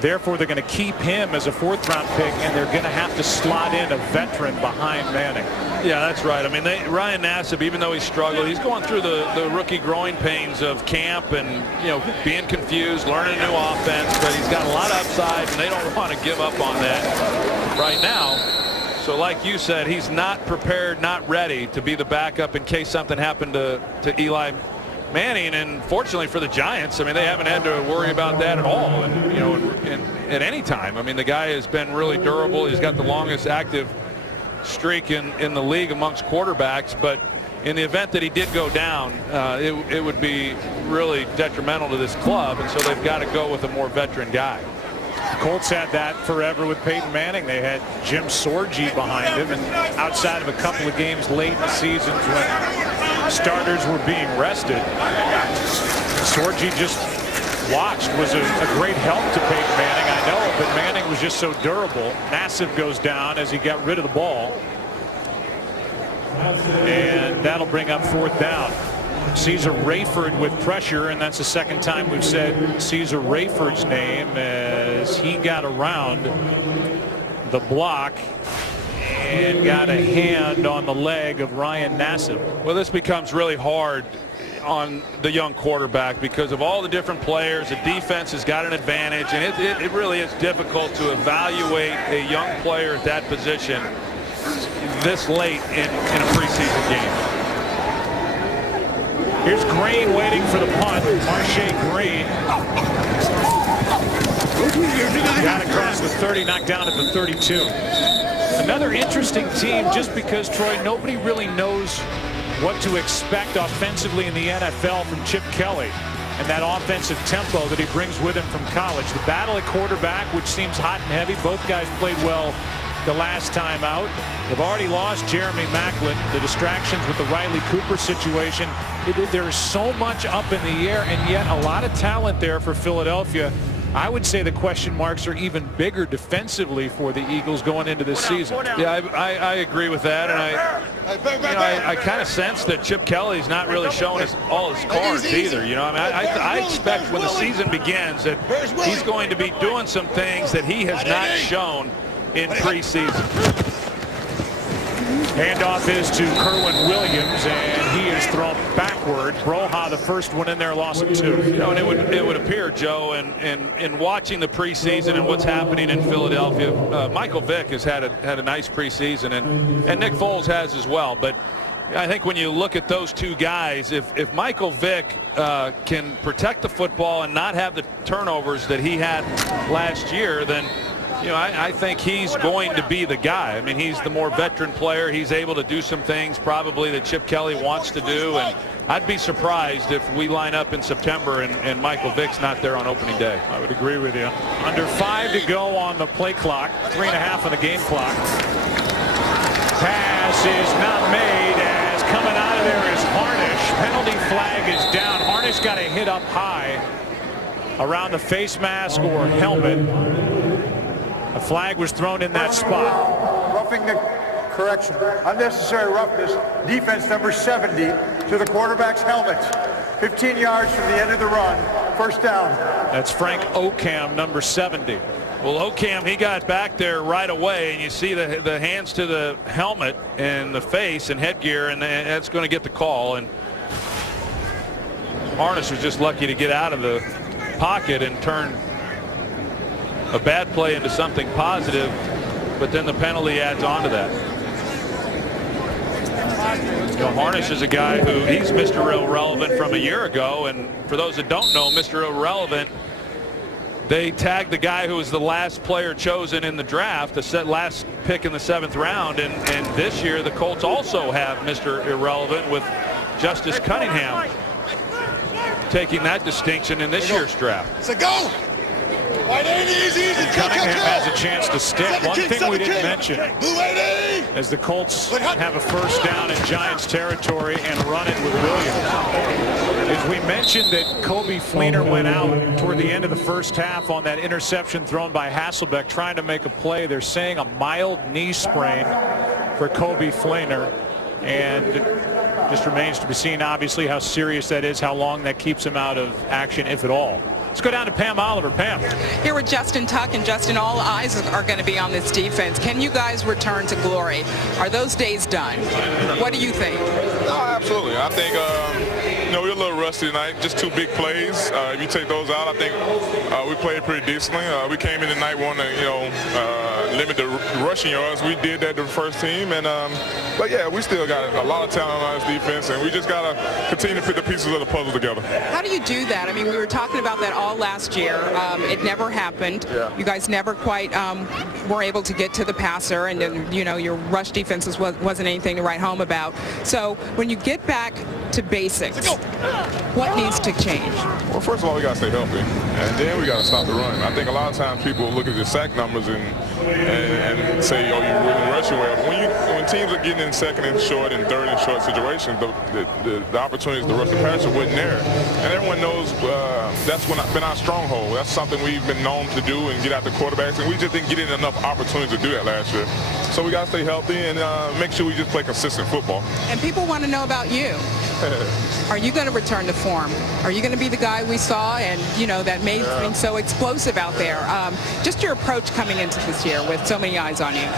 Therefore, they're going to keep him as a 4th-round pick, and they're going to have to slot in a veteran behind Manning. Yeah, that's right. I mean, Ryan Nassib, even though he struggled, he's going through the rookie growing pains of camp and, being confused, learning a new offense. But he's got a lot of upside, and they don't want to give up on that right now. So like you said, he's not prepared, not ready to be the backup in case something happened to Eli Manning. And fortunately for the Giants, I mean, they haven't had to worry about that at all. And, at any time, I mean, the guy has been really durable. He's got the longest active streak in the league amongst quarterbacks. But in the event that he did go down, it would be really detrimental to this club. And so they've got to go with a more veteran guy. Colts had that forever with Peyton Manning. They had Jim Sorgi behind him, and outside of a couple of games late in seasons when starters were being rested, Sorgi just watched, was a great help to Peyton Manning. I know, but Manning was just so durable. Nassib goes down as he got rid of the ball, and that'll bring up 4th down. Caesar Rayford with pressure, and that's the 2nd time we've said Caesar Rayford's name as he got around the block and got a hand on the leg of Ryan Nassib. Well, this becomes really hard on the young quarterback because of all the different players. The defense has got an advantage, and it really is difficult to evaluate a young player at that position this late in a preseason game. Here's Green waiting for the punt. Marche Green. Got across the 30, knocked down at the 32. Another interesting team, just because, Troy, nobody really knows what to expect offensively in the NFL from Chip Kelly and that offensive tempo that he brings with him from college. The battle at quarterback, which seems hot and heavy. Both guys played well the last time out. They've already lost Jeremy Maclin. The distractions with the Riley Cooper situation. There's so much up in the air, and yet a lot of talent there for Philadelphia. I would say the question marks are even bigger defensively for the Eagles going into this season. Yeah, I agree with that, and I kind of sense that Chip Kelly's not really showing all his cards either. You know, I mean, I expect when the season begins that he's going to be doing some things that he has not shown in preseason. Handoff is to Kerwin Williams, and he is thrown backward. Broha, the first one in there, lost it too. You know, and it would appear, Joe, in watching the preseason and what's happening in Philadelphia, Michael Vick has had a nice preseason, and Nick Foles has as well. But I think when you look at those two guys, if Michael Vick can protect the football and not have the turnovers that he had last year, then you know, I think he's going to be the guy. I mean, he's the more veteran player. He's able to do some things probably that Chip Kelly wants to do. And I'd be surprised if we line up in September and Michael Vick's not there on opening day. I would agree with you. Under 5 to go on the play clock. 3.5 on the game clock. Pass is not made as coming out of there is Harnish. Penalty flag is down. Harnish got a hit up high around the face mask or helmet. A flag was thrown in that spot. Roughing the correction. Unnecessary roughness. Defense number 70 to the quarterback's helmet. 15 yards from the end of the run. First down. That's Frank Okam, number 70. Well, Okam, he got back there right away, and you see the hands to the helmet and the face and headgear, and that's going to get the call. And Harnish was just lucky to get out of the pocket and turn a bad play into something positive, but then the penalty adds on to that. You know, Harnish is a guy who he's Mr. Irrelevant from a year ago, and for those that don't know, Mr. Irrelevant, they tagged the guy who was the last player chosen in the draft, the last pick in the 7th round, and this year the Colts also have Mr. Irrelevant with Justice Cunningham taking that distinction in this year's draft. It's a go. Cunningham has a chance to stick. One thing we didn't mention, as the Colts have a first down in Giants territory and run it with Williams, is we mentioned that Kobe Fleener went out toward the end of the first half on that interception thrown by Hasselbeck trying to make a play. They're saying a mild knee sprain for Kobe Fleener, and just remains to be seen obviously how serious that is, how long that keeps him out of action, if at all. Let's go down to Pam Oliver. Pam. Here with Justin Tuck, and Justin, all eyes are going to be on this defense. Can you guys return to glory? Are those days done? What do you think? No, absolutely. I think you know, we're a little rusty tonight. Just 2 big plays. If you take those out, I think we played pretty decently. We came in tonight wanting to, limit the rushing yards. We did that to the first team, and but yeah, we still got a lot of talent on this defense, and we just got to continue to put the pieces of the puzzle together. How do you do that? I mean, we were talking about that all last year. It never happened. Yeah. You guys never quite were able to get to the passer, and then, you know, your rush defenses wasn't anything to write home about. So when you get back to basics, what needs to change? Well, first of all, we got to stay healthy, and then we got to stop the run. I think a lot of times people look at the sack numbers and say, oh, you're really rushing well. But when teams are getting in 2nd and short and 3rd and short situations, the opportunities to rush the passer wasn't there. And everyone knows that's been our stronghold. That's something we've been known to do and get out the quarterbacks, and we just didn't get enough opportunities to do that last year. So we got to stay healthy and make sure we just play consistent football. And people want to know about you. Are you going to return to form? Are you going to be the guy we saw and, you know, that made things so explosive out there? Just your approach coming into this year with so many eyes on you.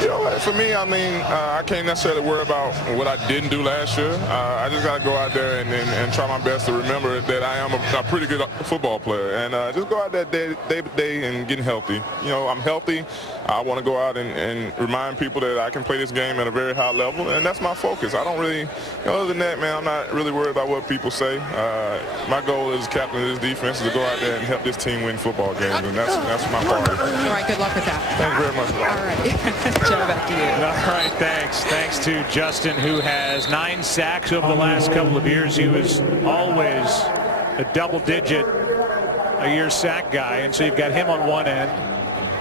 You know what, for me, I mean, I can't necessarily worry about what I didn't do last year. I just got to go out there and try my best to remember that I am a pretty good football player, and just go out there day to day and getting healthy. You know, I'm healthy. I want to go out and remind people that I can play this game at a very high level, and that's my focus. I don't really, other than that, man, I'm not really worried about what people say. My goal as captain of this defense is to go out there and help this team win football games, and that's my part. All right, good luck with that. Thank you very much. All right. Joe, back to you. All right, thanks. Thanks to Justin, who has 9 sacks over the last couple of years. He was always a double-digit a year sack guy, and so you've got him on one end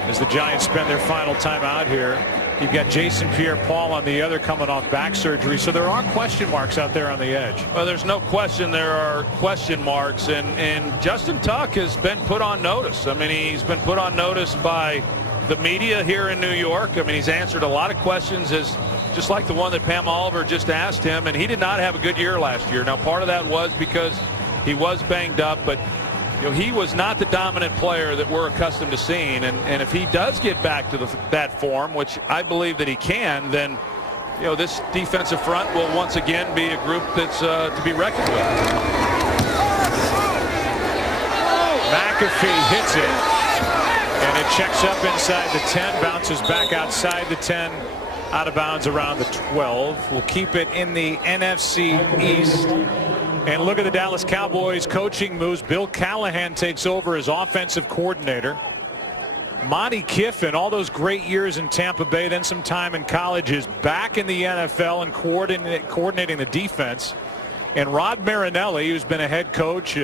as the Giants spend their final time out here. You've got Jason Pierre-Paul on the other, coming off back surgery. So there are question marks out there on the edge. Well, there's no question there are question marks, and Justin Tuck has been put on notice. I mean, he's been put on notice by the media here in New York. I mean, he's answered a lot of questions, just like the one that Pam Oliver just asked him, and he did not have a good year last year. Now, part of that was because he was banged up, but he was not the dominant player that we're accustomed to seeing, and if he does get back to that form, which I believe that he can, then this defensive front will once again be a group that's to be reckoned with. McAfee hits it, and it checks up inside the 10, bounces back outside the 10, out of bounds around the 12. We'll keep it in the NFC East. And look at the Dallas Cowboys coaching moves. Bill Callahan takes over as offensive coordinator. Monty Kiffin, all those great years in Tampa Bay, then some time in college, is back in the NFL and coordinating the defense. And Rod Marinelli, who's been a head coach,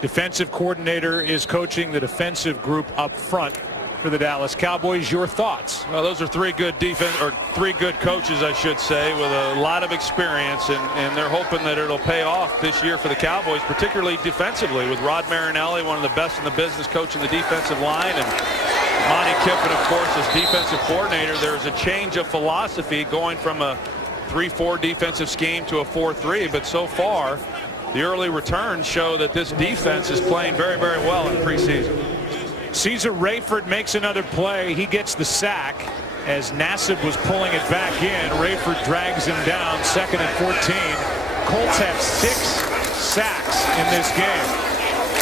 defensive coordinator, is coaching the defensive group up front for the Dallas Cowboys. Your thoughts? Well, those are three good coaches, I should say, with a lot of experience, and they're hoping that it'll pay off this year for the Cowboys, particularly defensively, with Rod Marinelli, one of the best in the business, coaching the defensive line, and Monty Kiffin, of course, as defensive coordinator. There's a change of philosophy going from a 3-4 defensive scheme to a 4-3, but so far the early returns show that this defense is playing very, very well in preseason. Caesar Rayford makes another play. He gets the sack as Nassib was pulling it back in. Rayford drags him down, 2nd and 14. Colts have 6 sacks in this game.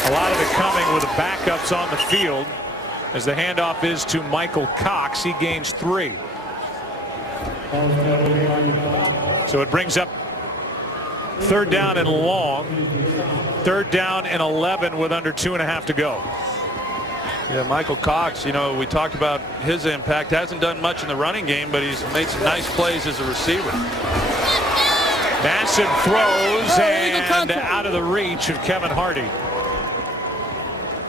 A lot of it coming with the backups on the field as the handoff is to Michael Cox. He gains 3. So it brings up 3rd down and long. 3rd down and 11 with under 2.5 to go. Yeah, Michael Cox, we talked about his impact. Hasn't done much in the running game, but he's made some nice plays as a receiver. Massive throws and out of the reach of Kevin Hardy.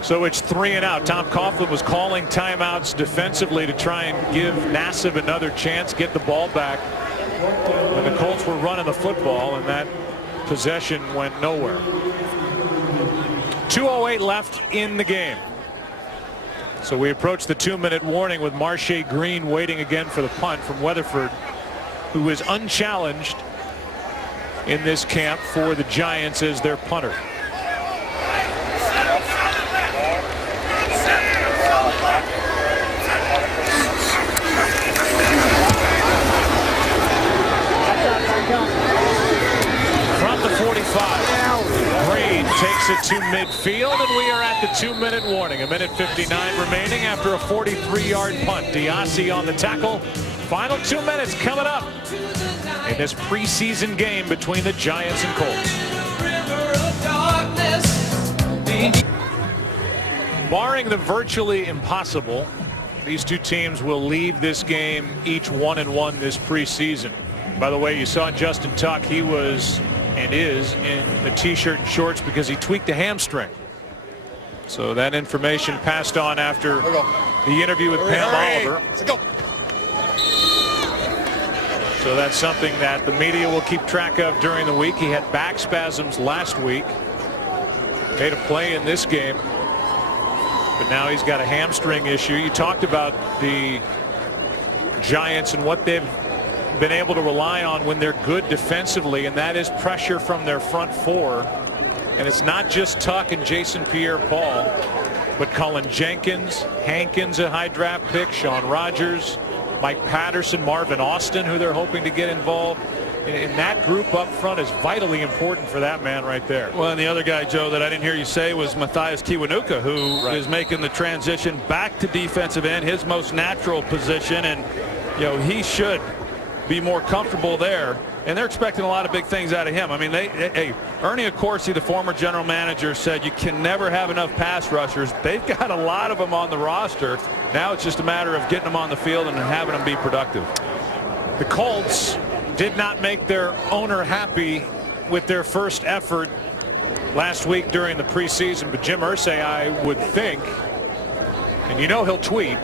So it's 3 and out. Tom Coughlin was calling timeouts defensively to try and give Nassib another chance, get the ball back. And the Colts were running the football, and that possession went nowhere. 2:08 left in the game. So we approach the 2-minute warning with Marche Green waiting again for the punt from Weatherford, who is unchallenged in this camp for the Giants as their punter. From the 45. Green takes it to midfield, and we are at the 2-minute warning. 1:59 remaining after a 43-yard punt. Diassi on the tackle. Final 2 minutes coming up in this preseason game between the Giants and Colts. Barring the virtually impossible, these two teams will leave this game each 1-1 this preseason. By the way, you saw Justin Tuck. He was and is in the t-shirt and shorts because he tweaked a hamstring. So that information passed on after the interview with Pam Oliver. So that's something that the media will keep track of during the week. He had back spasms last week. Made a play in this game. But now he's got a hamstring issue. You talked about the Giants and what they've been able to rely on when they're good defensively, and that is pressure from their front four. And it's not just Tuck and Jason Pierre-Paul, but Cullen Jenkins, Hankins, a high draft pick, Sean Rogers, Mike Patterson, Marvin Austin, who they're hoping to get involved. And that group up front is vitally important for that man right there. Well, and the other guy, Joe, that I didn't hear you say was Matthias Kiwanuka, who is making the transition back to defensive end, his most natural position, and he should be more comfortable there And they're expecting a lot of big things out of him. I mean, Ernie Accorsi, the former general manager, said you can never have enough pass rushers. They've got a lot of them on the roster. Now it's just a matter of getting them on the field and having them be productive. The Colts did not make their owner happy with their first effort last week during the preseason, but Jim Irsay, I would think, and you know he'll tweet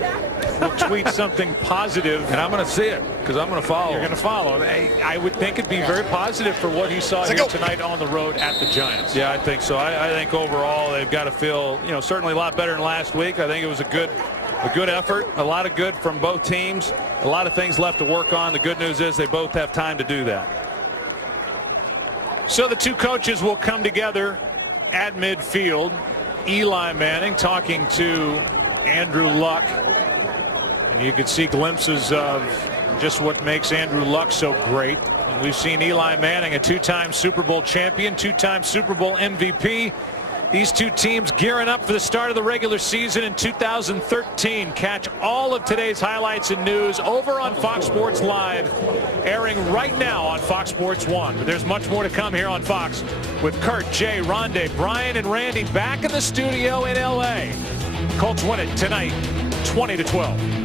something positive. And I'm going to see it because I'm going to follow. You're going to follow. I would think it'd be very positive for what he saw here tonight on the road at the Giants. Yeah, I think so. I think overall they've got to feel, certainly a lot better than last week. I think it was a good effort, a lot of good from both teams, a lot of things left to work on. The good news is they both have time to do that. So the two coaches will come together at midfield. Eli Manning talking to Andrew Luck. And you can see glimpses of just what makes Andrew Luck so great. And we've seen Eli Manning, a two-time Super Bowl champion, two-time Super Bowl MVP. These two teams gearing up for the start of the regular season in 2013. Catch all of today's highlights and news over on Fox Sports Live, airing right now on Fox Sports 1. But there's much more to come here on Fox with Kurt, Jay, Rondé, Brian, and Randy back in the studio in L.A. Colts win it tonight, 20-12.